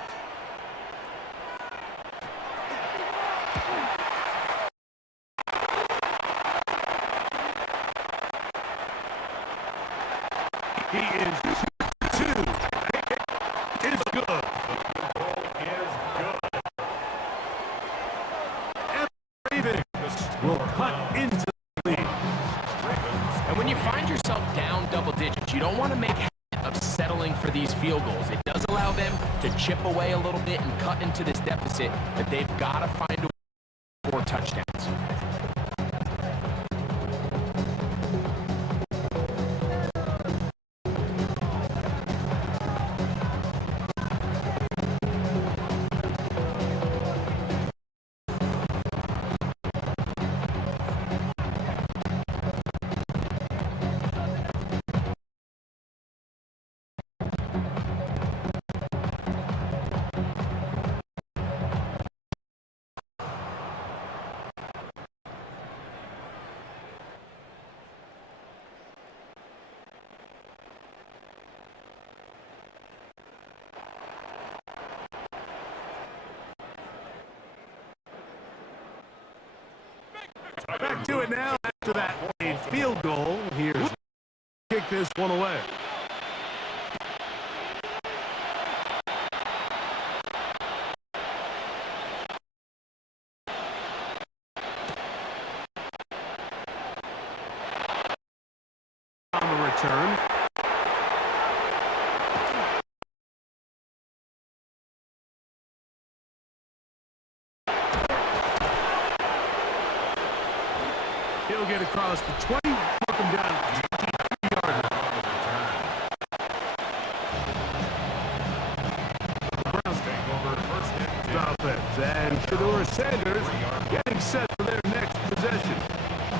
He is 2. Is good. And Ravens will cut into the lead. And when you find yourself down double digits, you don't want to make a habit of settling for these field goals. It does allow them to chip away a little bit and cut into this deficit, but they've got to find a way for touchdowns. Back to it now after that a field goal. Here's kick this one away. On the return. He'll get across the 20, knock him down 53-yarder. Browns take over first offense, and Shedeur Sanders getting set for their next possession.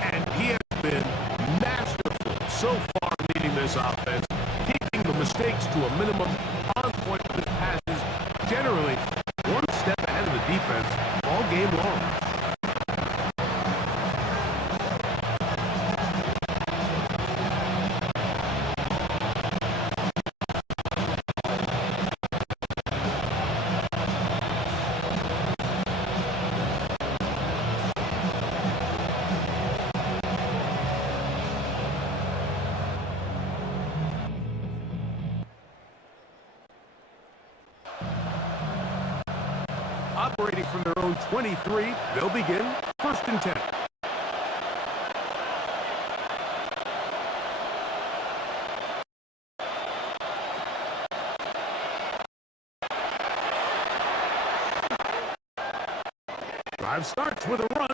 And he has been masterful so far leading this offense, keeping the mistakes to a minimum, on point with his passes, generally one step ahead of the defense all game long. Operating from their own 23, they'll begin first and 10. Drive starts with a run.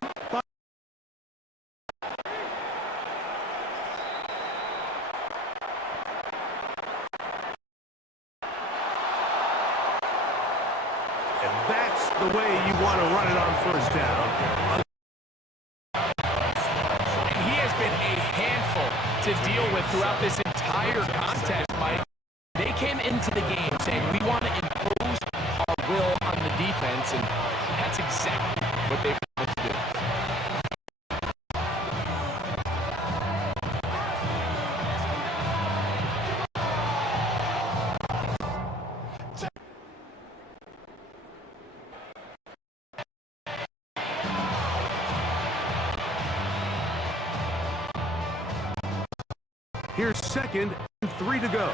That's the way you want to run it on first down. And he has been a handful to deal with throughout this entire contest, Mike. They came into the game saying, we want to impose our will on the defense, and that's exactly what they've been able to do. Here's second and 3 to go.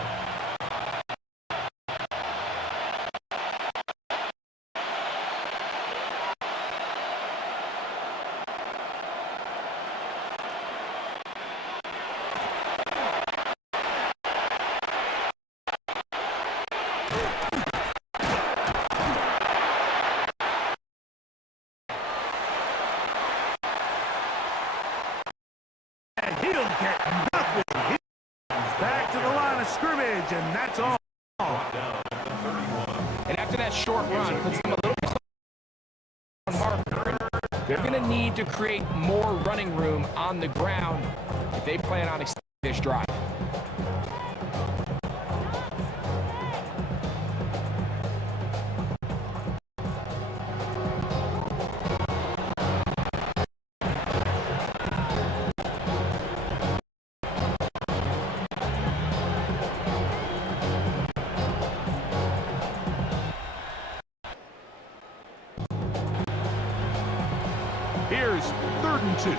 And he'll get nothing. Back to the line of scrimmage, and that's all. And after that short run, puts them a little closer on marker. They're going to need to create more running room on the ground if they plan on extending this drive. Here's 3rd and 2.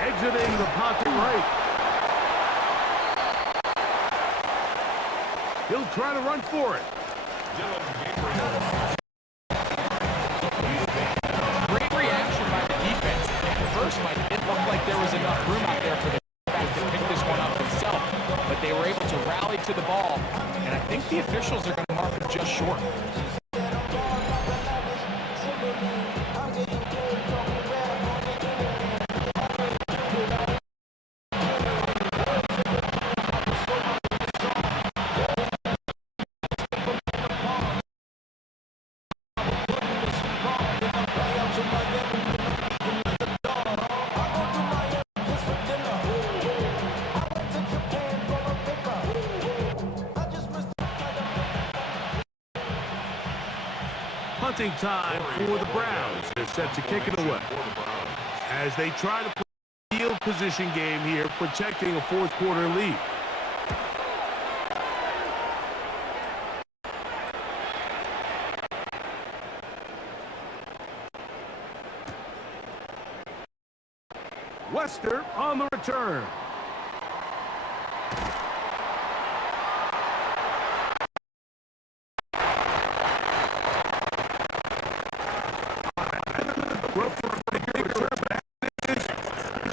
Exiting the pocket right. He'll try to run for it. Great reaction by the defense. At first, Mike, it looked like there was enough room out there for the quarterback to pick this one up himself, but they were able to rally to the ball, and I think the officials are going to mark it just short. Punting time for the Browns. They're set to kick it away. As they try to play a field position game here, protecting a 4th quarter lead. Wester on the return.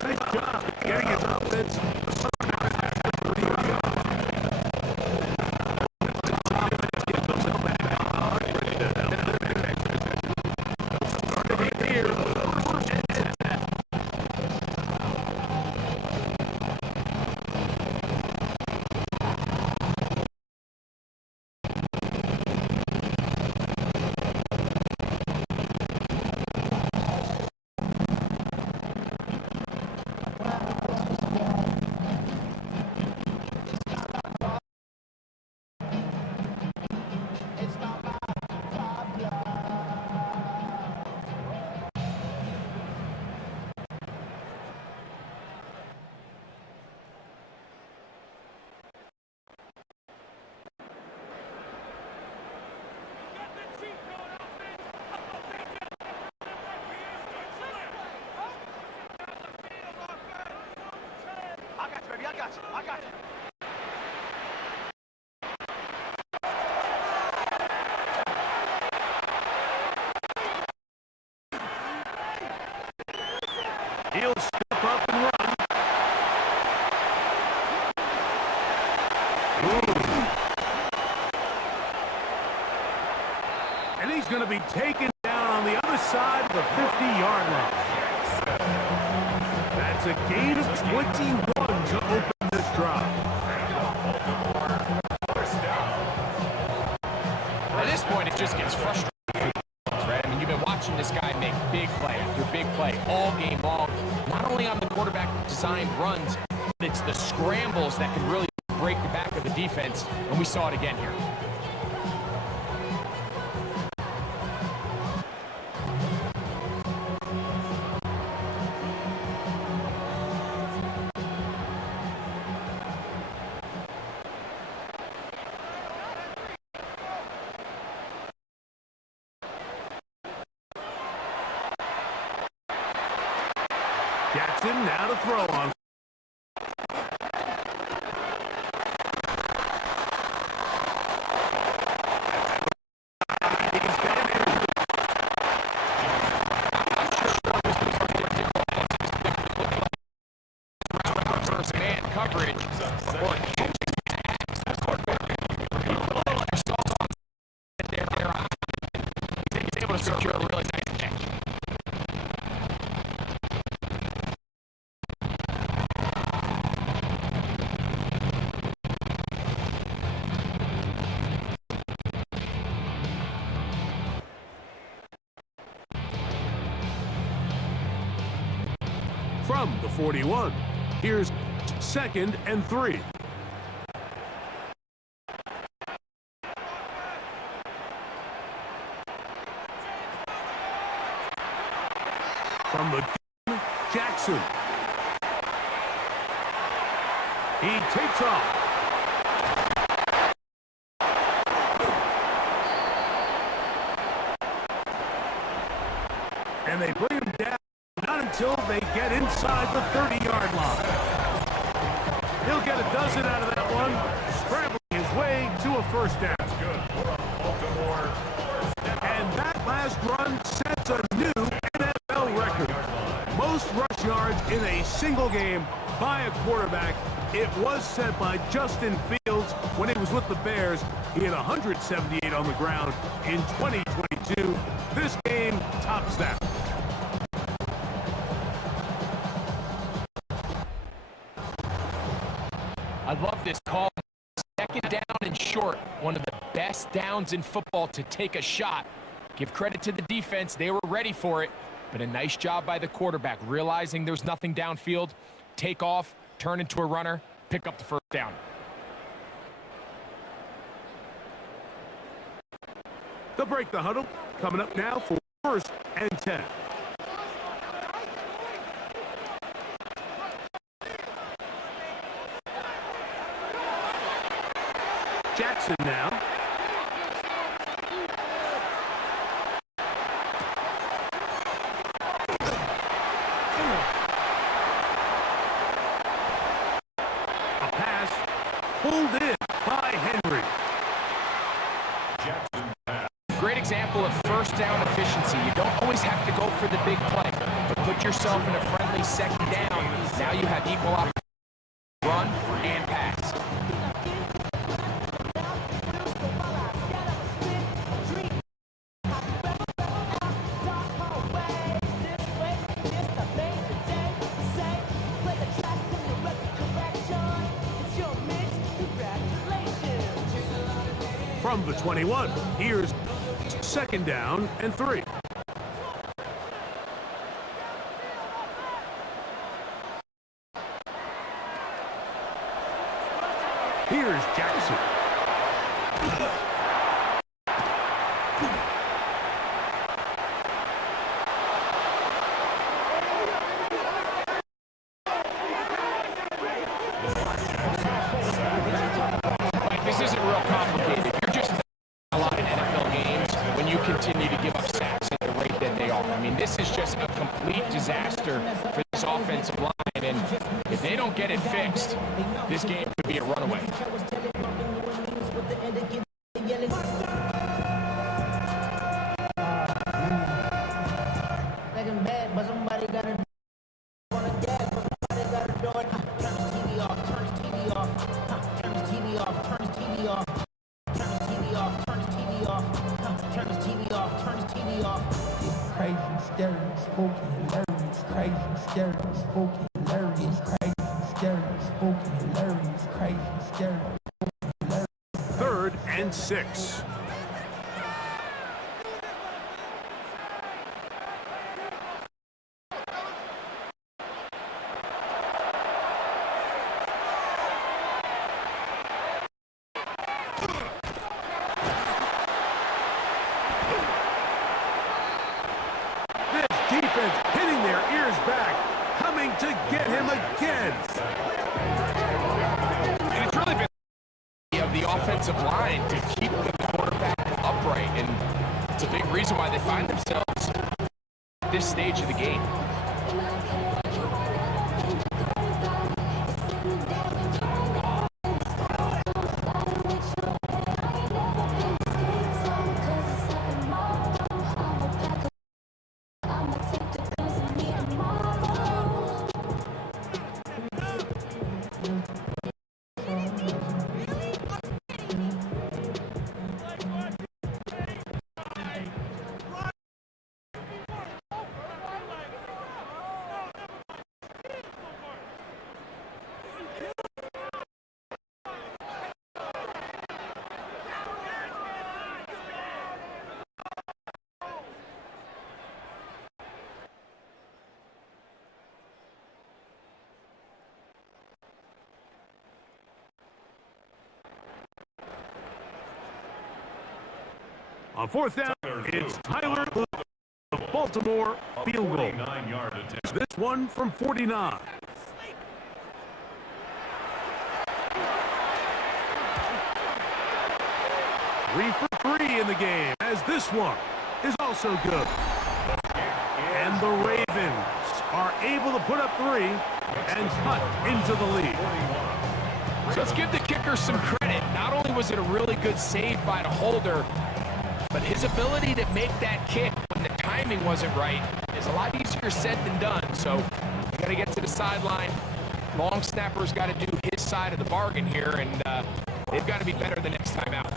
Nice job getting his offense. I got you. He'll step up and run. And he's going to be taken down on the other side of the 50-yard line. That's a gain of 21 to open this drive. At this point, it just gets frustrating. Right? I mean, you've been watching this guy make big play after big play all game long. Not only on the quarterback-designed runs, but it's the scrambles that can really break the back of the defense, and we saw it again here. Jackson now to throw on. First man coverage. He's able to secure a really nice catch. From the 41, here's 2nd and 3. From the Jackson He takes off. And they bring him down, not until they get inside the 30-yard line. He'll get a dozen out of that one, scrambling his way to a first down. Good for a Baltimore first down. And that last run sets a new NFL record. Most rush yards in a single game by a quarterback. It was set by Justin Fields when he was with the Bears. He had 178 on the ground in 2022. This game tops that. I love this call. Second down and short. One of the best downs in football to take a shot. Give credit to the defense. They were ready for it. But a nice job by the quarterback, realizing there's nothing downfield. Take off, turn into a runner, pick up the first down. They'll break the huddle. Coming up now for 1st and 10. Jackson now. A pass pulled in by Henry. Jackson pass. Great example of first down efficiency. You don't always have to go for the big play, but put yourself in a friendly second down. Now you have equal opportunity to run and pass. From the 21, here's 2nd down and 3. Here's Jackson. This isn't real complicated. You're just a lot in NFL games when you continue to give up sacks at the rate that they are. I mean, this is just a complete disaster for this offensive line, and if they don't get it fixed, this game could be a runaway. Third and 6. Defense hitting their ears back, coming to get him again. And it's really been of the offensive line to keep the quarterback upright, and it's a big reason why they find themselves at this stage of the game. On 4th down, it's Tyler Lewis, the Baltimore field goal. 49-yard attempt. This one from 49. 3 for 3 in the game, as this one is also good. And the Ravens are able to put up 3 and cut into the lead. So let's give the kicker some credit. Not only was it a really good save by the holder, but his ability to make that kick when the timing wasn't right is a lot easier said than done. So you got to get to the sideline. Long snapper's got to do his side of the bargain here, and they've got to be better the next time out.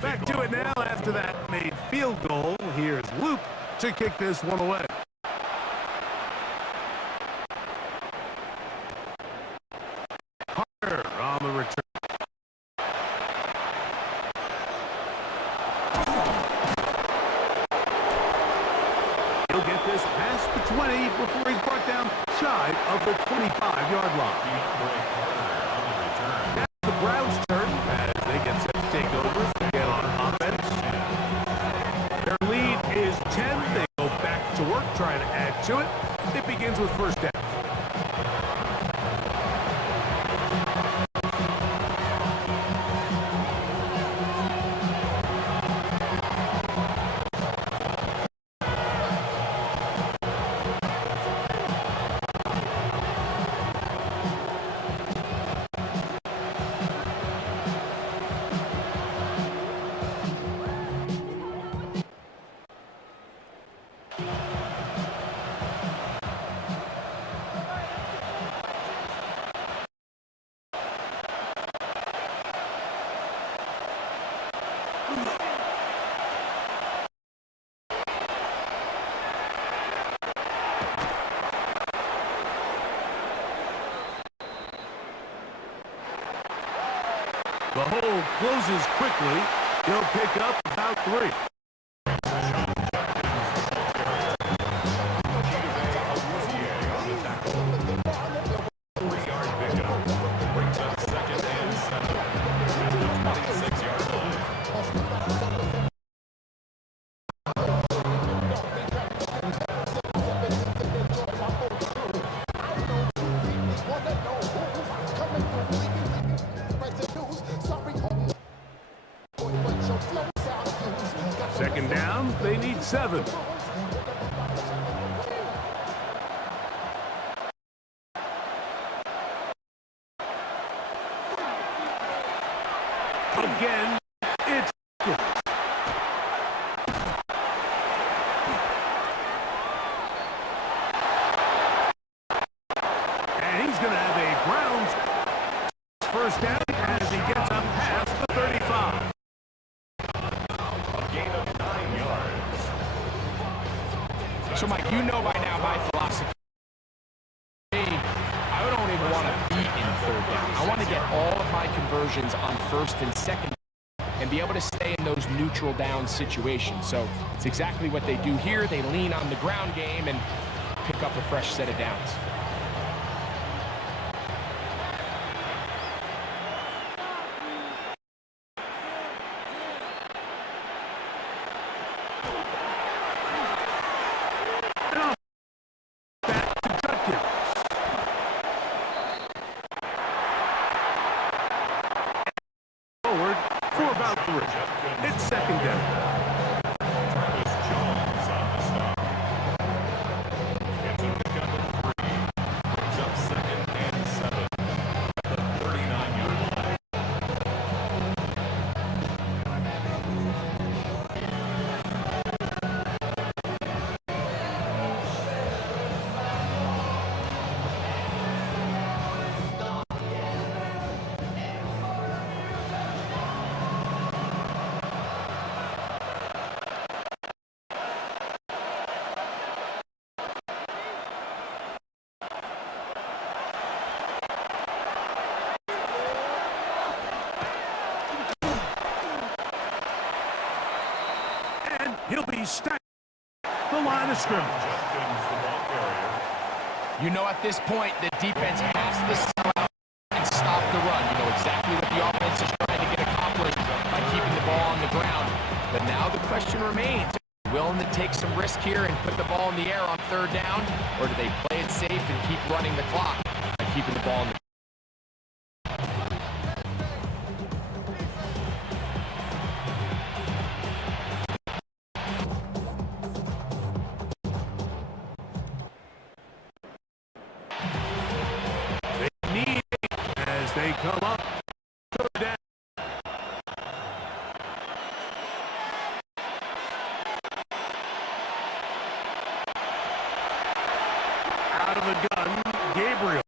Back to it now after that made field goal. Here's Luke to kick this one away. Carter on the return. He'll get this past the 20 before he's brought down shy of the 25-yard line. Now the Browns' turn as they get set to take over again on offense. Their lead is 10. They go back to work, trying to add to it. It begins with first down. The hole closes quickly. He'll pick up about 3. Second down, they need 7. Again, it's good. And he's going to have a Browns first down as he gets up past the 35. So, Mike, you know by now my philosophy. I don't even want to be in third down. I want to get all of my conversions on first and second and be able to stay in those neutral down situations. So it's exactly what they do here. They lean on the ground game and pick up a fresh set of downs. For about 3. It's second down. Travis Jones on the stop. It's a pickup of 3. He'll be stacked the line of scrimmage. Justin's the ball carrier. You know, at this point, the defense has to sell out and stop the run. You know exactly what the offense is trying to get accomplished by keeping the ball on the ground. But now the question remains, willing to take some risk here and put the ball in the air on third down, or do they play it safe and keep running the clock by keeping the ball in the They need it as they come up third down. Out of the gun, Gabriel.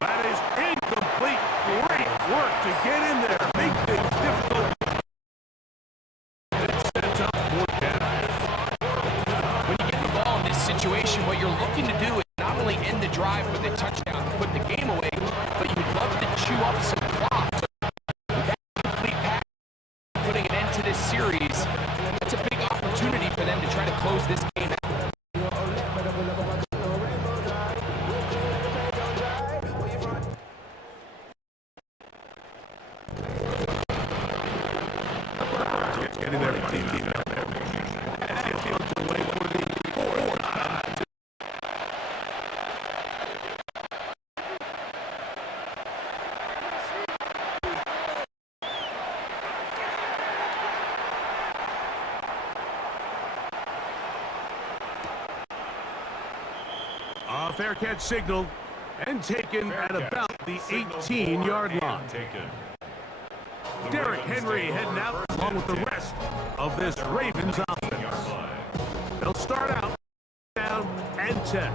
That is incomplete. Great work to get in there. Make things difficult. It sets up fourth down. When you get the ball in this situation, what you're looking to do is not only end the drive with a touchdown to put the game away, but you'd love to chew up some clock. So with that complete pass, putting an end to this series, that's a big opportunity for them to try to close this game out. Getting there. Away for the fourth. A fair catch signaled and taken at about the 18-yard line. Derrick Henry heading out along with the rest of this Ravens offense. They'll start out down and 10.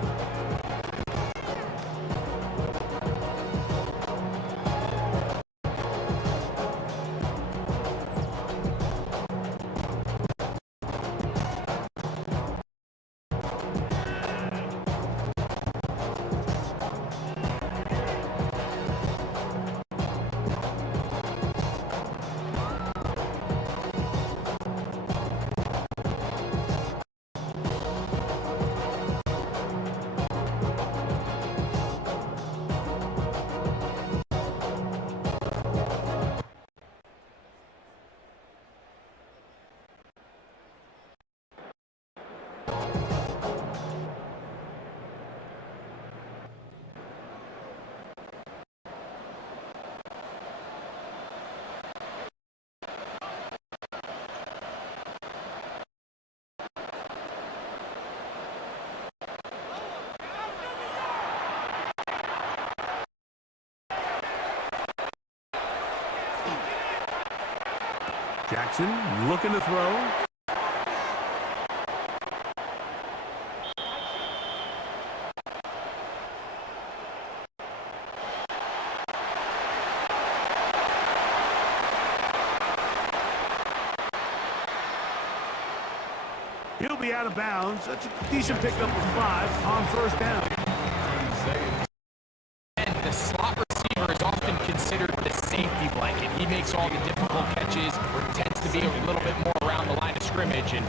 Jackson looking to throw. He'll be out of bounds. That's a decent pickup of 5 on first down. And the slot receiver is often considered the safety blanket. He makes all the difficult catches, tends to be a little bit more around the line of scrimmage, and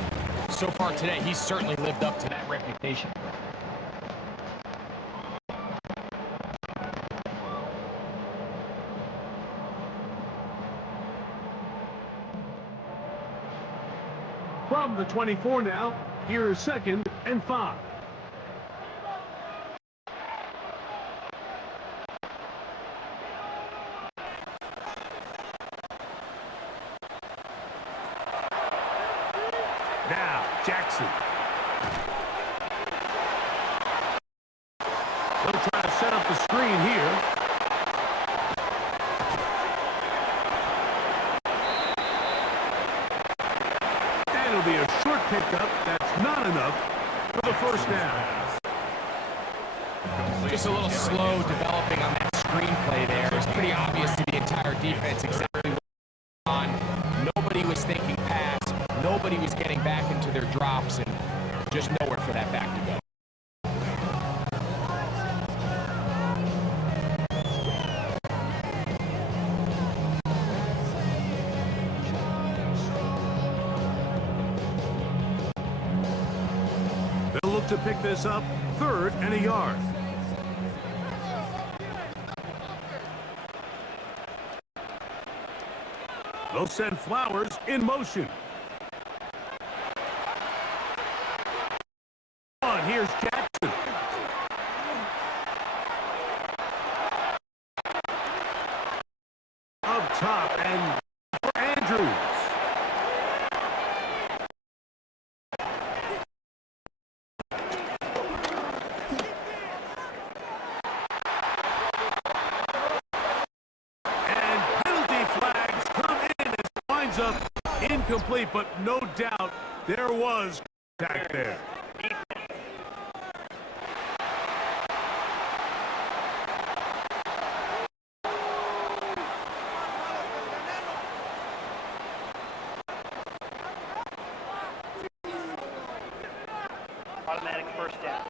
so far today, he's certainly lived up to that reputation. From the 24 now, here's 2nd and 5. Now, Jackson. They'll try to set up the screen here. And it'll be a short pickup. That's not enough for the first down. Just a little slow developing on that screenplay there. It's pretty obvious to the entire defense exactly what was on. Nobody was thinking pass. Nobody was getting back into their drops, and just nowhere for that back to go. to pick this up, 3rd and a yard. They'll send Flowers in motion. Here's Jackson. Up top and for Andrews. And penalty flags come in as it winds up incomplete, but no doubt there was contact there. Automatic first down.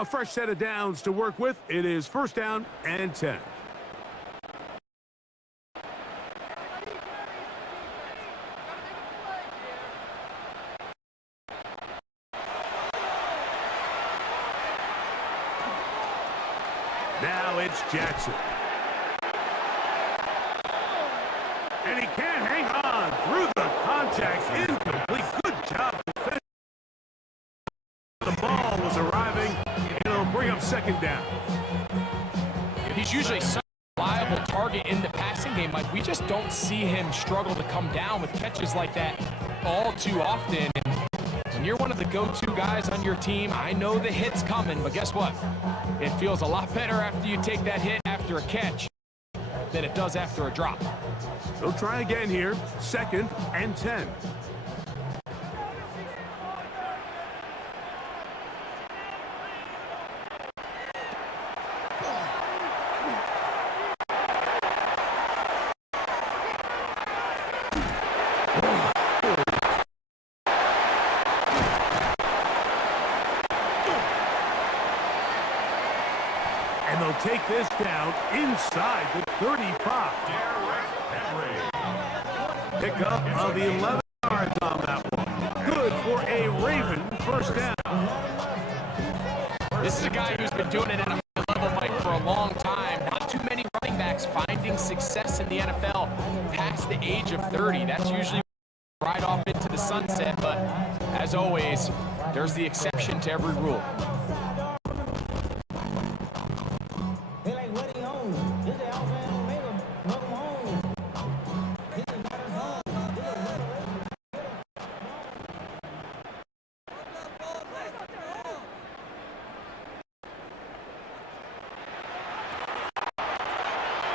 A fresh set of downs to work with. It is 1st down and 10. Now it's Jackson. And he can't hang on through the contact. Incomplete. Good job to finish. The ball was arriving, and it'll bring up 2nd down. He's usually such a reliable target in the passing game. Like, we just don't see him struggle to come down with catches like that all too often. And when you're one of the go-to guys on your team, I know the hit's coming, but guess what? It feels a lot better after you take that hit after a catch than it does after a drop. They'll try again here. 2nd and 10. And they'll take this down inside the 35. Pick up of 11 yards on that one. Good for a Raven 1st down. This is a guy who's been doing it at a high level, Mike, for a long time. Not too many running backs finding success in the NFL past the age of 30. That's usually right off into the sunset, but as always, there's the exception to every rule.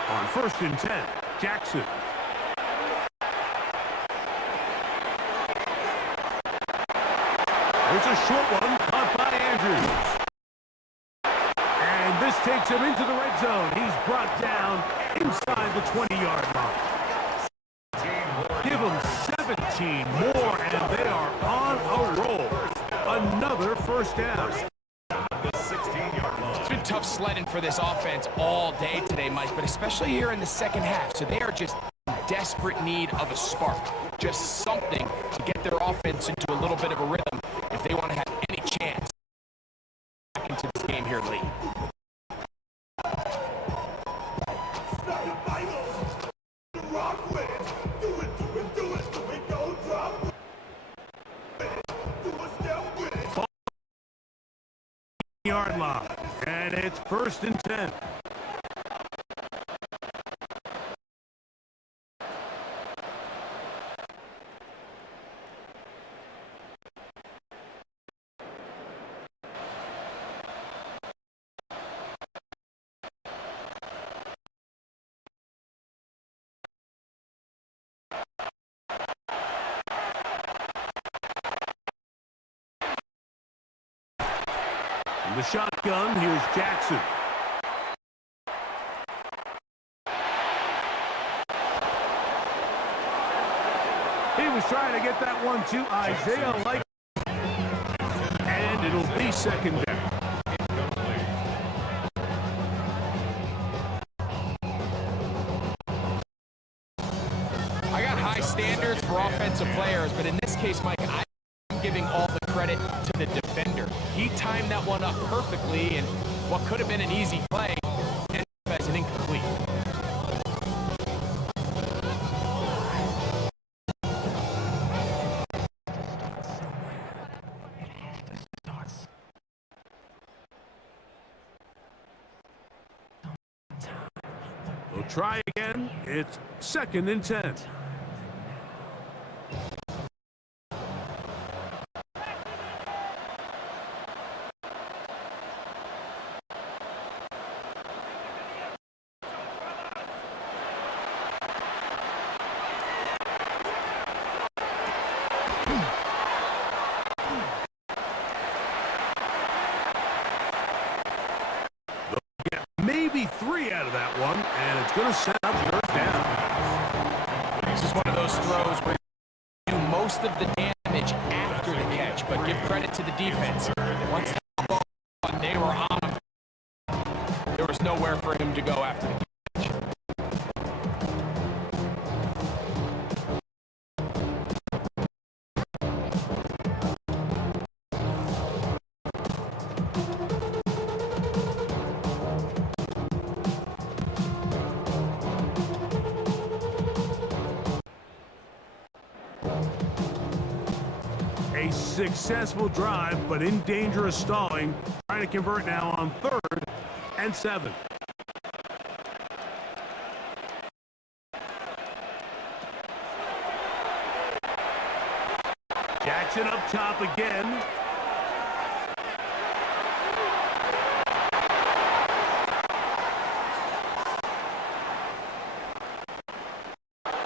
On 1st and 10, Jackson. There's a short one caught by Andrews. And this takes him into the red zone. He's brought down inside the 20-yard line. Give them 17 more, and they are on a roll. Another 1st down. It's been tough sledding for this offense all day today, Mike, but especially here in the 2nd half. So they are just in desperate need of a spark, just something to get their offense into a little bit of a rhythm if they want to have any chance back into this game here late. Yard line, and it's 1st and 10. In the shotgun, here's Jackson. He was trying to get that one to Isaiah, and it'll be 2nd down. offensive players, but in this case, Mike, I'm giving all the credit to the defender. He timed that one up perfectly, and what could have been an easy play ended up as an incomplete. We'll try again. It's 2nd and 10. Maybe 3 out of that one, and it's going to set up 3rd down. This is one of those throws where you do most of the damage after the catch, but give credit to the defense. Once the ball, they were on him. There was nowhere for him to go after the catch. A successful drive, but in danger of stalling. Trying to convert now on 3rd and 7. Jackson up top again.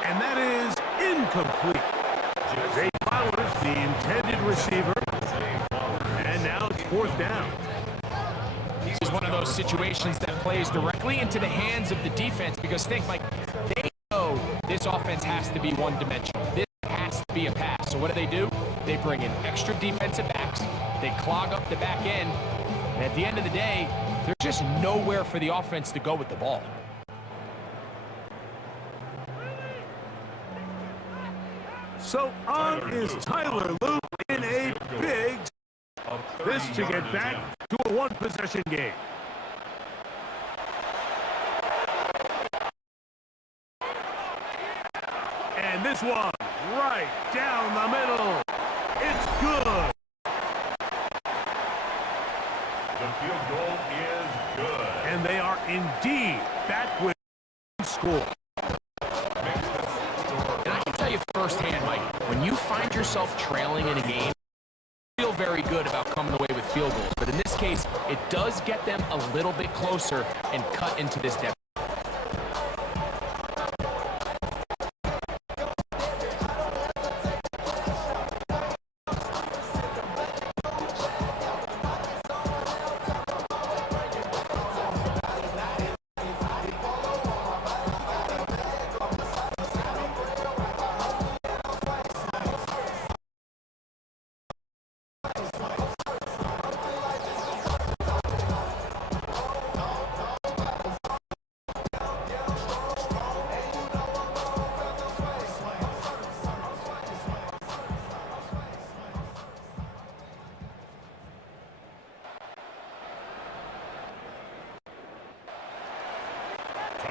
And that is incomplete. Zay Flowers, the intended receiver. And now it's 4th down. This is one of those situations that plays directly into the hands of the defense because think, Mike, they know this offense has to be one-dimensional. This has to be a pass. So what do? They bring in extra defensive backs. They clog up the back end. And at the end of the day, there's just nowhere for the offense to go with the ball. So on is Tyler Luke in a big this to get back to a 1-possession game. And this one right down the middle. It's good. The field goal is good. And they are indeed back with score. And I can tell you firsthand, Mike, when you find yourself trailing in a game, you feel very good about coming away with field goals. But in this case, it does get them a little bit closer and cut into this deficit.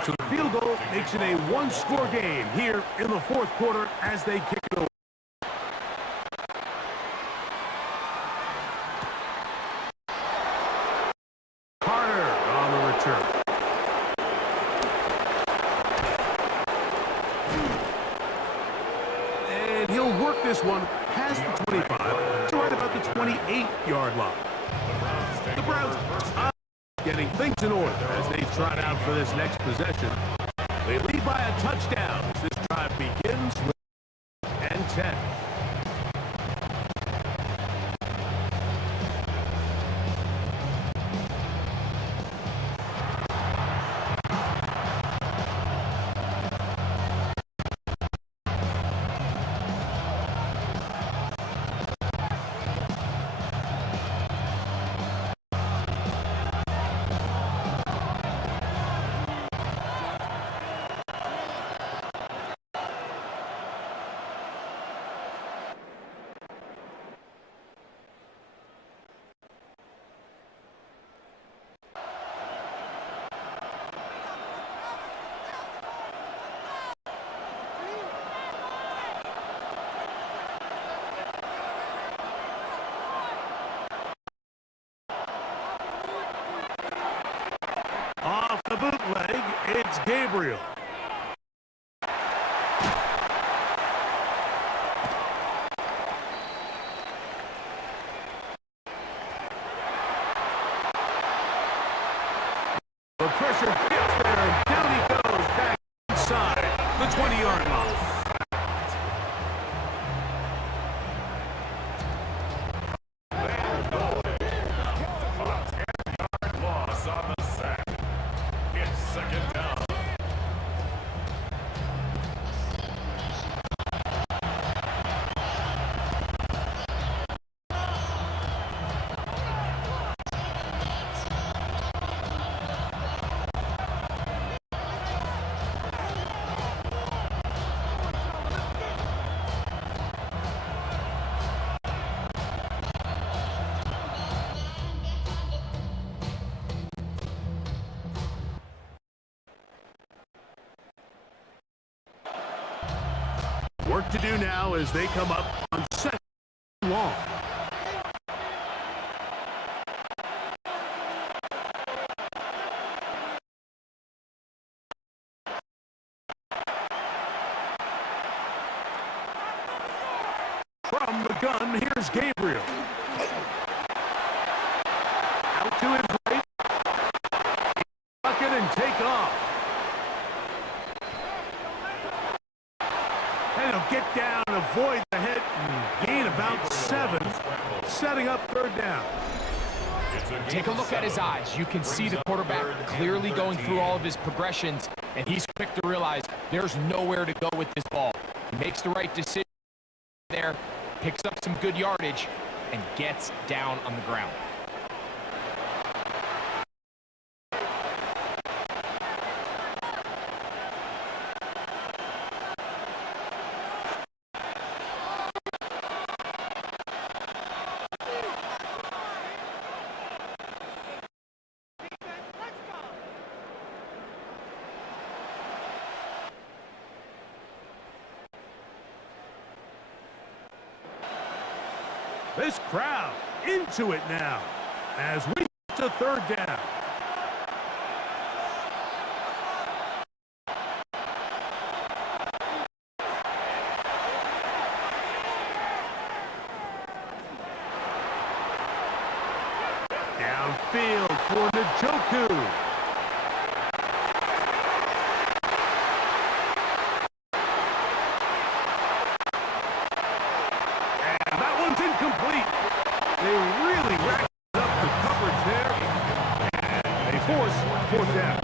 So the field goal makes it a 1-score game here in the 4th quarter as they kick it away. Carter on the return. And he'll work this one past the 25 to right about the 28-yard line. The Browns getting things in order as they trot out for this next possession. They lead by a touchdown as this drive begins with 10. the bootleg, it's Gabriel. The pressure gets there, and down he goes back inside the 20-yard line. Loss on the sack. It's second down. Work to do now as they come up on second and long. From the gun, here's Gabriel. Out to his right. Bucket and take off. And he'll get down, avoid the hit, and gain about 7, setting up third down. Take a look at his eyes. You can see the quarterback clearly going through all of his progressions, and he's quick to realize there's nowhere to go with this ball. He makes the right decision there, picks up some good yardage, and gets down on the ground. This crowd into it now as we get to third down. Downfield for Njoku. Incomplete. They really racked up the coverage there. And they force fourth down.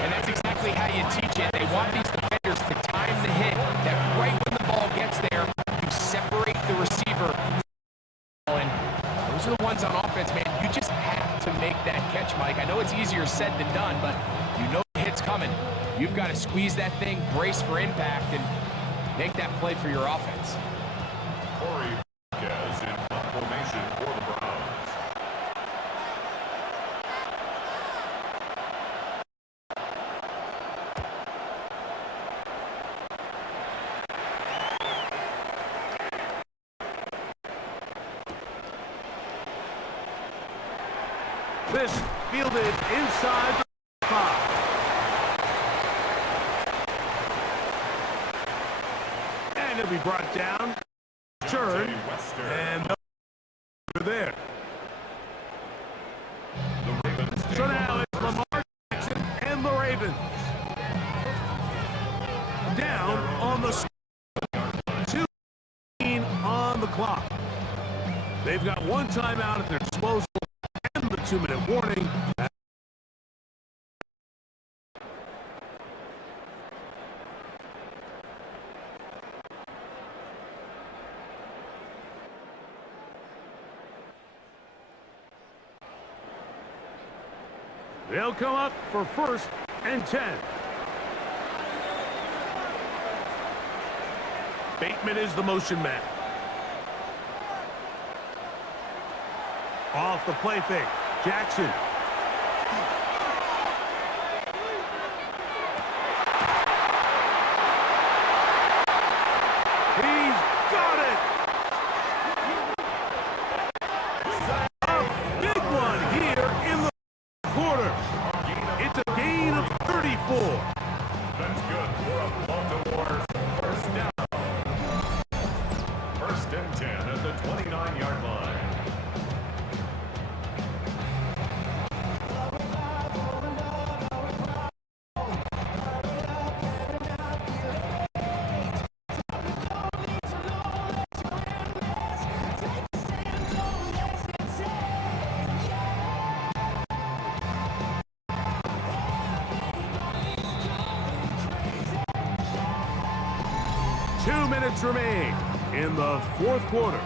And that's exactly how you teach it. They want these defenders to time the hit, that right when the ball gets there, you separate the receiver. And those are the ones on offense, man. You just have to make that catch, Mike. I know it's easier said than done, but you know the hit's coming. You've got to squeeze that thing, brace for impact, and make that play for your offense. Corey Marquez in formation for the Browns. This fielded inside the 5. And it'll be brought down. Turn, and over there. So now it's Lamar Jackson and the Ravens. Down on the 2 on the clock. They've got one timeout at their disposal and the 2-minute warning. They'll come up for 1st and 10. Bateman is the motion man. Off the play fake. Jackson. He's got it. A big one here in the minutes remain in the fourth quarter.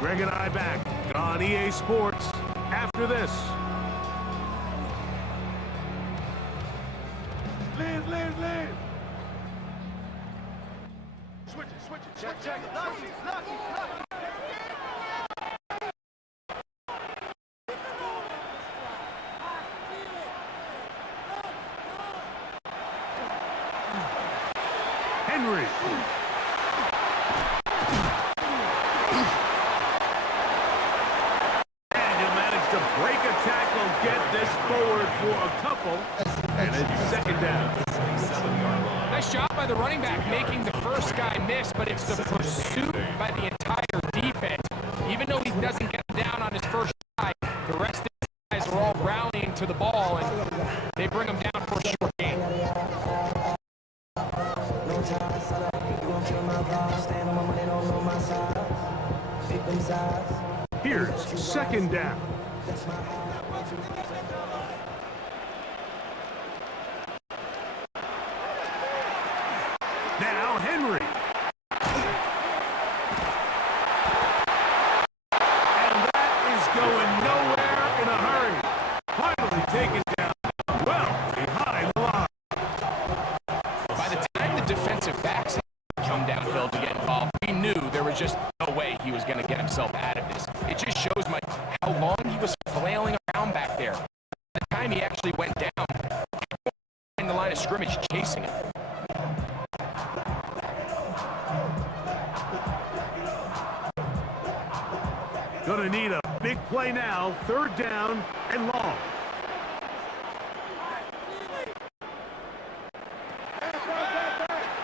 Greg and I back on EA Sports after this. Lead. Switch it. Check. Henry. And he'll manage to break a tackle, get this forward for a couple, and it's second down. Nice job by the running back making the first guy miss, but it's the pursuit by the entire defense. Even though he doesn't get down on his first try, the rest of the guys are all rallying to the ball, and they bring him down for a short gain. Here's second down. Now Henry. And that is going nowhere in a hurry. Finally taken down well behind the line. By the time the defensive backs come downhill to get involved, we knew there was just no way he was going to get himself out of this. It just shows Mike how long he was flailing around back there. By the time he actually went down, in the line of scrimmage chasing him. Gonna need a big play now. Third down and long.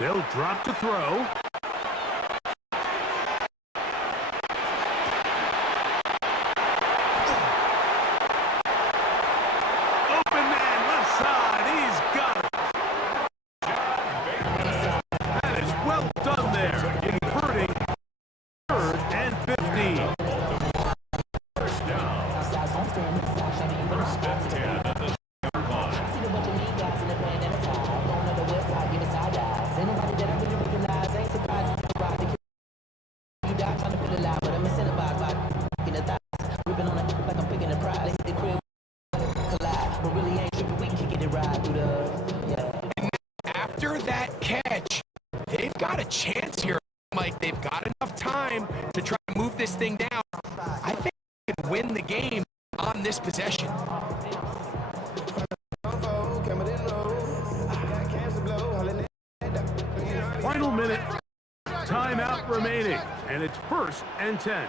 They'll drop to throw. Open man, left side. He's got it. That is well done there. Inverting third and 15. After that catch, they've got a chance here, Mike. They've got enough time to try to move this thing down. I think they can win the game on this possession. Final minute. Timeout remaining. And it's first and 10.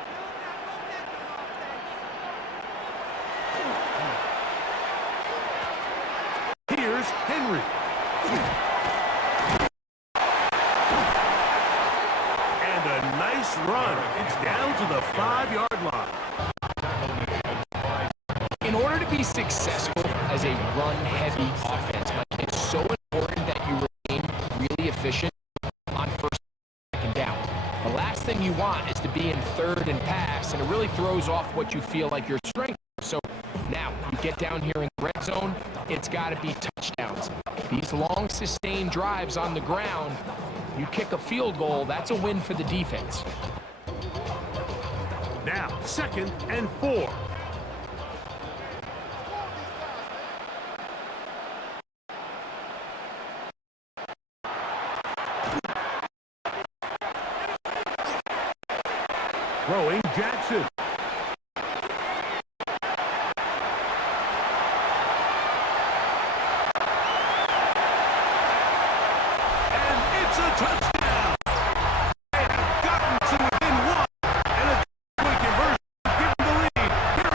Here's Henry. And a nice run. It's down to the 5-yard line. In order to be successful as a run-heavy offense, Mike, it's so important that you remain really efficient on first and second down. The last thing you want is to be in third and pass, and it really throws off what you feel like your strength is. So now you get down here in the red zone, it's got to be touchdowns. These long, sustained drives on the ground, you kick a field goal, that's a win for the defense. Now, second and 4. Throwing Jackson. And it's a touchdown. They have gotten to within one. And a two-point conversion to give them the lead here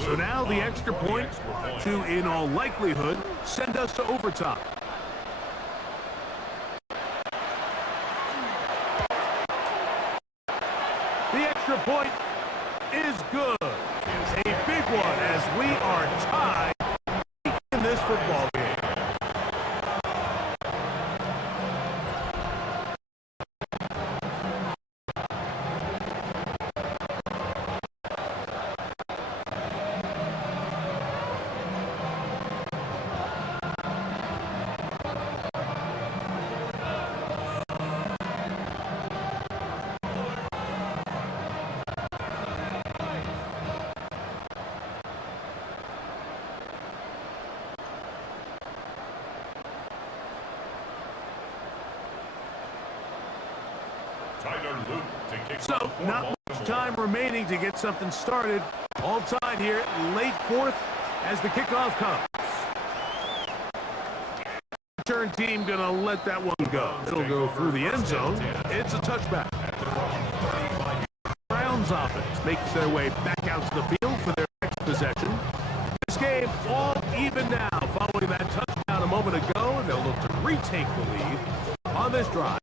So now the extra point to, in all likelihood, send us to overtime. The extra point is good. A big one as we are tied in this football game. So, not much time remaining to get something started. All tied here, late fourth as the kickoff comes. Return team gonna let that one go. It'll go through the end zone. It's a touchback. Browns offense makes their way back out to the field for their next possession. This game all even now following that touchdown a moment ago, and they'll look to retake the lead on this drive.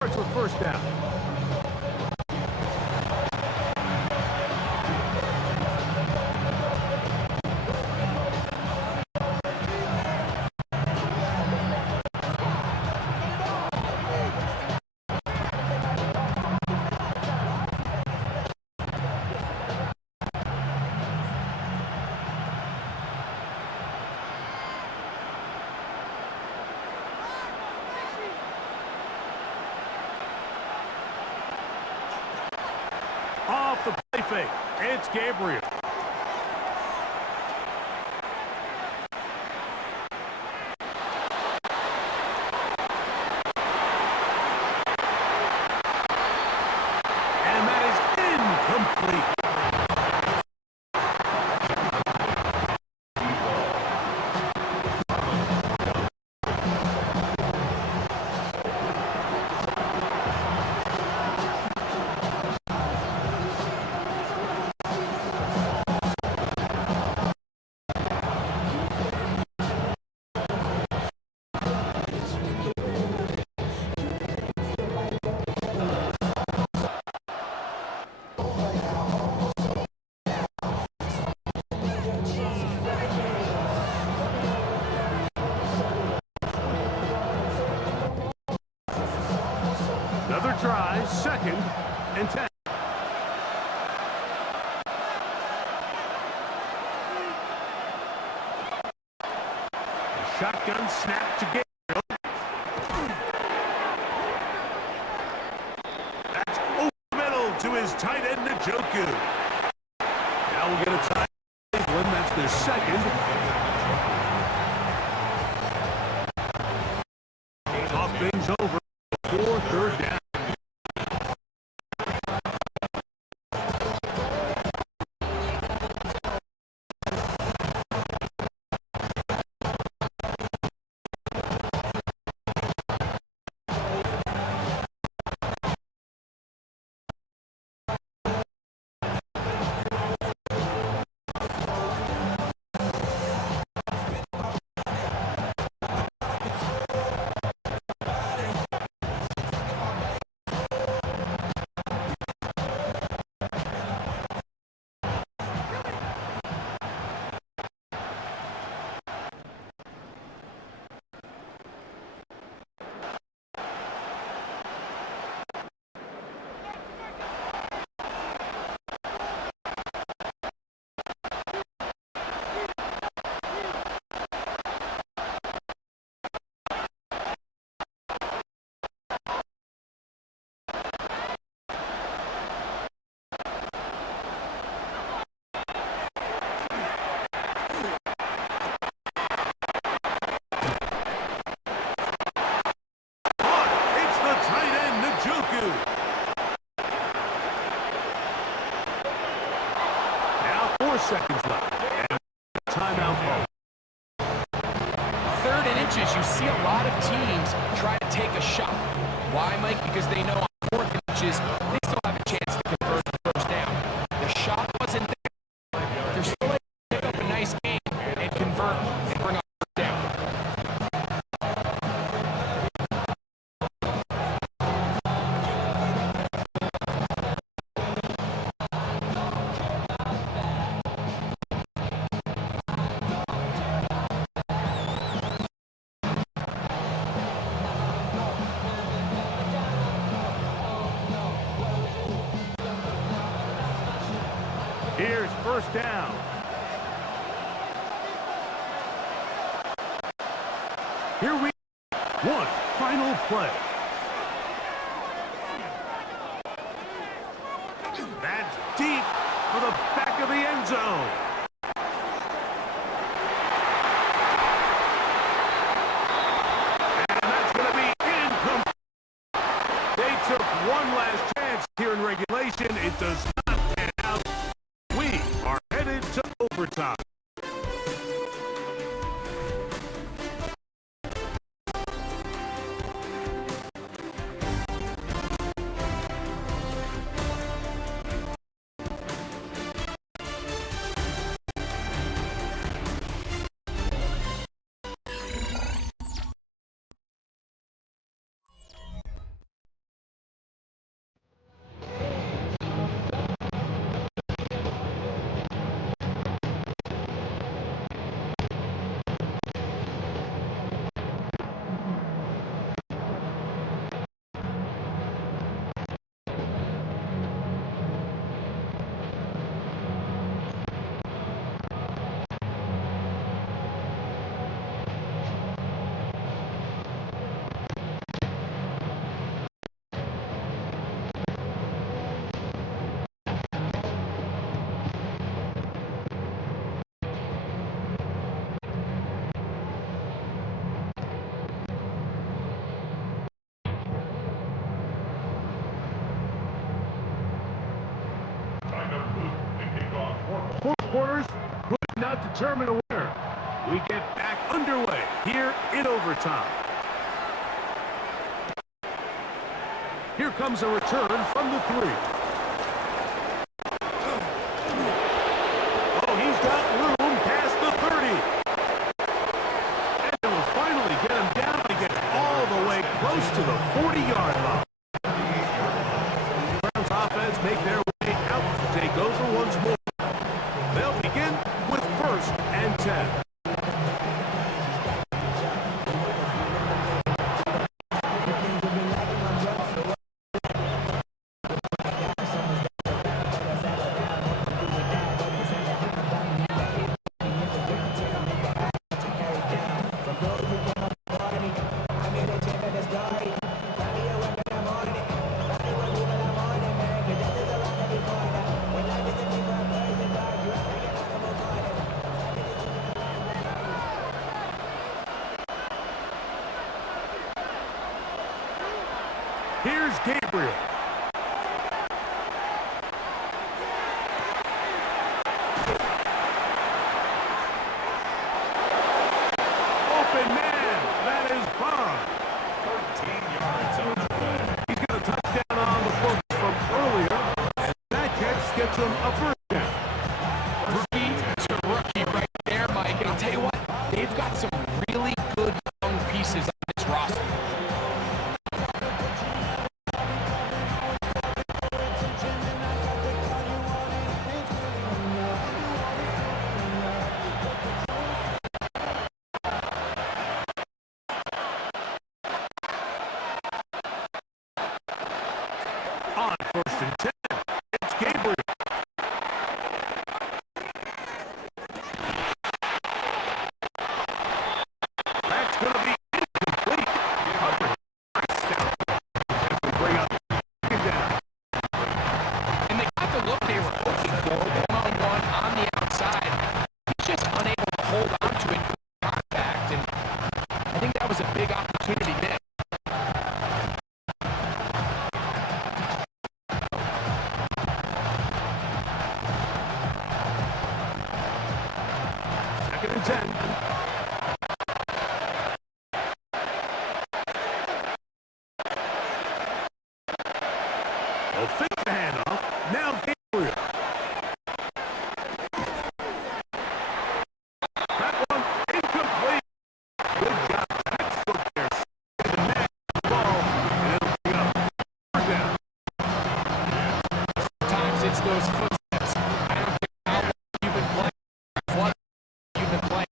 Starts with first down. Off the play fake, it's Gabriel. And that is incomplete. Another try, 2nd and 10. Shotgun snap to Gabriel. That's over the middle to his tight end, Njoku. Now we'll get a tie. Cleveland, that's their second. Talk things over for third down. Now 4 seconds left. And timeout ball. 3rd and inches, you see a lot of teams try to take a shot. Why, Mike? Because they know on 4th and inches, they still have a chance to convert the first down. The shot wasn't there. They're still able Here's first down. Here we one final play. That's deep for the back of the end zone. And that's going to be incomplete. They took one last chance here in regulation. It does not pan out. We are headed to overtime. Four quarters could not determine a winner. We get back underway here in overtime. Here comes a return from the 3. Oh, he's got room past the 30. And they'll finally get him down and get all the way close to the 40-yard line. Browns offense make their way out to take over once more. They'll begin with first and 10. Here's Gabriel. Open man. That is Bond. 13 yards on the play. He's got a touchdown on the books from earlier, and that catch gets him a first down. Rookie to rookie right there, Mike. And I'll tell you what, they've got some really good young pieces on this roster. On first and 10, it's Gabriel. That's going to be incomplete. Nice down. As we bring up second down. And they got the look they were looking for, one-on-one on the outside. He's just unable to hold on to it for contact, and I think that was a big opportunity there. Second and 10. They'll fake the handoff. Now Gabriel. That one incomplete. Good job. Textbook there. The net, the ball, and it'll be up. First down. Sometimes it's those footsteps. I don't care how long you've been playing, what you've been playing.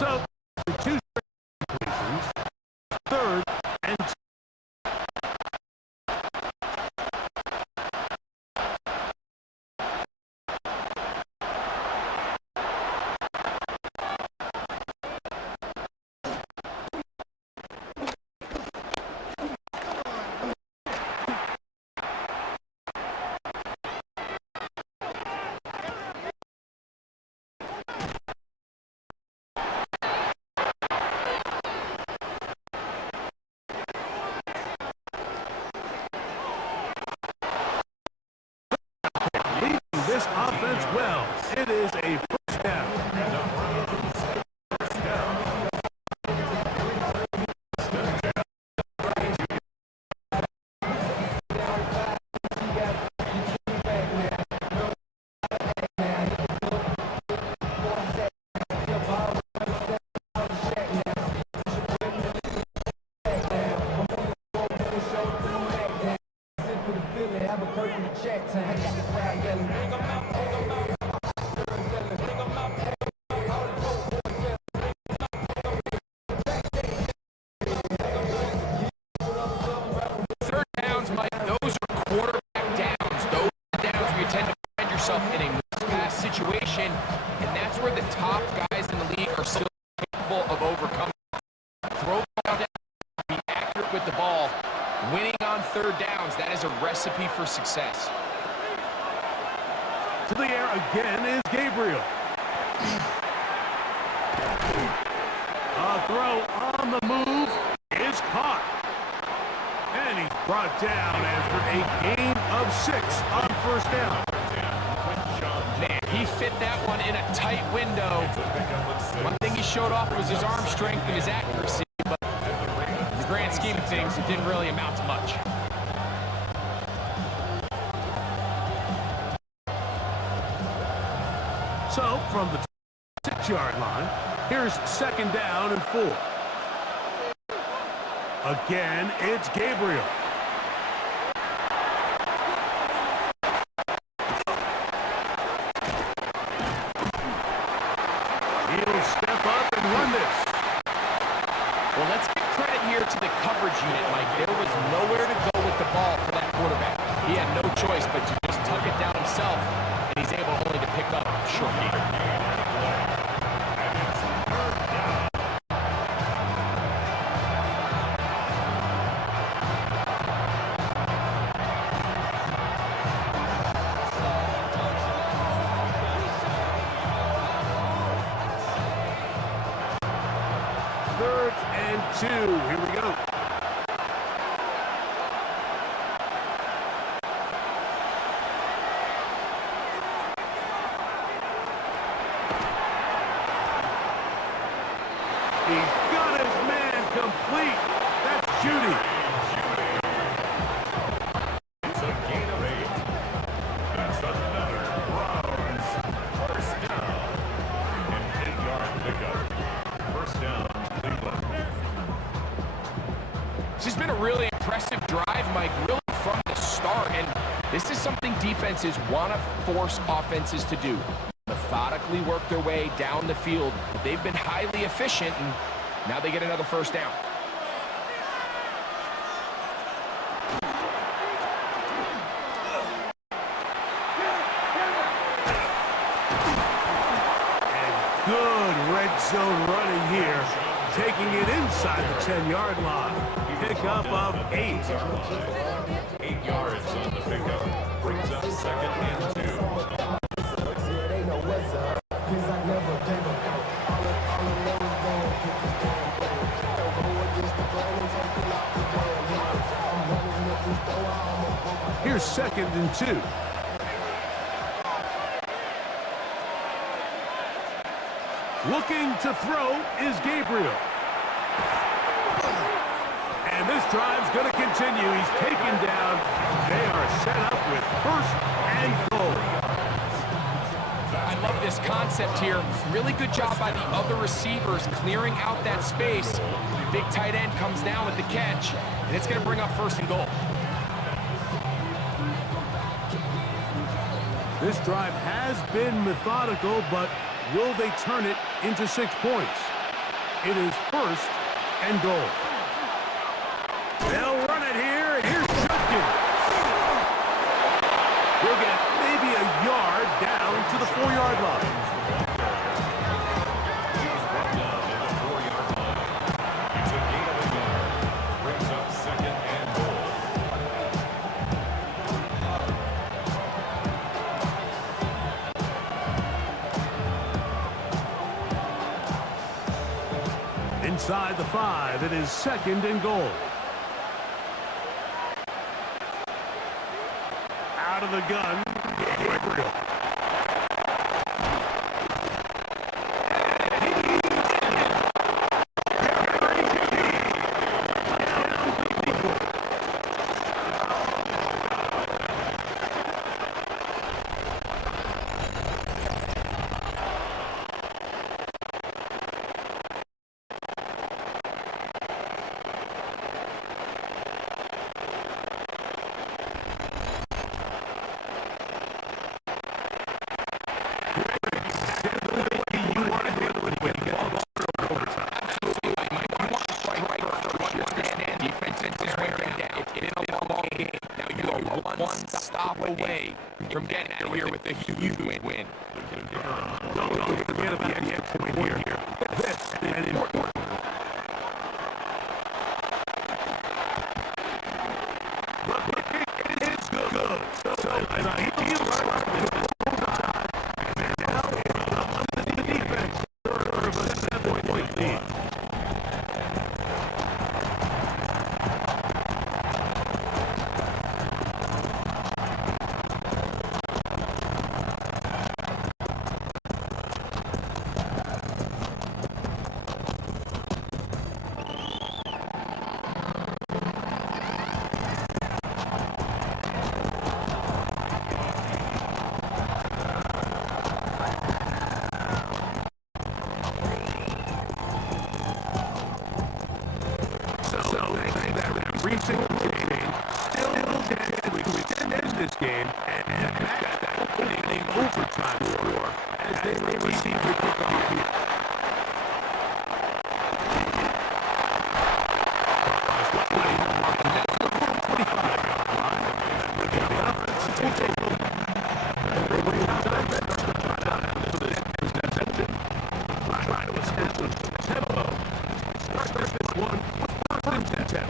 So, the two straight completions, 3rd and 2. This offense well. It is a first down. Third downs, Mike, those are quarterback downs. Those are downs where you tend to find yourself in a pass situation, and that's where the top guys in the league are still capable of overcoming. Throw the ball down, be accurate with the ball. Winning on third downs, that is a recipe for success. To the air again is Gabriel. A throw on the move is caught. And he's brought down after a gain of 6 on first down. Man, he fit that one in a tight window. One thing he showed off was his arm strength and his accuracy, but in the grand scheme of things, it didn't really amount to much. So, from the 6-yard line, here's 2nd down and 4. Again, it's Gabriel. He'll step up and run this. Well, let's give credit here to the coverage unit, Mike. There was nowhere to go with the ball for that quarterback. He had no choice but to just tuck it down himself, and he's able only to pick up a short gain. Third and 2. Here we go. He's got his man complete. That's Judy. It's a gain of 8. That's another Browns first down. An 8-yard pickup. First down, Cleveland. This has been a really impressive drive, Mike, really from the start, and this is something defenses want to force offenses to do. Methodically work their way down the field. But they've been highly efficient, and now they get another first down. And good red zone running here, taking it inside the 10-yard line. Pickup of 8. 8 yards on the pickup. Brings up 2nd and 2. Here's 2nd and 2. Looking to throw is Gabriel. And this drive's going to continue. He's taken down. They are set up with 1st and goal. I love this concept here. Really good job by the other receivers clearing out that space. Big tight end comes down with the catch, and it's going to bring up 1st and goal. This drive has been methodical, but will they turn it into 6 points? It is first and goal. They'll run it here, and here's Judkins. He'll get maybe a yard down to the 4-yard line. He's brought down at the 4-yard line. It's a gain of a yard. Brings up second and goal. Inside the 5, it is second and goal. Out of the gun, Gabriel. Away from getting out of here with a huge win. Don't forget about the extra point here. This is important. It's good. So an ideal run and now the defense serve a 7-point lead. This game and that opening overtime score as they receive the kickoff here. Try to establish tempo. Start this one with first and 10.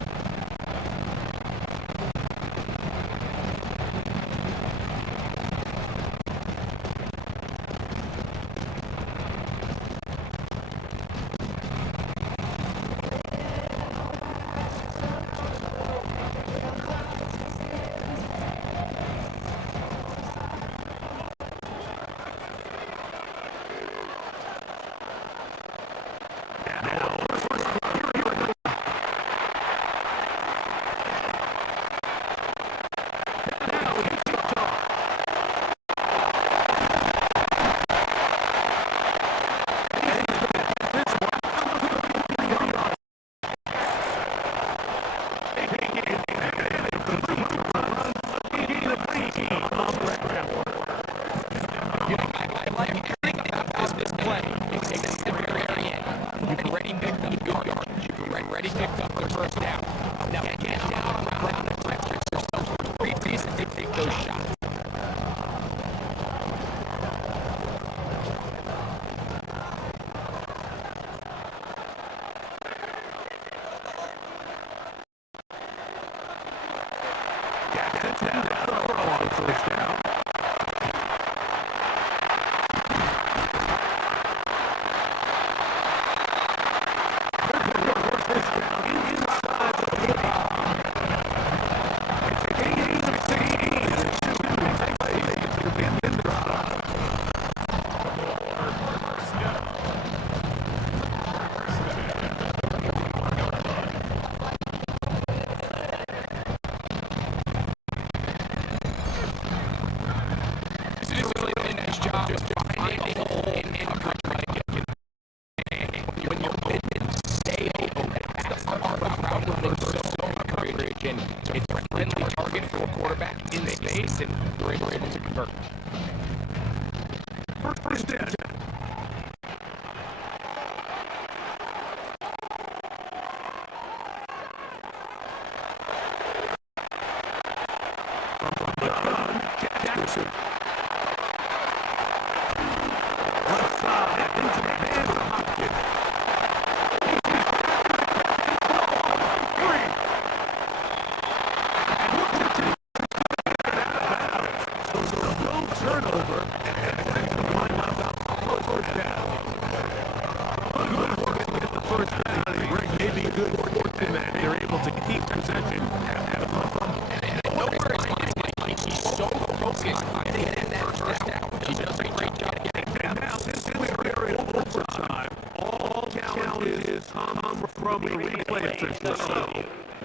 possession after the fumble. And nowhere his mind, Mike. He's so focused on getting that first down. He does a great job getting that. And now this is we're in overtime. All count is come from the replay official. So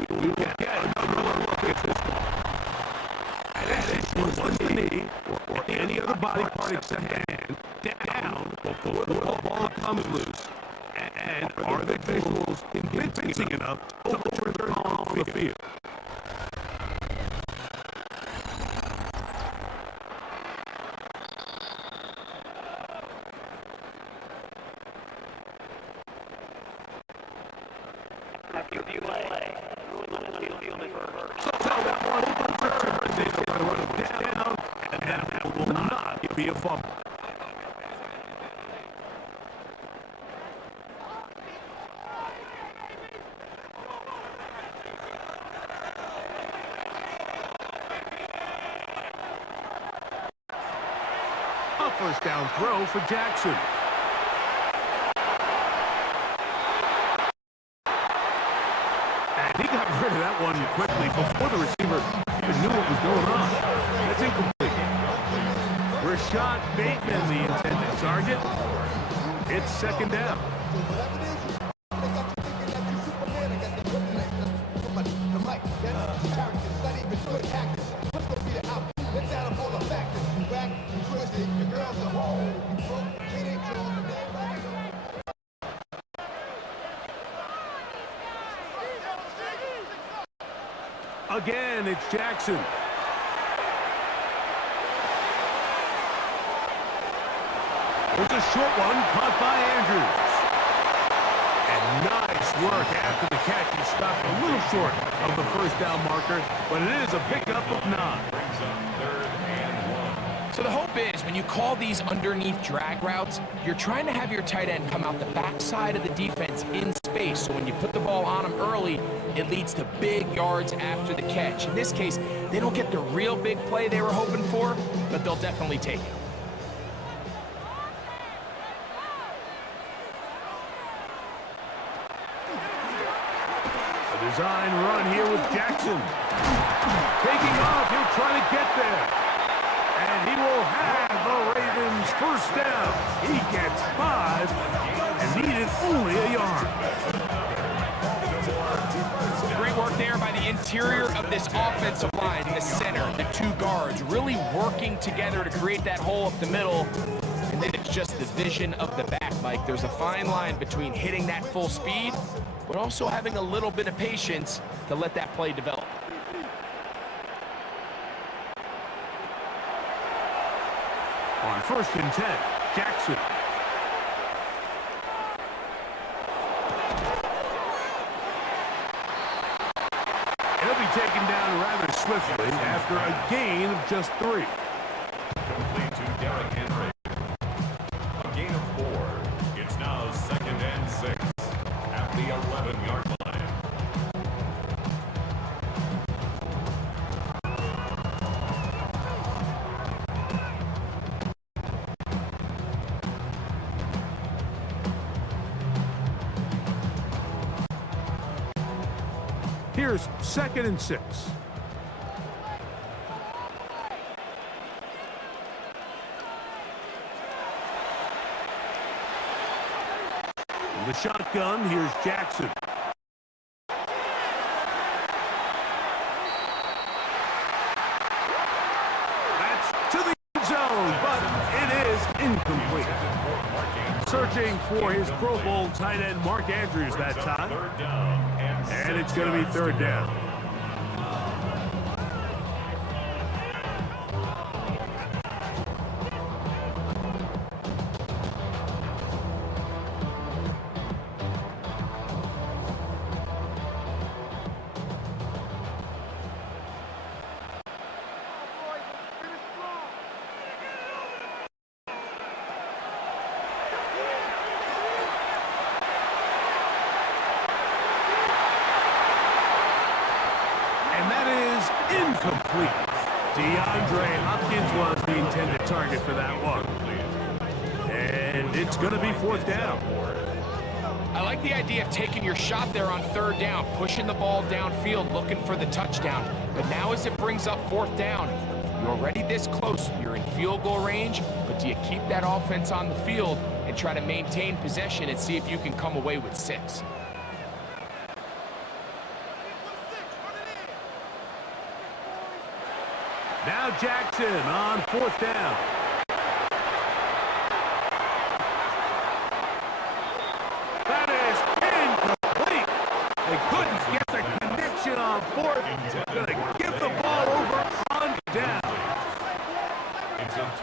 we will get another look at this one. And that was the knee or any other body part except the hand down before the ball comes loose. And are the officials convincing enough to overturn on the field? Be a fumble. A first down throw for Jackson. And he got rid of that one quickly before the receiver even knew what was going on. That's incomplete. Rashad Bateman, the intended target. It's second down. Again, it's Jackson. There's a short one caught by Andrews. And nice work after the catch. He stopped a little short of the first down marker, but it is a pickup of 9. Brings up 3rd and 1. So the hope is when you call these underneath drag routes, you're trying to have your tight end come out the backside of the defense in space. So when you put the ball on him early, it leads to big yards after the catch. In this case, they don't get the real big play they were hoping for, but they'll definitely take it. Design run here with Jackson. Taking off, he'll try to get there. And he will have the Ravens first down. He gets 5 and needed only a yard. Great work there by the interior of this offensive line, the center, the 2 guards, really working together to create that hole up the middle. And then it's just the vision of the back, Mike. There's a fine line between hitting that full speed, but also having a little bit of patience to let that play develop. On 1st and 10, Jackson. He'll be taken down rather swiftly after a gain of just 3. Complete to Derrick Henry. A gain of 4. It's now 2nd and 6 at the 11-yard line. Here's 2nd and 6. The shotgun, here's Jackson. That's to the end zone, but it is incomplete. Searching for his Pro Bowl tight end Mark Andrews that time. And it's going to be 3rd down. Incomplete. DeAndre Hopkins was the intended target for that one. And it's going to be 4th down. I like the idea of taking your shot there on third down, pushing the ball downfield, looking for the touchdown. But now as it brings up fourth down, you're already this close. You're in field goal range, but do you keep that offense on the field and try to maintain possession and see if you can come away with 6? Now Jackson on fourth down. That is incomplete. They couldn't get the connection on fourth. Going to give the ball over on down.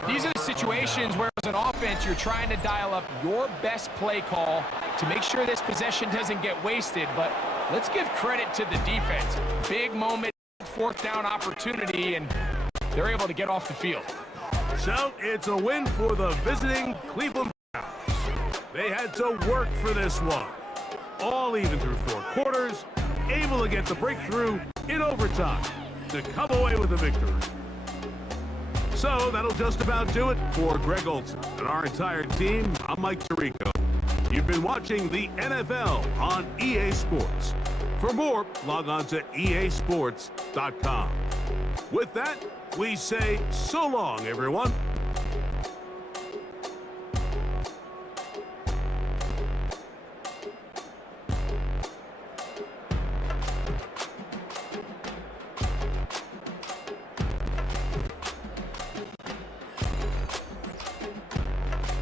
These are the situations where as an offense you're trying to dial up your best play call to make sure this possession doesn't get wasted. But let's give credit to the defense. Big moment, fourth down opportunity, and they're able to get off the field. So it's a win for the visiting Cleveland Browns. They had to work for this one. All even through 4 quarters, able to get the breakthrough in overtime to come away with a victory. So that'll just about do it for Greg Olson and our entire team. I'm Mike Tirico. You've been watching the NFL on EA Sports. For more, log on to easports.com. With that, we say so long, everyone.